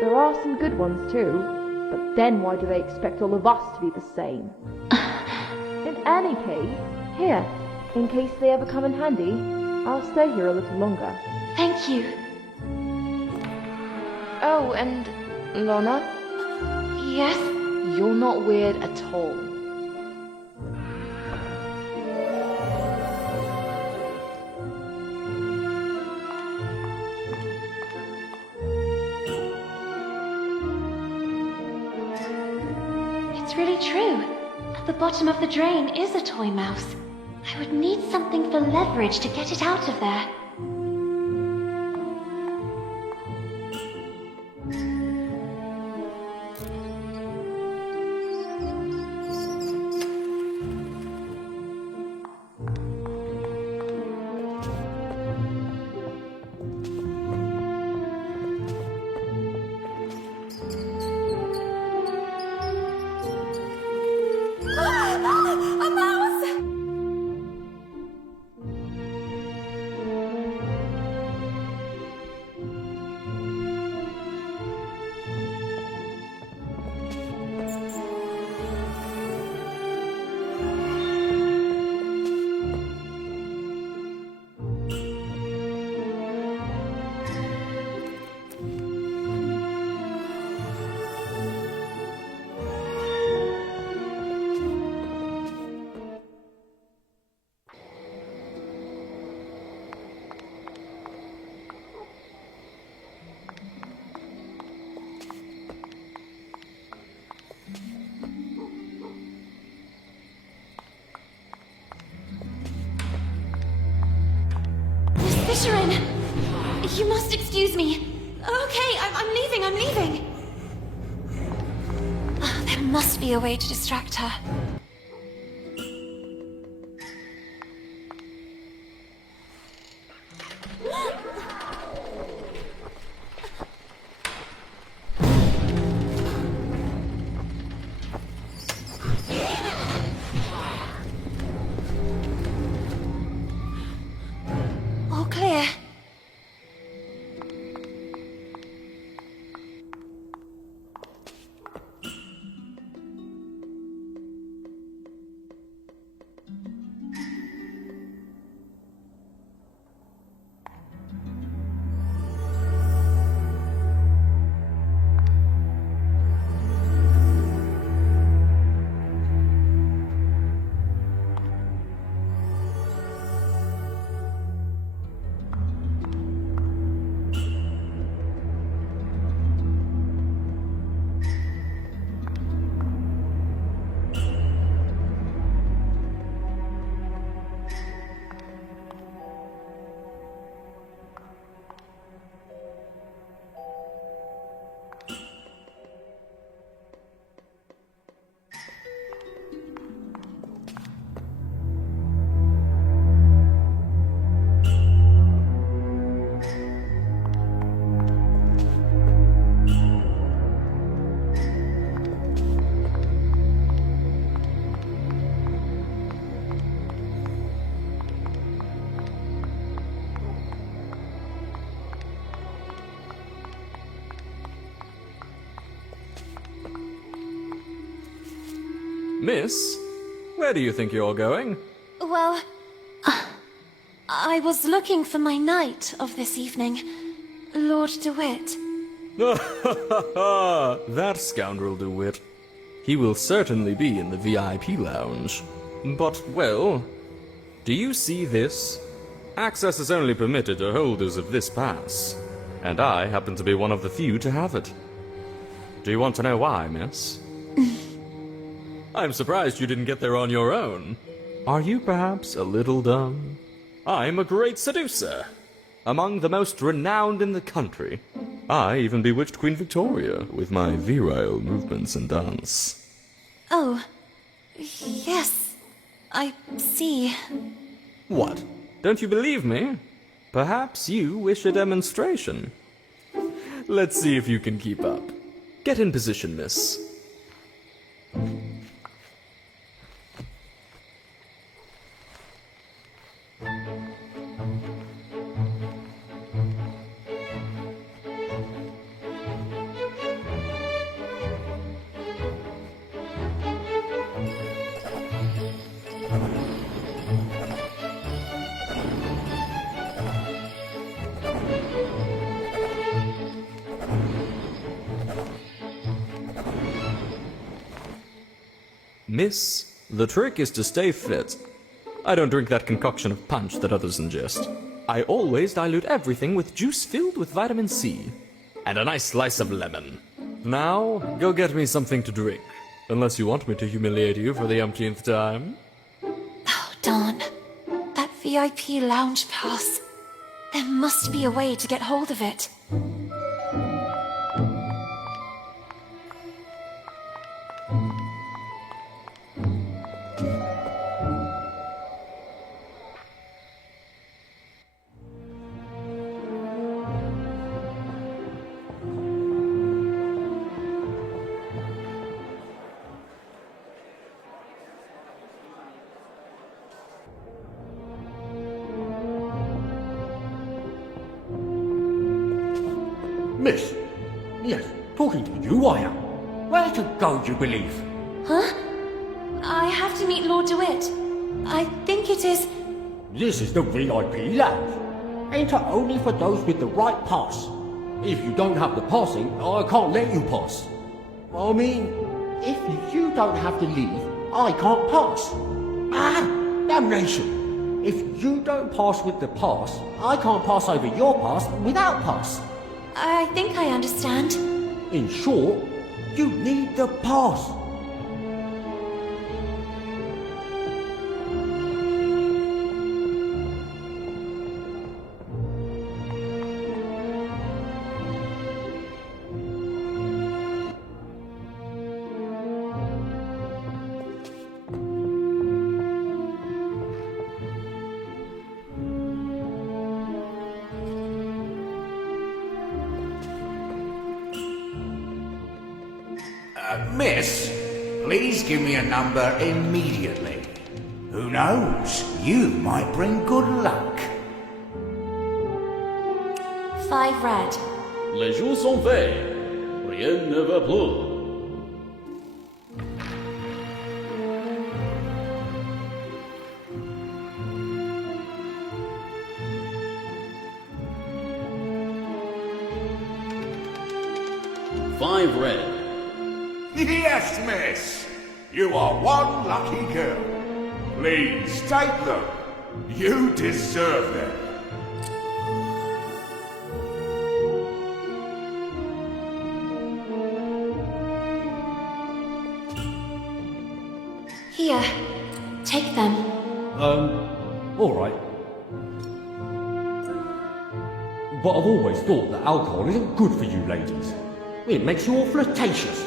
There are some good ones too. But then why do they expect all of us to be the same? In any case, here, in case they ever come in handy, I'll stay here a little longer. Thank you. Oh, and Lorna? Yes? You're not weird at all. It's really true. At the bottom of the drain is a toy mouse. I would need something for leverage to get it out of there. A mouse! Fisherin! You must excuse me. Okay, I'm leaving. There must be a way to distract her. All clear. Miss, where do you think you're going? Well, I was looking for my knight of this evening, Lord DeWitt. That scoundrel DeWitt. He will certainly be in the VIP lounge. But, well, do you see this? Access is only permitted to holders of this pass, and I happen to be one of the few to have it. Do you want to know why, miss? I'm surprised you didn't get there on your own. Are you perhaps a little dumb? I'm a great seducer, among the most renowned in the country. I even bewitched Queen Victoria with my virile movements and dance. Oh, yes, I see. What? Don't you believe me? Perhaps you wish a demonstration. Let's see if you can keep up. Get in position, miss. Miss, the trick is to stay fit. I don't drink that concoction of punch that others ingest. I always dilute everything with juice filled with vitamin C. And a nice slice of lemon. Now, go get me something to drink. Unless you want me to humiliate you for the umpteenth time. Oh, darn. VIP lounge pass. There must be a way to get hold of it. Miss? Yes, talking to you I am. Where to go, you believe? Huh? I have to meet Lord DeWitt. I think it is... This is the VIP lounge. Enter only for those with the right pass. If you don't have the passing, I can't let you pass. I mean, if you don't have to leave, I can't pass. Ah, damnation! If you don't pass with the pass, I can't pass over your pass without pass. I think I understand. In short, you need the pass. Miss, please give me a number immediately. Who knows? You might bring good luck. 5 red. Les jours sont faits. Rien ne va plus. Five red. Yes, miss. You are one lucky girl. Please take them. You deserve them. Here, take them. Alright. But I've always thought that alcohol isn't good for you ladies. It makes you all flirtatious.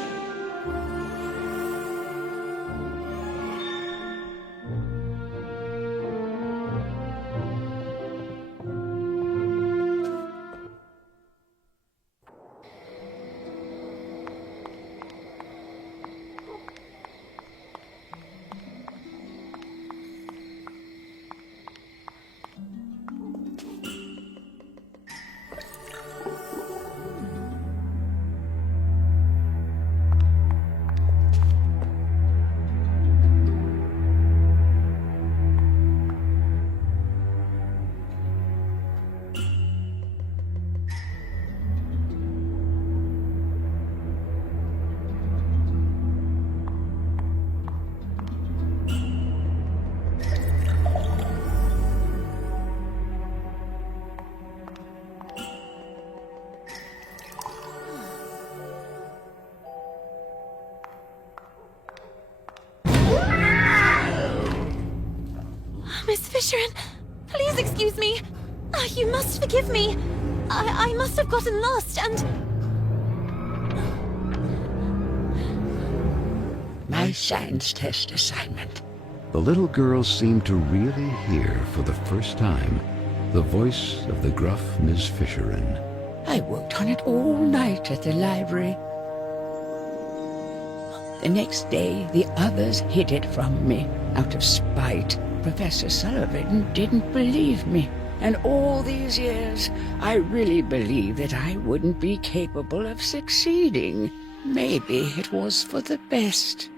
Miss Fisherin, please excuse me. You must forgive me. I must have gotten lost and... My science test assignment. The little girl seemed to really hear for the first time the voice of the gruff Miss Fisherin. I worked on it all night at the library. The next day, the others hid it from me out of spite. Professor Sullivan didn't believe me. And all these years, I really believed that I wouldn't be capable of succeeding. Maybe it was for the best.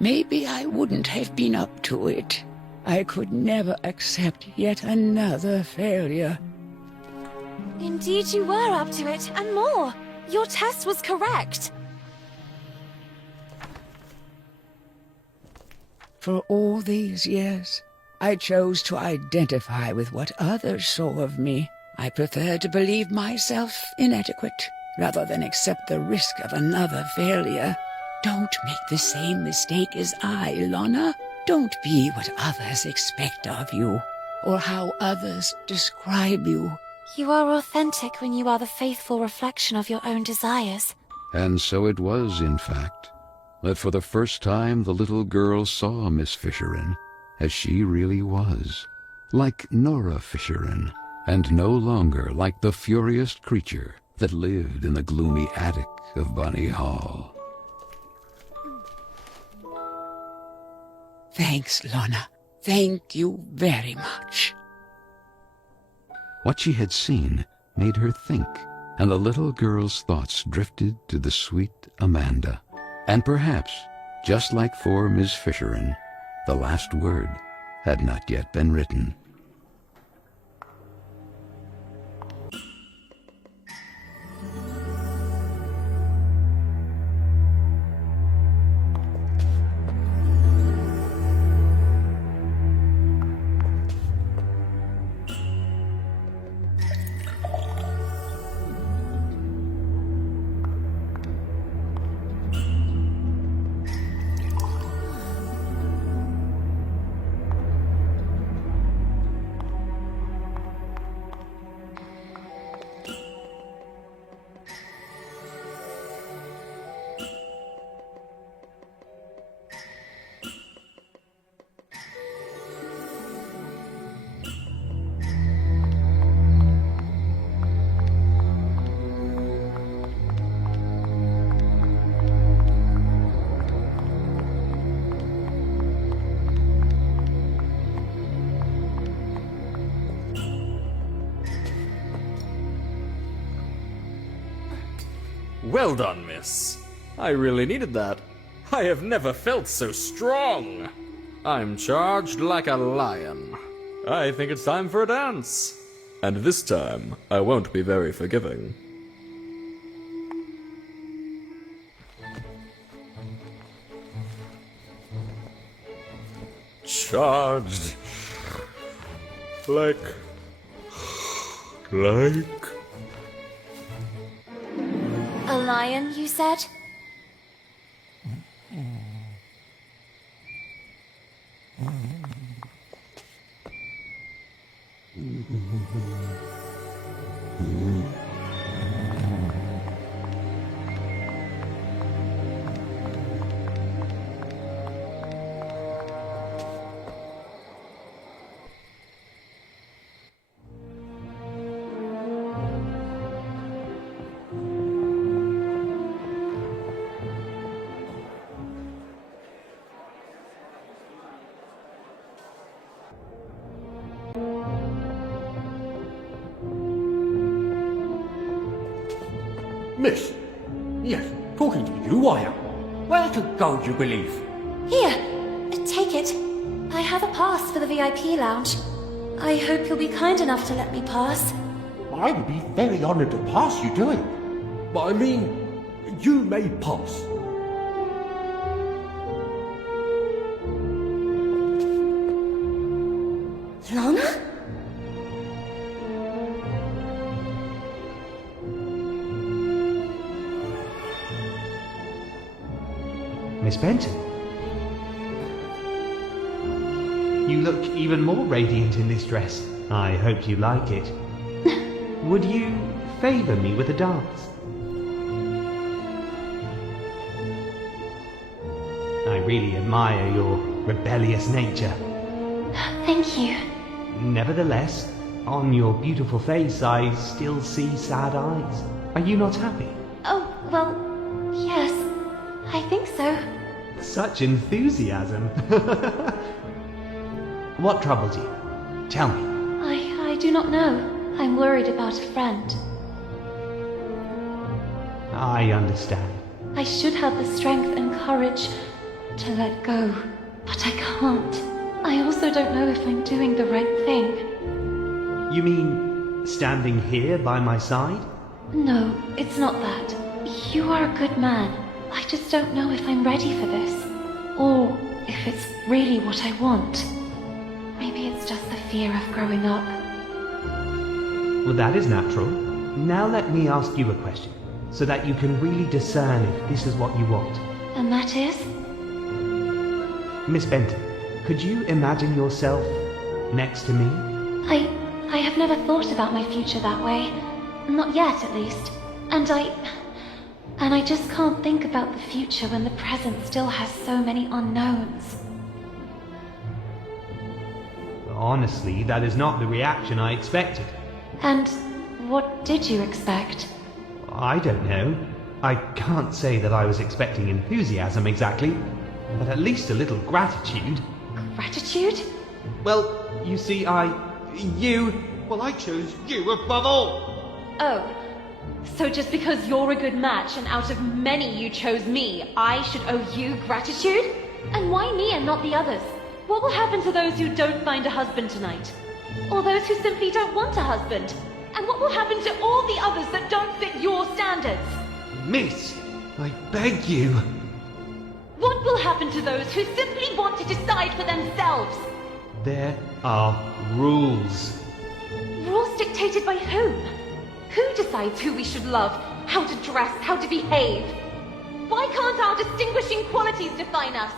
Maybe I wouldn't have been up to it. I could never accept yet another failure. Indeed you were up to it, and more. Your test was correct. For all these years, I chose to identify with what others saw of me. I preferred to believe myself inadequate, rather than accept the risk of another failure. Don't make the same mistake as I, Lana. Don't be what others expect of you. or how others describe you. You are authentic when you are the faithful reflection of your own desires. And so it was, in fact, that for the first time the little girl saw Miss Fisherin as she really was, like Nora Fisherin, and no longer like the furious creature that lived in the gloomy attic of Bunny Hall. Thanks, Lorna. Thank you very much. What she had seen made her think, and the little girl's thoughts drifted to the sweet Amanda. And perhaps, just like for Miss Fisherin, the last word had not yet been written. Well done, miss. I really needed that. I have never felt so strong. I'm charged like a lion. I think it's time for a dance. And this time, I won't be very forgiving. Charged. Like... A lion, you said? Miss? Yes, talking to you I am. Where to go, you believe? Here, take it. I have a pass for the VIP lounge. I hope you'll be kind enough to let me pass. I would be very honored to pass you to him. But I mean, you may pass. Lorna? Miss Benton. You look even more radiant in this dress. I hope you like it. Would you favor me with a dance? I really admire your rebellious nature. Thank you. Nevertheless, on your beautiful face I still see sad eyes. Are you not happy? Oh, well, yes. I think so. Such enthusiasm. What troubles you? Tell me. I do not know. I'm worried about a friend. I understand. I should have the strength and courage to let go, but I can't. I also don't know if I'm doing the right thing. You mean standing here by my side? No, it's not that. You are a good man. I just don't know if I'm ready for this. Or if it's really what I want. Maybe it's just the fear of growing up. Well, that is natural. Now let me ask you a question, so that you can really discern if this is what you want. And that is? Miss Benton, could you imagine yourself next to me? I have never thought about my future that way. Not yet, at least. And I just can't think about the future when the present still has so many unknowns. Honestly, that is not the reaction I expected. And what did you expect? I don't know. I can't say that I was expecting enthusiasm exactly, but at least a little gratitude. Gratitude? Well, you see, I chose you above all! Oh, so just because you're a good match and out of many you chose me, I should owe you gratitude? And why me and not the others? What will happen to those who don't find a husband tonight? Or those who simply don't want a husband? And what will happen to all the others that don't fit your standards? Miss, I beg you. What will happen to those who simply want to decide for themselves? There are rules. Rules dictated by whom? Who decides who we should love, how to dress, how to behave? Why can't our distinguishing qualities define us?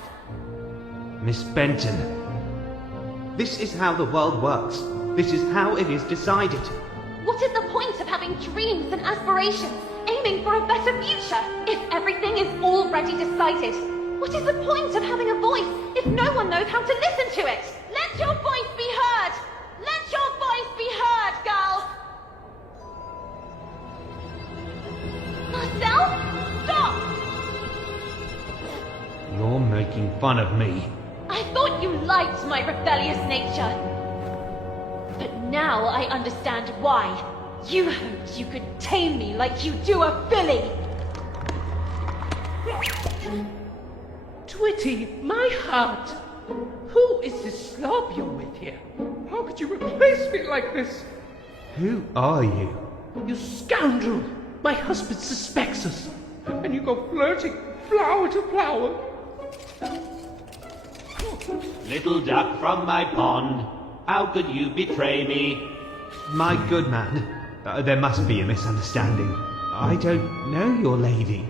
Miss Benton, this is how the world works. This is how it is decided. What is the point of having dreams and aspirations, aiming for a better future, if everything is already decided? What is the point of having a voice if no one knows how to listen to it? Let your voice be heard! Let your voice be heard, girls! Marcel, stop! You're making fun of me. I thought you liked my rebellious nature. But now I understand why. You hoped you could tame me like you do a filly. Twitty, my heart! Who is this slob you're with here? How could you replace me like this? Who are you? You scoundrel! My husband suspects us, and you go flirting flower to flower. Little duck from my pond, how could you betray me? My good man, there must be a misunderstanding. I don't know your lady.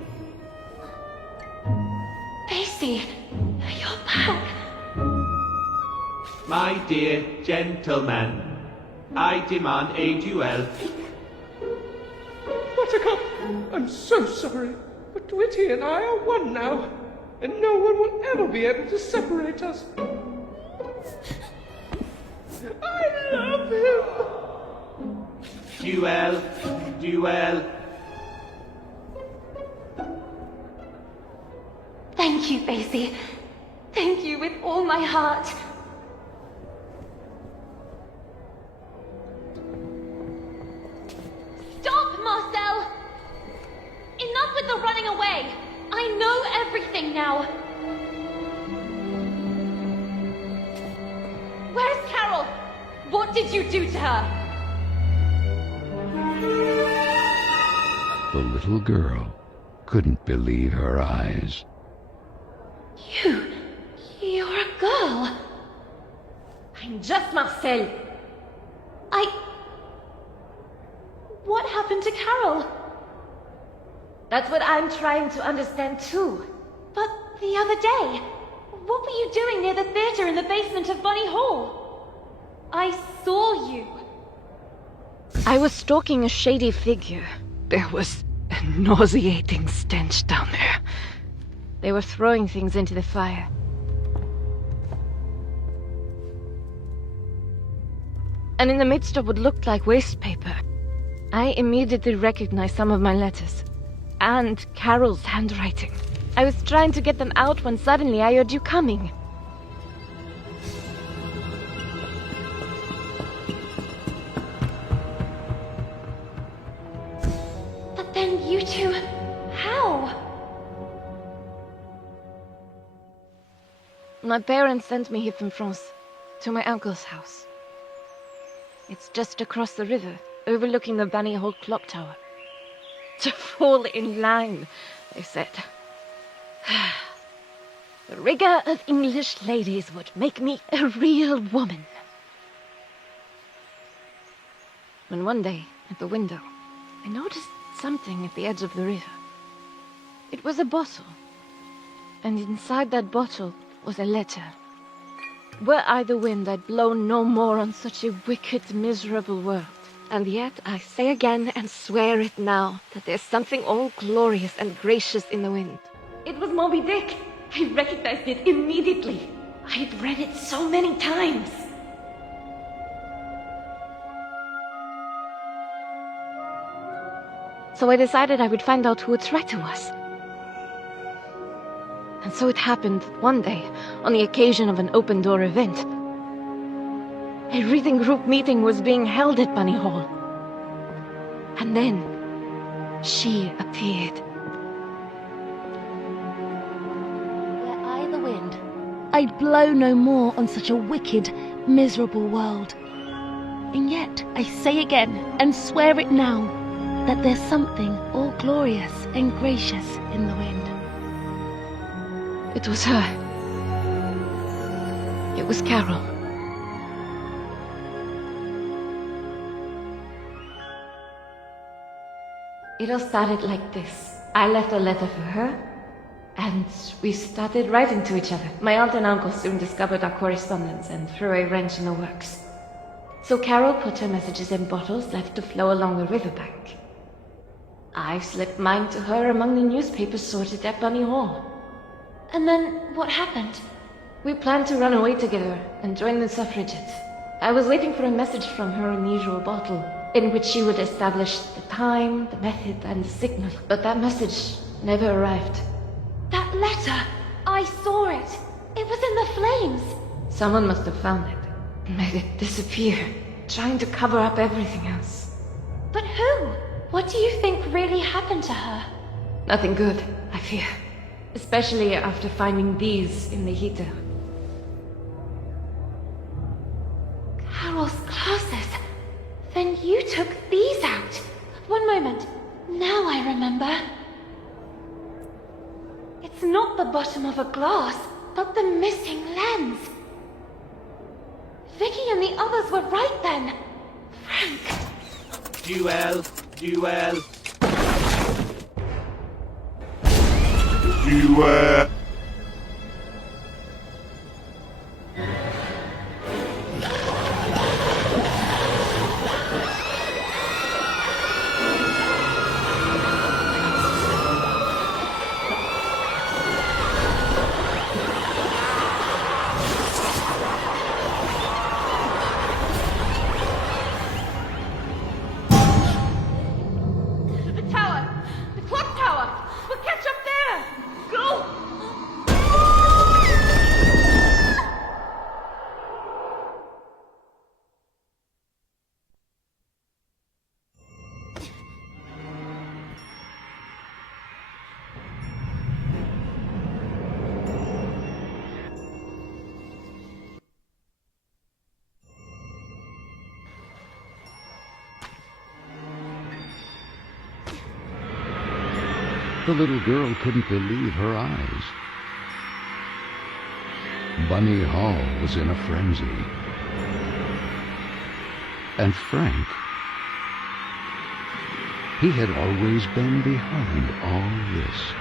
Basie, you're back. My dear gentleman, I demand a duel. Buttercup, I'm so sorry, but Twitty and I are one now, and no one will ever be able to separate us. I love him! Duel, duel. Thank you, Basie. Thank you with all my heart. Stop, Marcel! Enough with the running away! I know everything now! Where's Carole? What did you do to her? The little girl couldn't believe her eyes. You're a girl. I'm just Marcel. What happened to Carole? That's what I'm trying to understand too. But the other day, what were you doing near the theater in the basement of Bunny Hall? I saw you. I was stalking a shady figure. There was a nauseating stench down there. They were throwing things into the fire. And in the midst of what looked like waste paper, I immediately recognized some of my letters. And Carole's handwriting. I was trying to get them out when suddenly I heard you coming. But then you two... how? My parents sent me here from France, to my uncle's house. It's just across the river, overlooking the Bunny Hall clock tower. To fall in line, they said. The rigor of English ladies would make me a real woman. When one day, at the window, I noticed something at the edge of the river. It was a bottle, and inside that bottle was a letter. Were I the wind, I'd blow no more on such a wicked, miserable world. And yet I say again and swear it now that there's something all glorious and gracious in the wind. It was Moby Dick. I recognized it immediately. I had read it so many times. So I decided I would find out who its writer was. And so it happened one day, on the occasion of an open-door event. A reading group meeting was being held at Bunny Hall. And then, she appeared. Were I the wind, I'd blow no more on such a wicked, miserable world. And yet, I say again, and swear it now, that there's something all glorious and gracious in the wind. It was her. It was Carole. It all started like this. I left a letter for her, and we started writing to each other. My aunt and uncle soon discovered our correspondence and threw a wrench in the works. So Carole put her messages in bottles left to flow along the riverbank. I slipped mine to her among the newspapers sorted at Bunny Hall. And then what happened? We planned to run away together and join the suffragettes. I was waiting for a message from her unusual bottle, in which she would establish the time, the method, and the signal. But that message never arrived. That letter! I saw it! It was in the flames! Someone must have found it and made it disappear, trying to cover up everything else. But who? What do you think really happened to her? Nothing good, I fear. Especially after finding these in the heater. Carole's glasses. Then you took these out. One moment. Now I remember. It's not the bottom of a glass, but the missing lens. Vicky and the others were right then. Frank. Duel. Duel. The little girl couldn't believe her eyes. Bunny Hall was in a frenzy. And Frank, he had always been behind all this.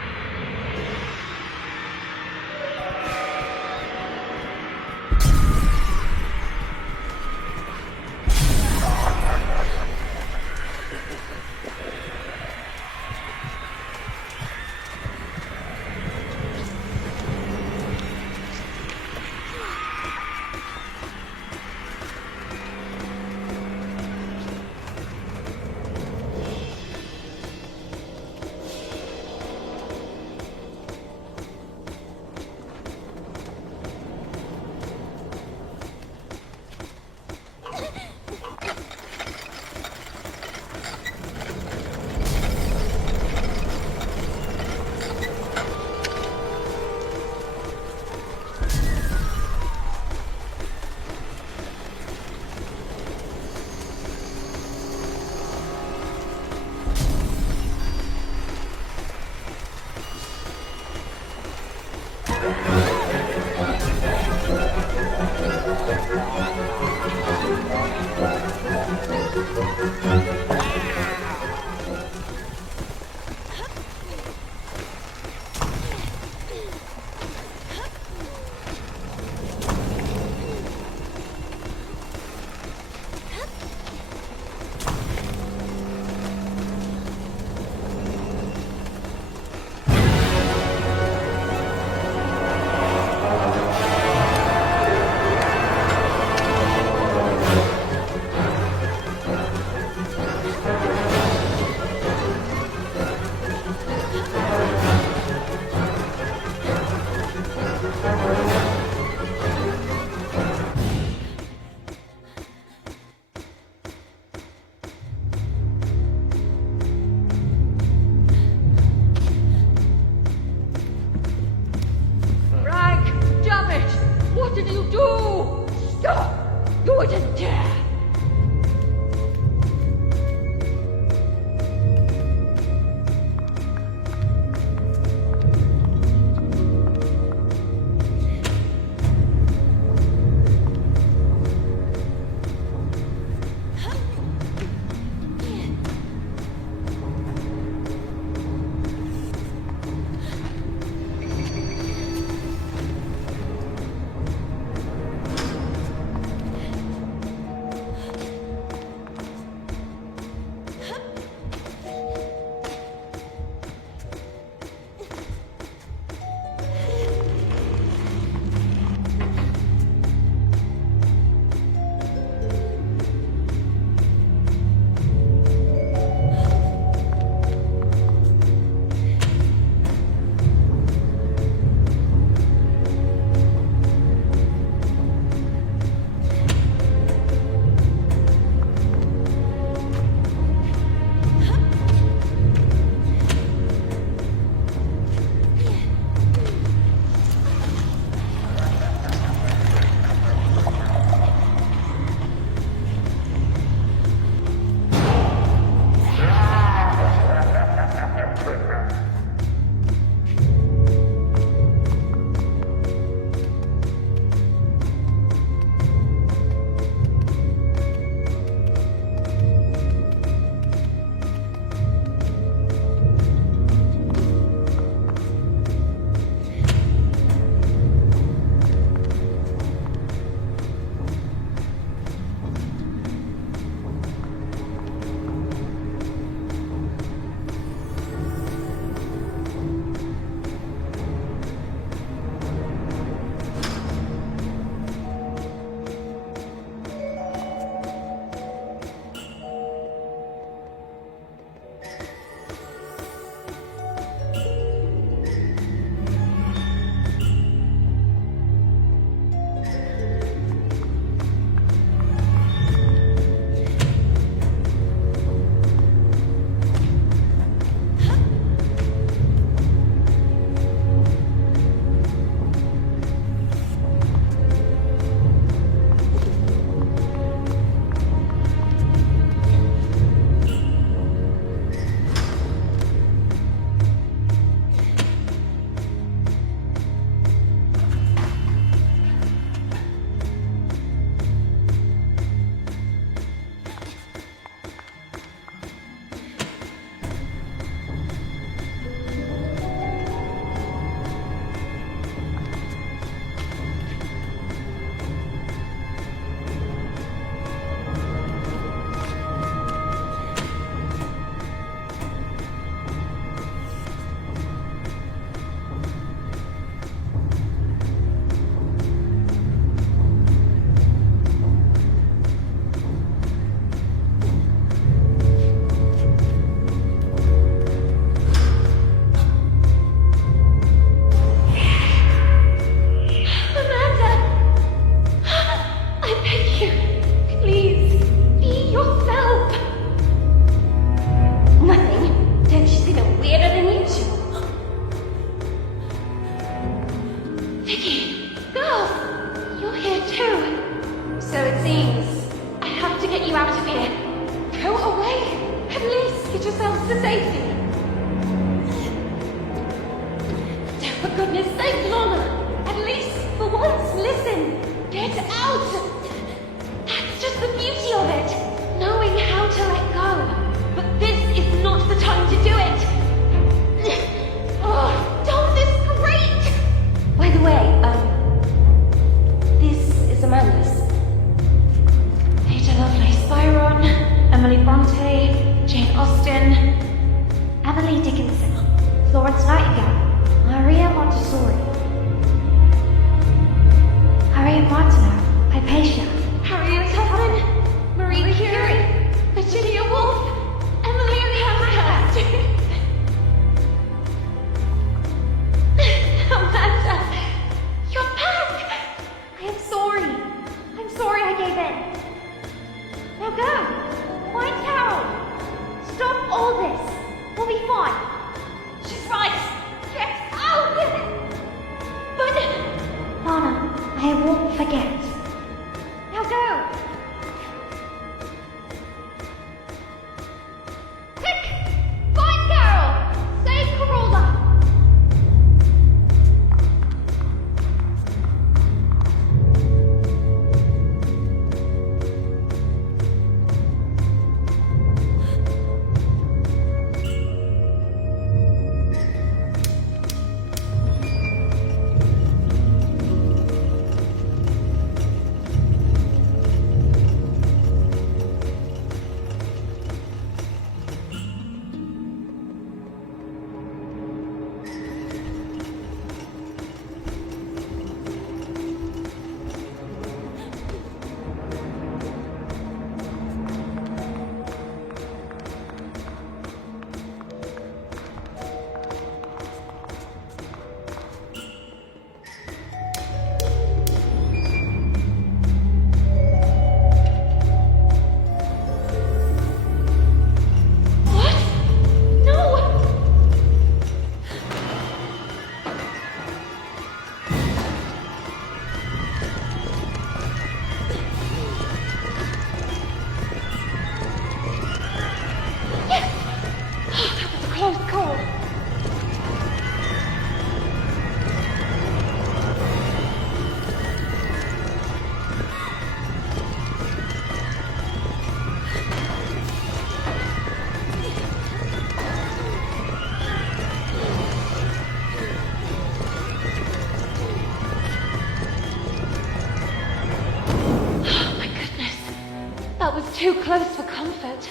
get you out of here. Go away. At least get yourselves to safety. For goodness sake, Lana! At least, for once, listen! Get out! That's just the beauty of it! Knowing how to let go. But this is not the time to do it! Oh, Dom, this is great! By the way, this is Amanda's. Ada Lovelace Byron, Emily Bronte, Jane Austen, Emily Dickinson, Florence Nightingale, Maria Montessori, Harriet Martineau, Hypatia, Harriet Tubman, Marie Curie, Virginia Woolf, Emily Hammerhand. Amanda, you're back! I am sorry. I'm sorry I gave in. Now go. Find Carole. Stop all this. We'll be fine. She's right. Get out! But... Lana, I won't forget. Now go! Quick! Find Carole! Save Corolla! That was too close for comfort.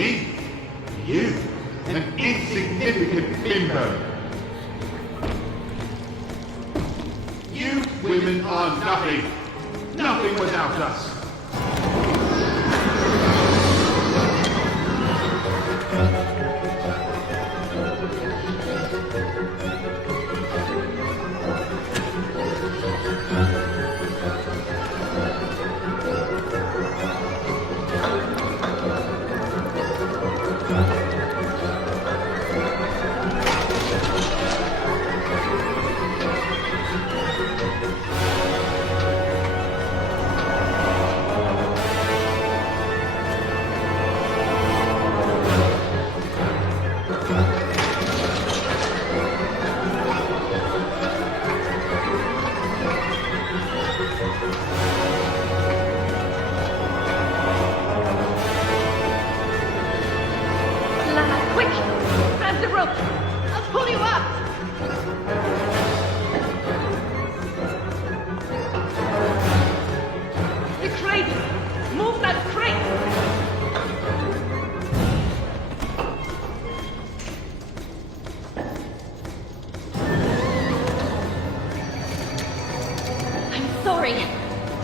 Me? You? An insignificant bimbo. You women are nothing. Nothing without us.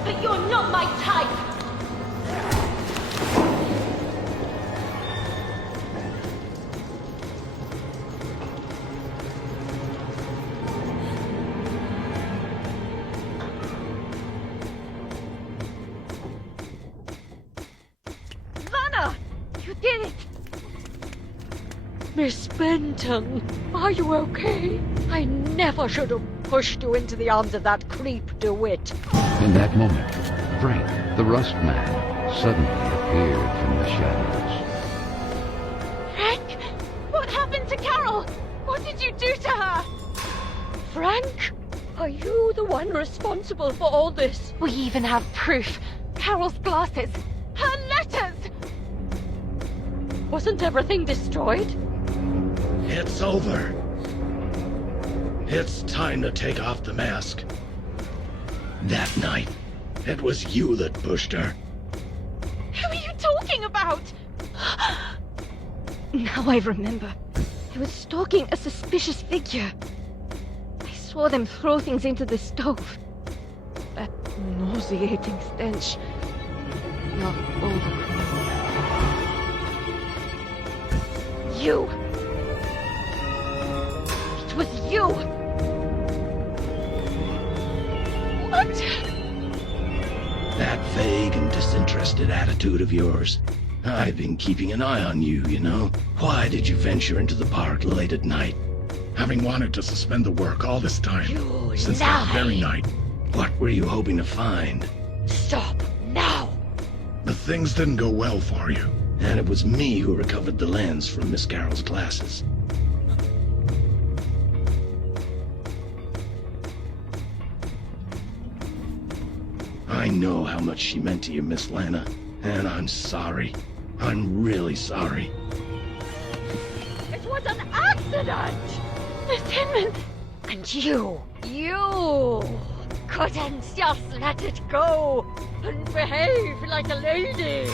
But you're not my type! Vanna! You did it! Miss Benton, are you okay? I never should have pushed you into the arms of that creep DeWitt. In that moment, Frank, the Rust Man, suddenly appeared from the shadows. Frank! What happened to Carole? What did you do to her? Frank? Are you the one responsible for all this? We even have proof. Carole's glasses. Her letters! Wasn't everything destroyed? It's over. It's time to take off the mask. That night, it was you that pushed her. Who are you talking about? Now I remember. I was stalking a suspicious figure. I saw them throw things into the stove. That nauseating stench. Not all the You! It was you! What? That vague and disinterested attitude of yours. I've been keeping an eye on you, you know. Why did you venture into the park late at night? Having wanted to suspend the work all this time. Since that very night. What were you hoping to find? Stop, now! The things didn't go well for you. And it was me who recovered the lens from Miss Carole's glasses. I know how much she meant to you, Miss Lana, and I'm sorry. I'm really sorry. It was an accident! Miss Hinman! And you couldn't just let it go and behave like a lady.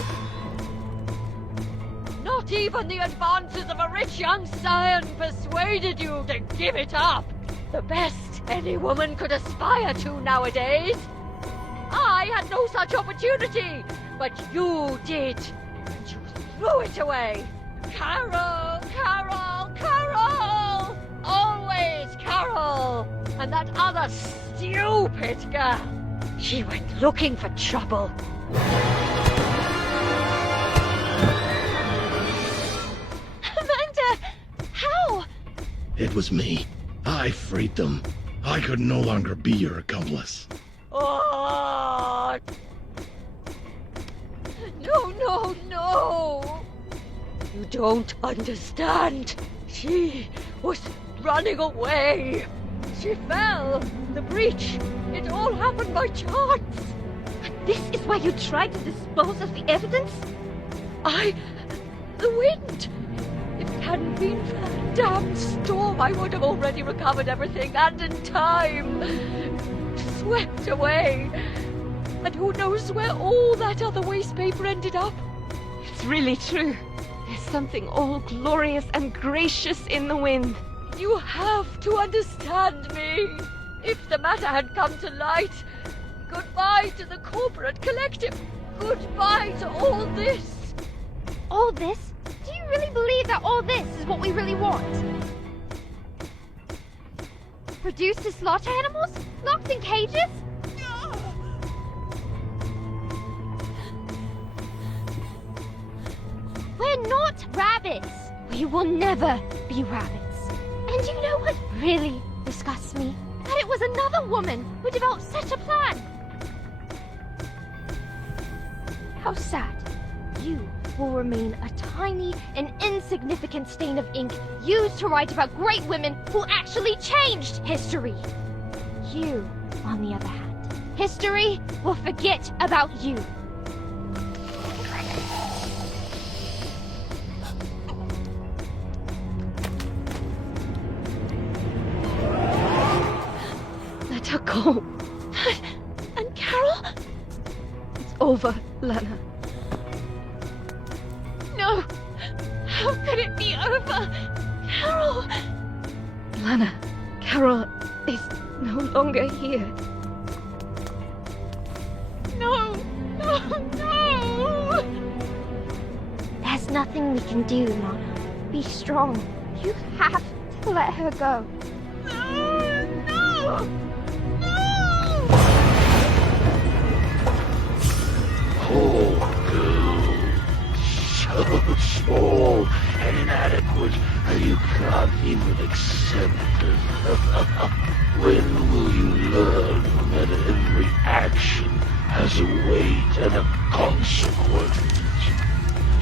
Not even the advances of a rich young scion persuaded you to give it up. The best any woman could aspire to nowadays. I had no such opportunity, but you did. And you threw it away. Carole, Carole, Carole! Always Carole! And that other stupid girl. She went looking for trouble. Amanda! How? It was me. I freed them. I could no longer be your accomplice. Oh! No! You don't understand. She was running away. She fell. The breach. It all happened by chance. This is why you tried to dispose of the evidence? The wind. If it hadn't been for that damn storm, I would have already recovered everything, and in time. Swept away. And who knows where all that other waste paper ended up? It's really true. There's something all glorious and gracious in the wind. You have to understand me. If the matter had come to light, goodbye to the corporate collective. Goodbye to all this. All this? Do you really believe that all this is what we really want? Reduced to slaughter animals? Locked in cages? We're not rabbits! We will never be rabbits. And you know what really disgusts me? That it was another woman who developed such a plan. How sad. You will remain a tiny and insignificant stain of ink used to write about great women who actually changed history. You, on the other hand, history will forget about you. Let her go. And Carole? It's over, Lana. No! How could it be over? Carole! Lana, Carole is no longer here. No! No! No! There's nothing we can do, Lana. Be strong. You have to let her go. No! No! Poor girl. So small and inadequate that you can't even accept it. When will you learn that every action has a weight and a consequence?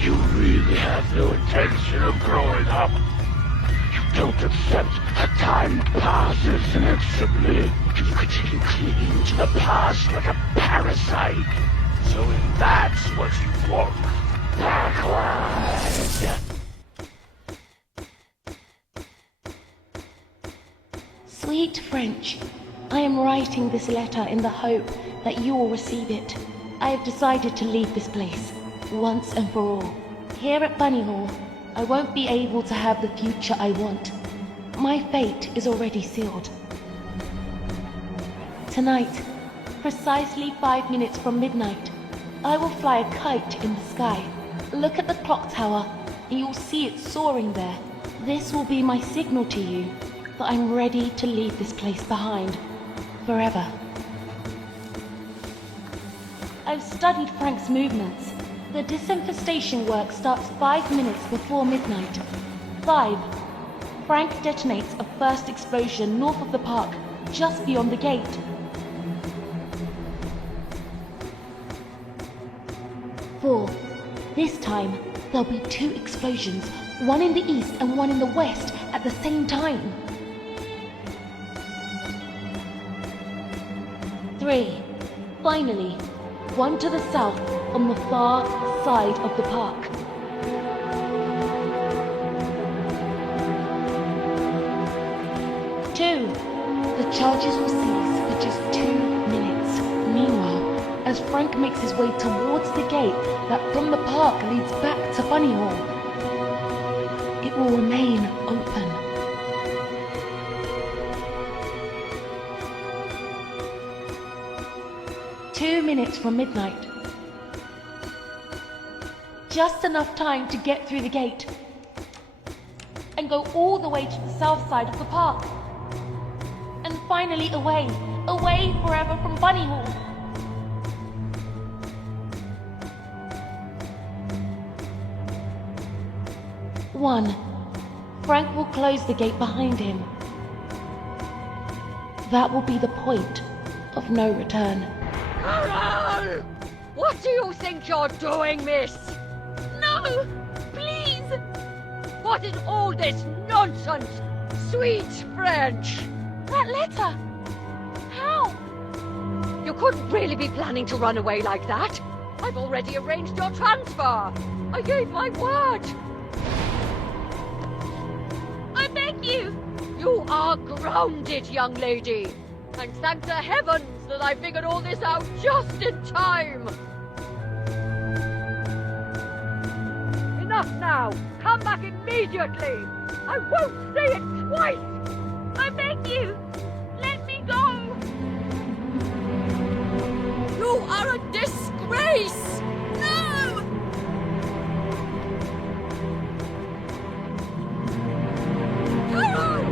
You really have no intention of growing up. You don't accept that time passes inexorably. You continue clinging to the past like a parasite. So if that's what you want, backward. Sweet French, I am writing this letter in the hope that you will receive it. I have decided to leave this place, once and for all. Here at Bunny Hall, I won't be able to have the future I want. My fate is already sealed. Tonight, precisely 5 minutes from midnight, I will fly a kite in the sky. Look at the clock tower, and you'll see it soaring there. This will be my signal to you that I'm ready to leave this place behind, forever. I've studied Frank's movements. The disinfestation work starts 5 minutes before midnight. 5. Frank detonates a first explosion north of the park, just beyond the gate. 4. This time, there'll be 2 explosions, one in the east and one in the west at the same time. 3. Finally, one to the south on the far side of the park. 2. The charges will cease for just 2 minutes. Meanwhile, as Frank makes his way towards the gate that from the park leads back to Bunny Hall, it will remain open. Two minutes from midnight. Just enough time to get through the gate and go all the way to the south side of the park. And finally away forever from Bunny Hall. 1. Frank will close the gate behind him. That will be the point of no return. Carole! What do you think you're doing, miss? No! Please! What is all this nonsense? Sweet French! That letter! How? You couldn't really be planning to run away like that. I've already arranged your transfer. I gave my word. I beg you! You are grounded, young lady. And thank the heavens that I figured all this out just in time. Enough now. come back immediately! I won't say it twice! I beg you! Let me go! You are a disgrace! No! Carole!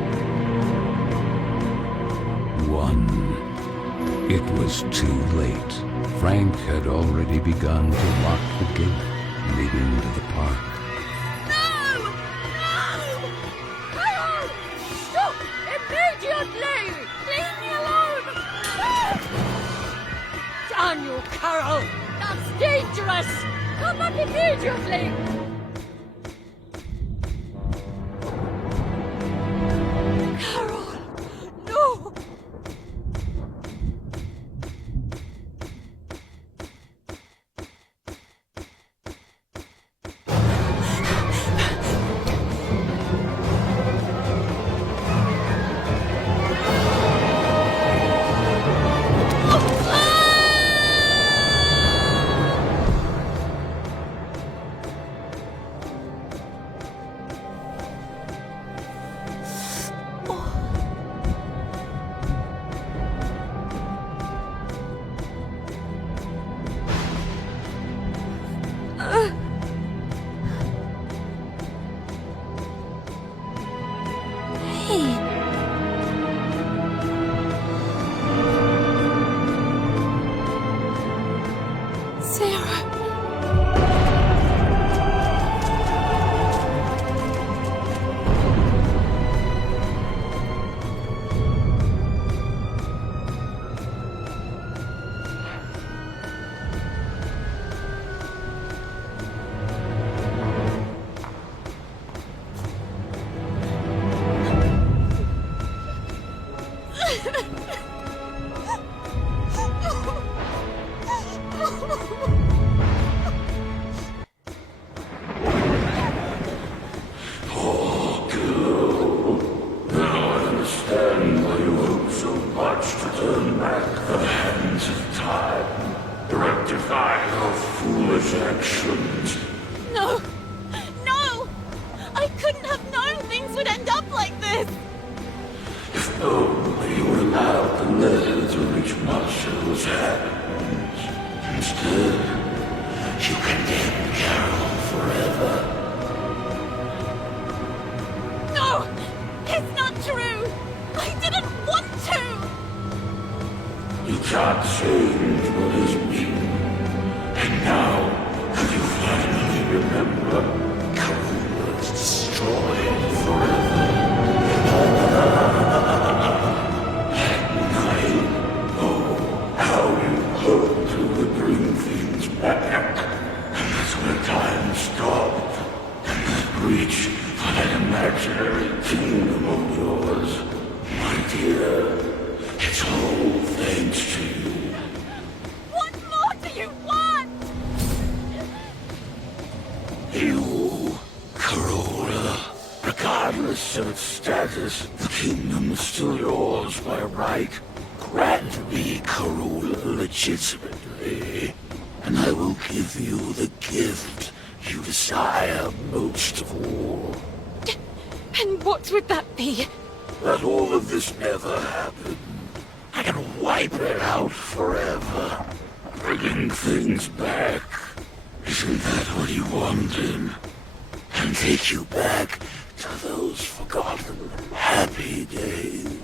It was too late. Frank had already begun to lock the gate leading to the park. No! No! Carole! Stop! Immediately! Leave me alone! Damn you, Carole! That's dangerous! Come back immediately! Carole! No! Actions. No! No! I couldn't have known things would end up like this! If only you would allow the letter to reach Marshall's hands. Instead, you condemn Carole forever. No! It's not true! I didn't want to! You can't change what has been. And now, could you finally remember Carole was destroyed forever? At night, oh, how you hoped you would bring things back. And that's where time stopped. And that reach for that imaginary kingdom of yours. My dear, it's all thanks to you. What more do you want? You, Carole, regardless of its status, the kingdom is still yours by right. Grant me Carole legitimately, and I will give you the gift you desire most of all. And what would that be? That all of this never happened. I can wipe it out forever, bringing things back. Isn't that what you wanted? And take you back to those forgotten, happy days.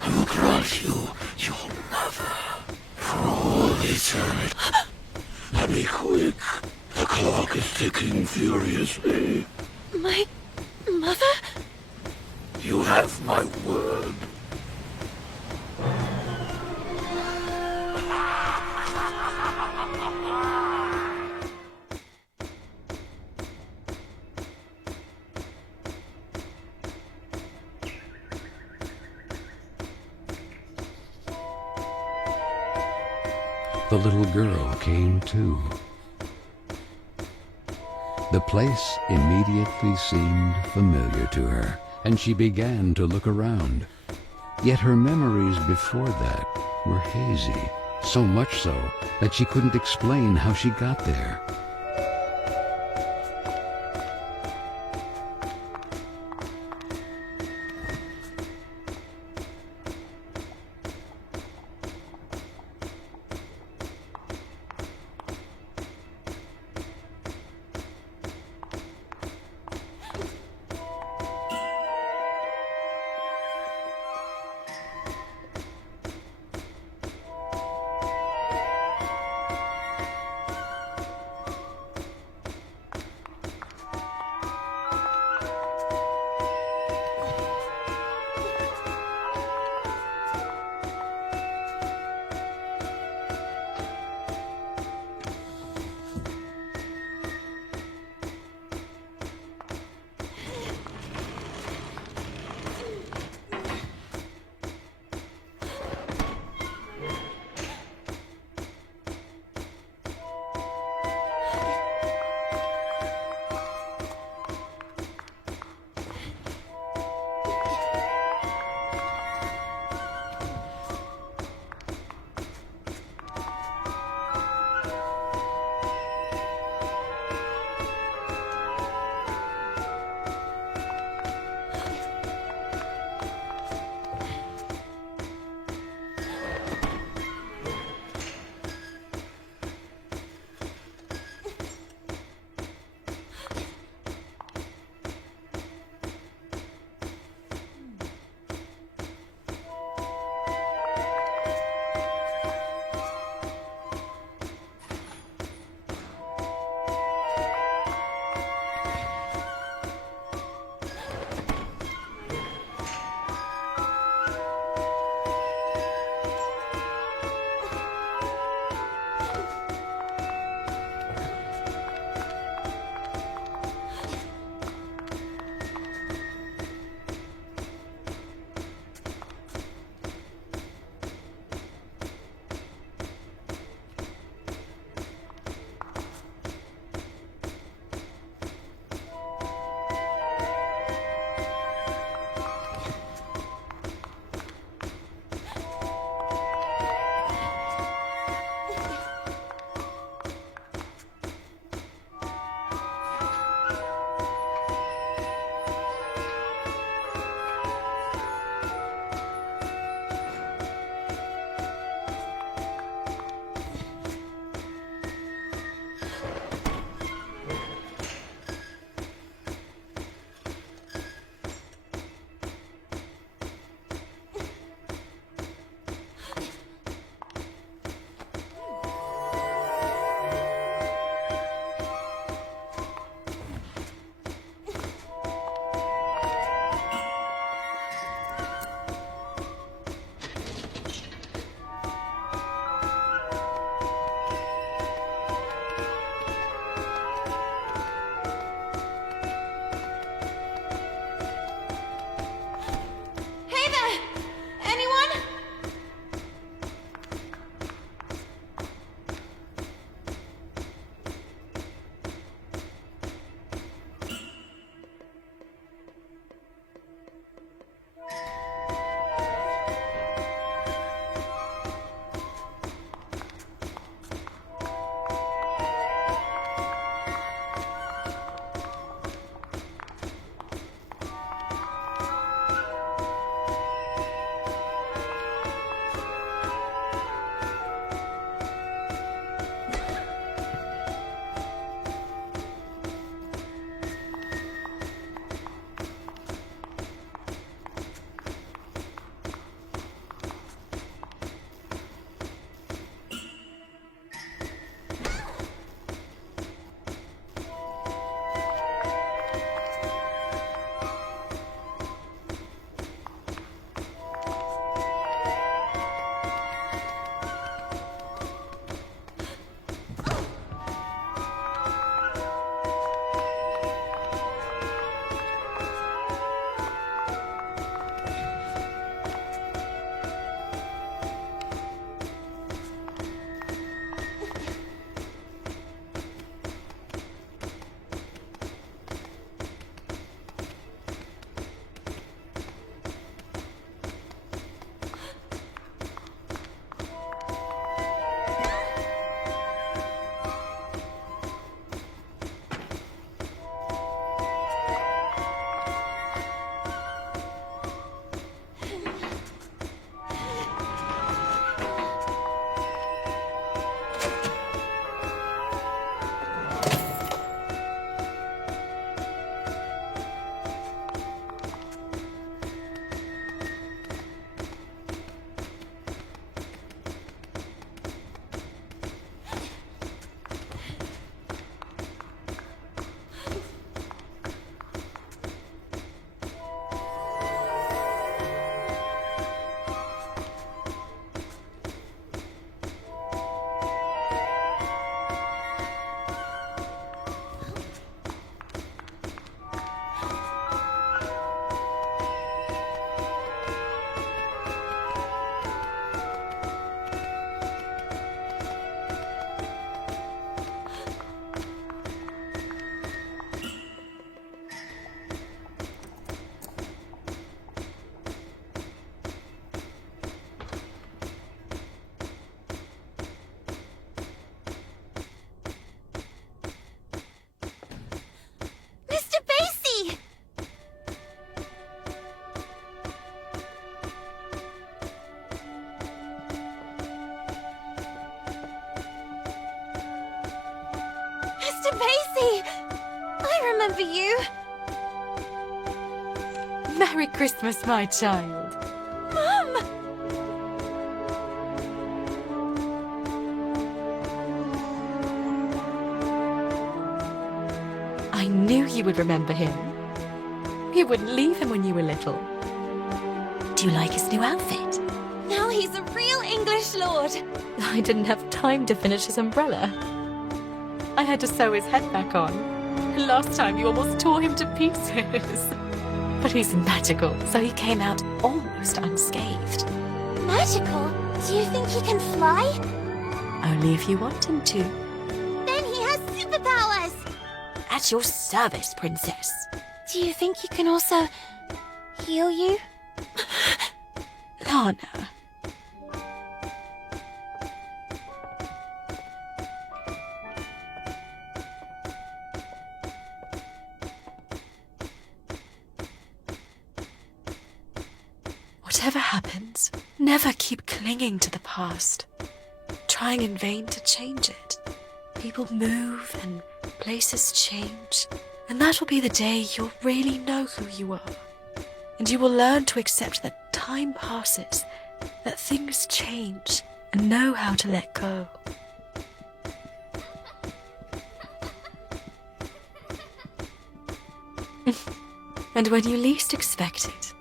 I will grant you your mother for all eternity. Now be quick. The clock is ticking furiously. My mother? You have my word. The little girl came too. The place immediately seemed familiar to her, and she began to look around. Yet her memories before that were hazy, so much so that she couldn't explain how she got there. for you. Merry Christmas, my child. Mum! I knew you would remember him. You wouldn't leave him when you were little. Do you like his new outfit? Now he's a real English lord. I didn't have time to finish his umbrella. I had to sew his head back on. Last time you almost tore him to pieces. But he's magical, so he came out almost unscathed. Magical? Do you think he can fly? Only if you want him to. Then he has superpowers! At your service, princess. Do you think he can also heal you? Lana. Whatever happens, never keep clinging to the past, trying in vain to change it. People move and places change, and that will be the day you'll really know who you are. And you will learn to accept that time passes, that things change, and know how to let go. And when you least expect it,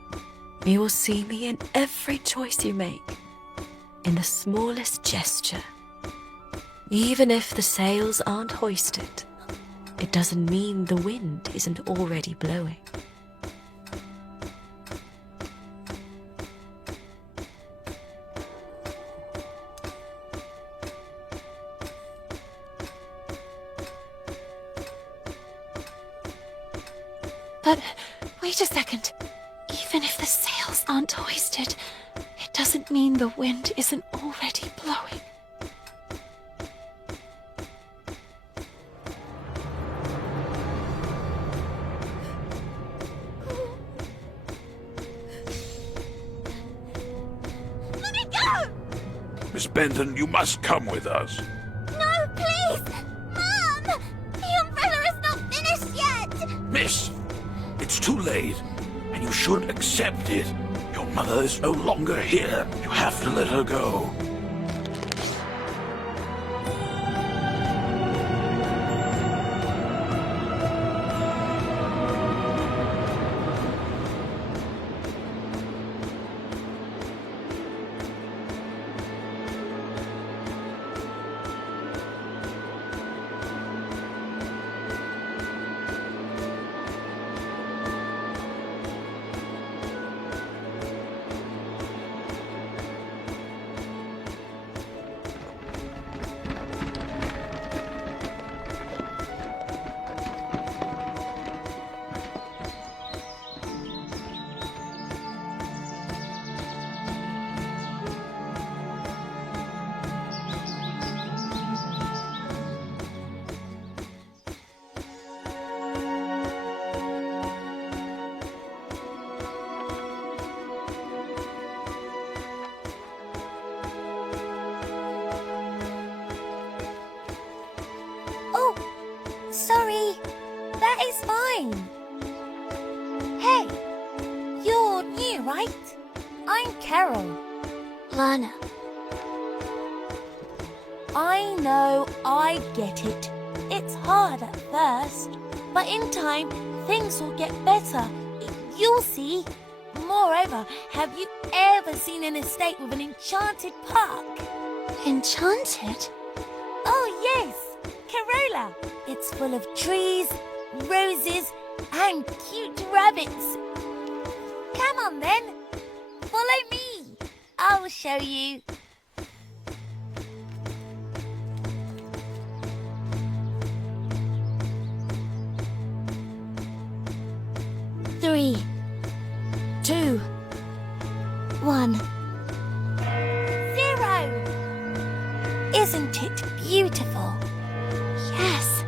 you will see me in every choice you make, in the smallest gesture. Even if the sails aren't hoisted, it doesn't mean the wind isn't already blowing. But wait a second. Even if the sails aren't hoisted, it doesn't mean the wind isn't already blowing. Let me go! Miss Benton, you must come with us. No, please! Mom! The umbrella is not finished yet! Miss, it's too late, and you should accept it. Your mother is no longer here. You have to let her go. Oh, sorry. That is fine. Hey, you're new, right? I'm Carole. Lana. I know, I get it. It's hard at first, but in time, things will get better. You'll see. Moreover, have you ever seen an estate with an enchanted park? Enchanted? Oh, yes. Carola. It's full of trees, roses, and cute rabbits. Come on, then. Follow me. I'll show you. Three, 2, 1. 0. Isn't it beautiful? Yes.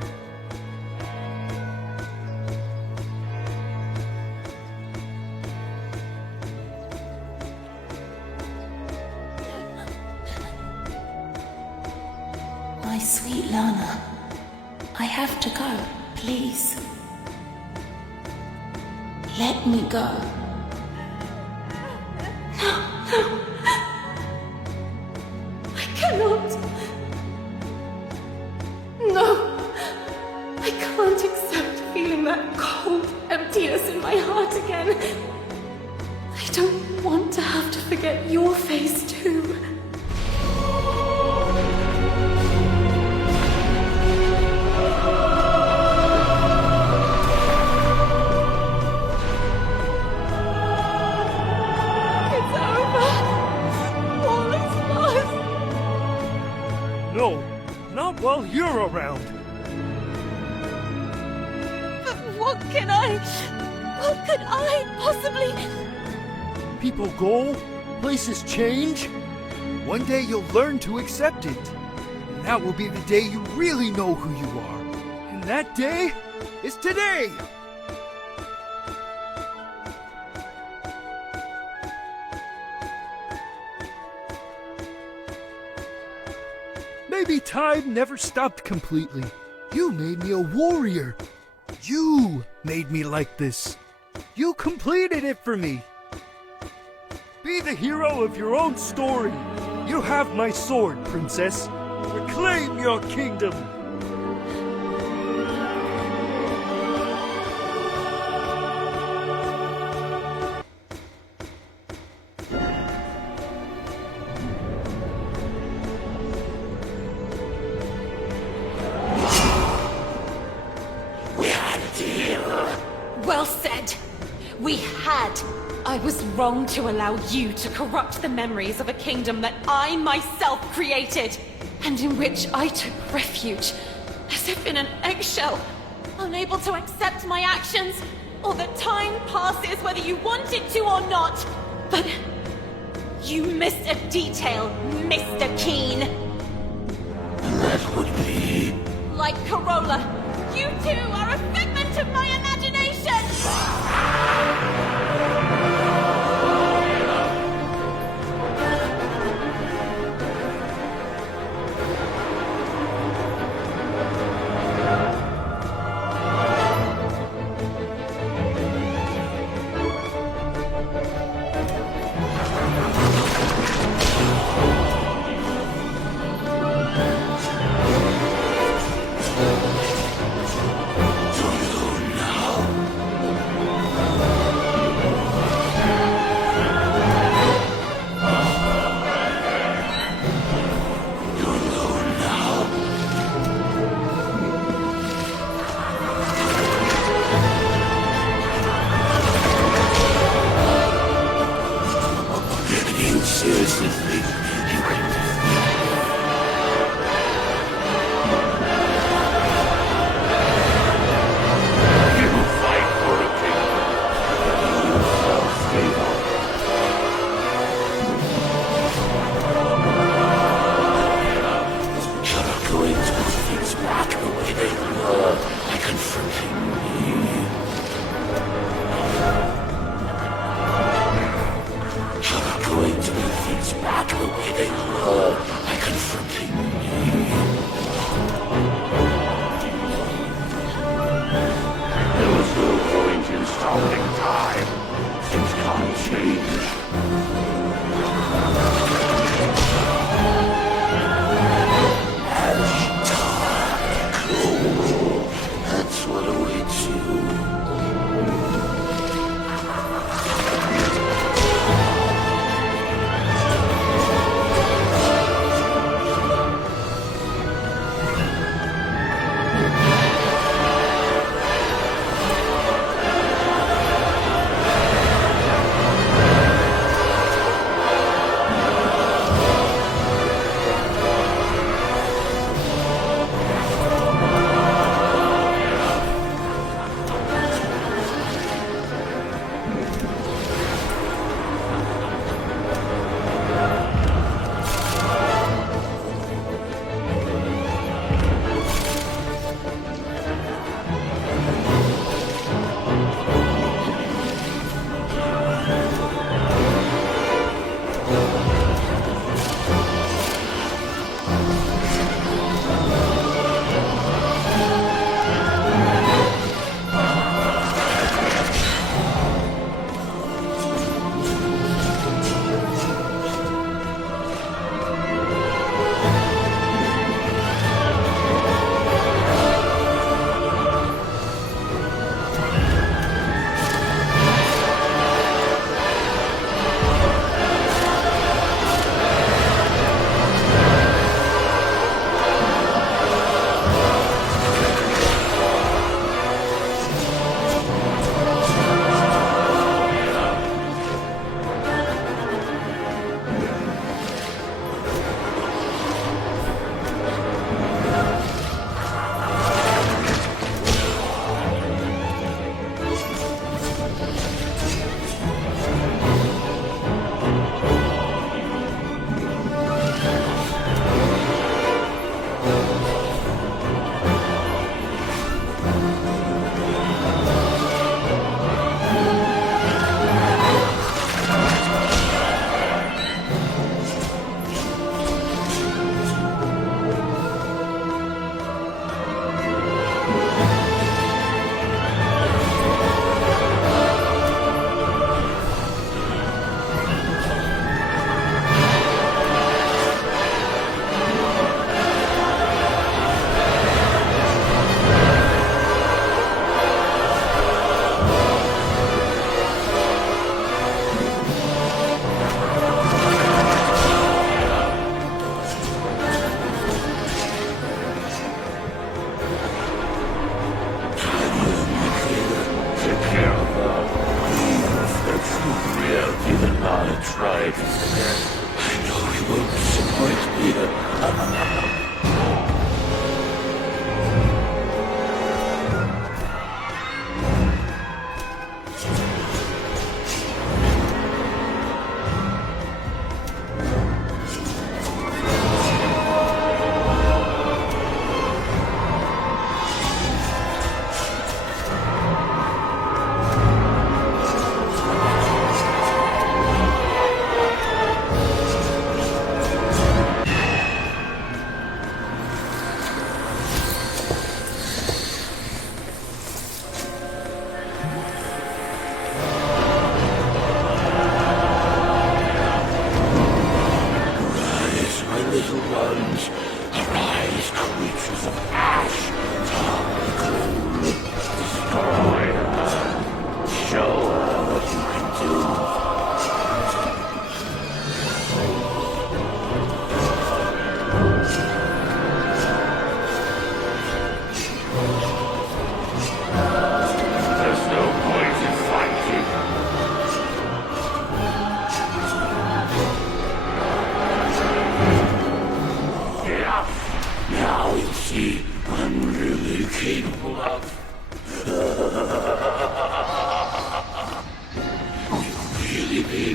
My sweet Lana, I have to go, please. Let me go. No, no. I cannot. No. I can't accept feeling that cold emptiness in my heart again. I don't want to have to forget your face too. No, not while you're around. But what could I possibly... People go, places change. One day you'll learn to accept it. And that will be the day you really know who you are. And that day is today! Maybe time never stopped completely. You made me a warrior. You made me like this. You completed it for me. Be the hero of your own story. You have my sword, princess. Reclaim your kingdom. Well said. We had. I was wrong to allow you to corrupt the memories of a kingdom that I myself created, and in which I took refuge, as if in an eggshell, unable to accept my actions, or that time passes whether you wanted to or not. But you missed a detail, Mr. Keen. And that would be... Like Carola, you too are a figment of my imagination!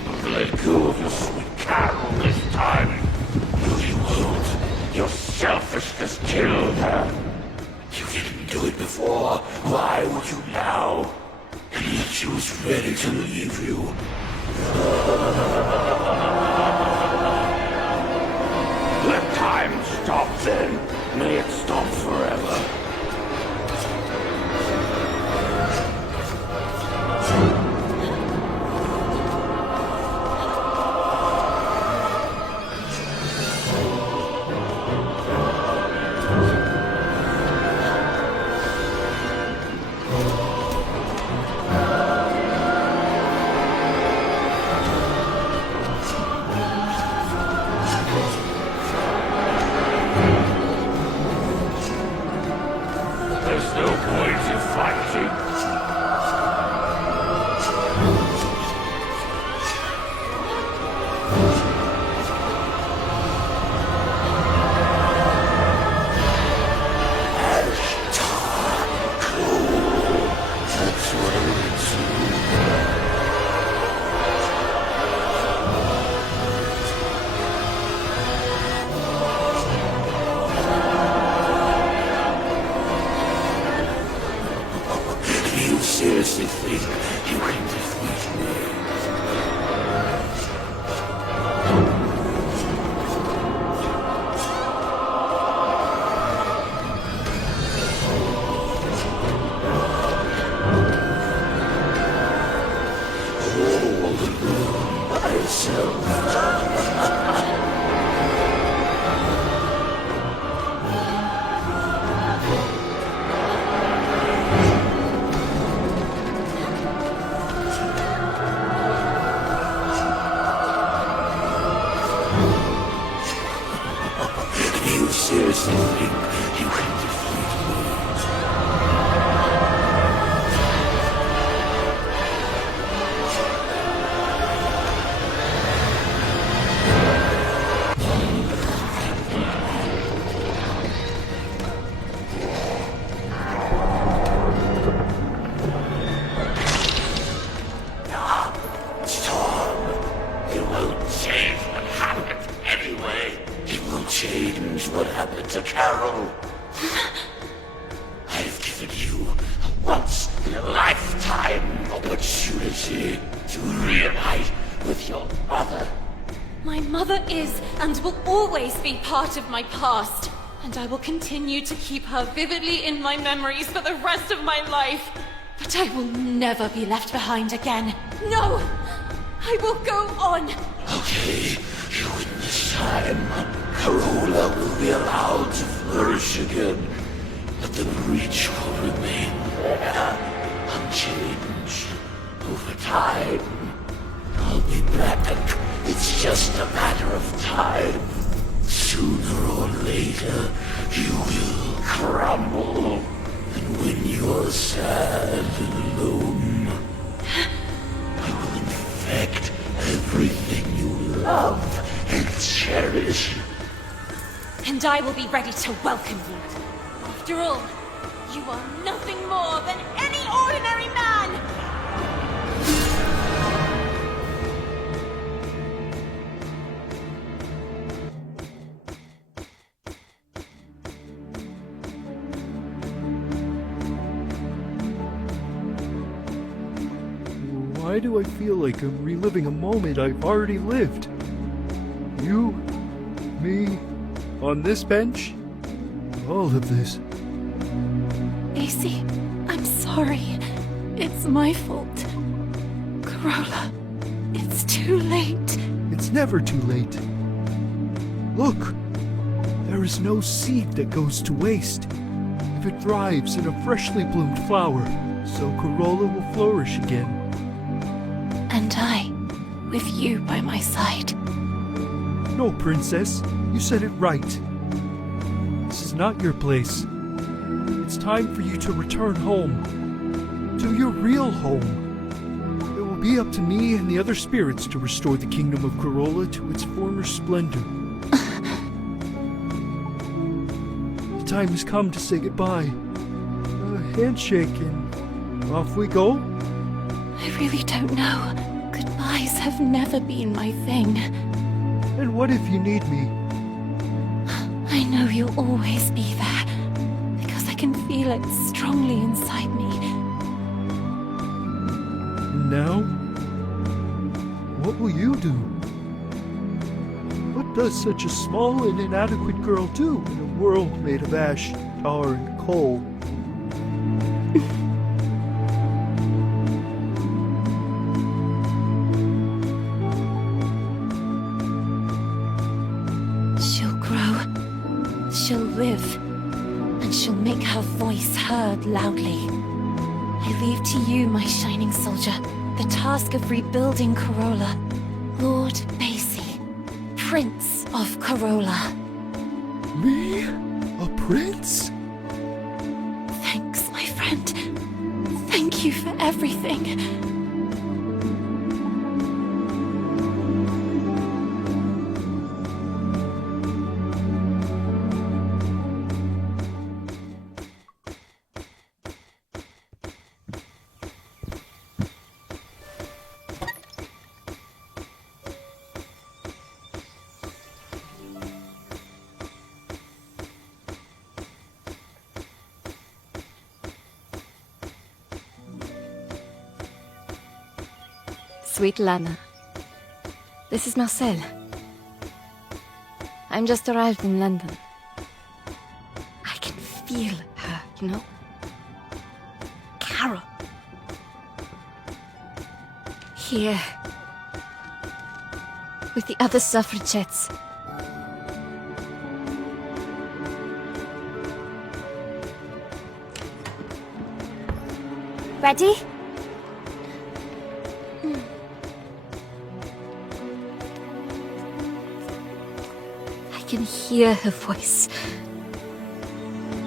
able to let go of your sweet Carole this time. No, you won't. Your selfishness killed her. You didn't do it before. Why would you now? And yet she was ready to leave you. Let time stop then. May it stop forever. There's no point in fighting. That's what I want to. You seriously think you can defeat me? You seriously think you can defeat me? Storm, it won't change what happened anyway. It won't change what happened to Carole. I've given you a once-in-a-lifetime opportunity to reunite with your mother. My mother is and will always be part of my past, and I will continue to keep her vividly in my memories for the rest of my life. But I will never be left behind again. No! I will go on! Okay, you win this time. Carole will be allowed to flourish again, but the breach will remain there, unchanged. Over time, I'll be back. It's just a matter of time. Sooner or later, you will crumble. And when you're sad and alone, I will infect everything you love and cherish. And I will be ready to welcome you. After all, you are nothing more than any ordinary man! Why do I feel like I'm reliving a moment I've already lived? You, me, on this bench? All of this. Acey, I'm sorry. It's my fault. Carola, it's too late. It's never too late. Look, there is no seed that goes to waste. If it thrives in a freshly bloomed flower, so Carola will flourish again. And I, with you by my side. No, Princess, you said it right. This is not your place. It's time for you to return home. To your real home. It will be up to me and the other spirits to restore the kingdom of Carola to its former splendor. The time has come to say goodbye. A handshake and off we go? I really don't know. Goodbyes have never been my thing. And what if you need me? I know you'll always be there, because I can feel it strongly inside me. And now? What will you do? What does such a small and inadequate girl do in a world made of ash, tar, and coal? She'll grow, she'll live, and she'll make her voice heard loudly. I leave to you, my shining soldier, the task of rebuilding Carola. Lord Basie, Prince of Carola. Me? A prince? Thanks, my friend. Thank you for everything. Sweet Lana. This is Marcel. I'm just arrived in London. I can feel her, you know? Carole. Here. With the other suffragettes. Ready? I can hear her voice.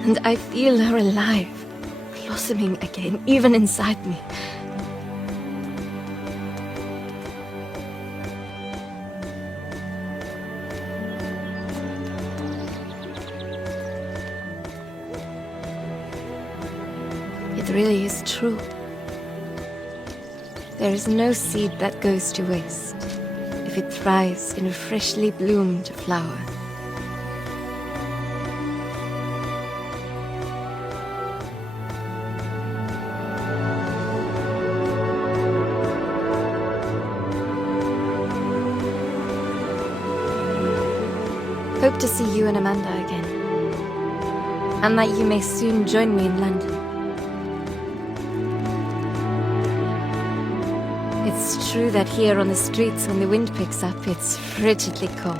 And I feel her alive, blossoming again, even inside me. It really is true. There is no seed that goes to waste if it thrives in a freshly bloomed flower. Hope to see you and Amanda again, and that you may soon join me in London. It's true that here on the streets when the wind picks up, it's frigidly cold.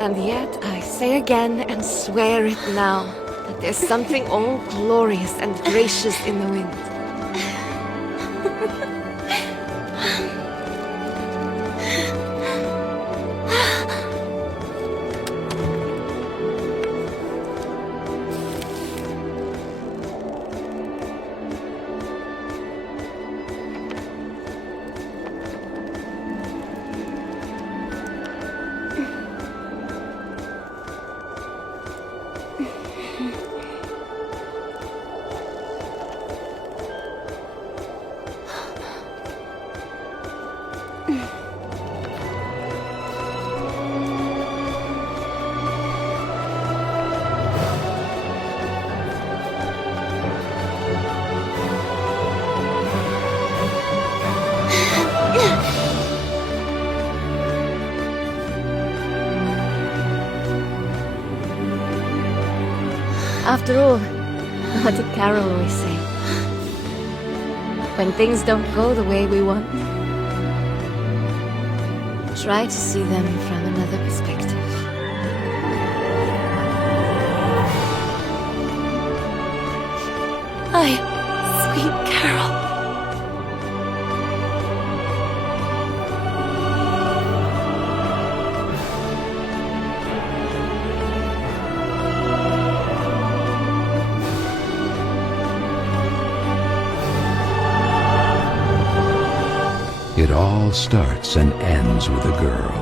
And yet I say again and swear it now, that there's something all glorious and gracious in the wind. After all, what did Carole always say? When things don't go the way we want, try to see them from another perspective. Sweet Carole. It all starts and ends with a girl,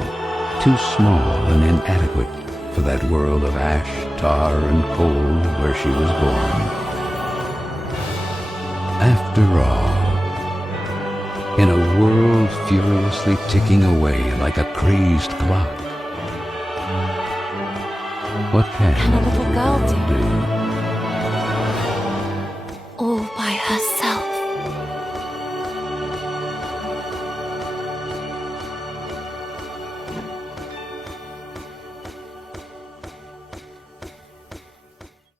too small and inadequate, for that world of ash, tar, and coal where she was born. After all, in a world furiously ticking away like a crazed clock, what can a little girl do?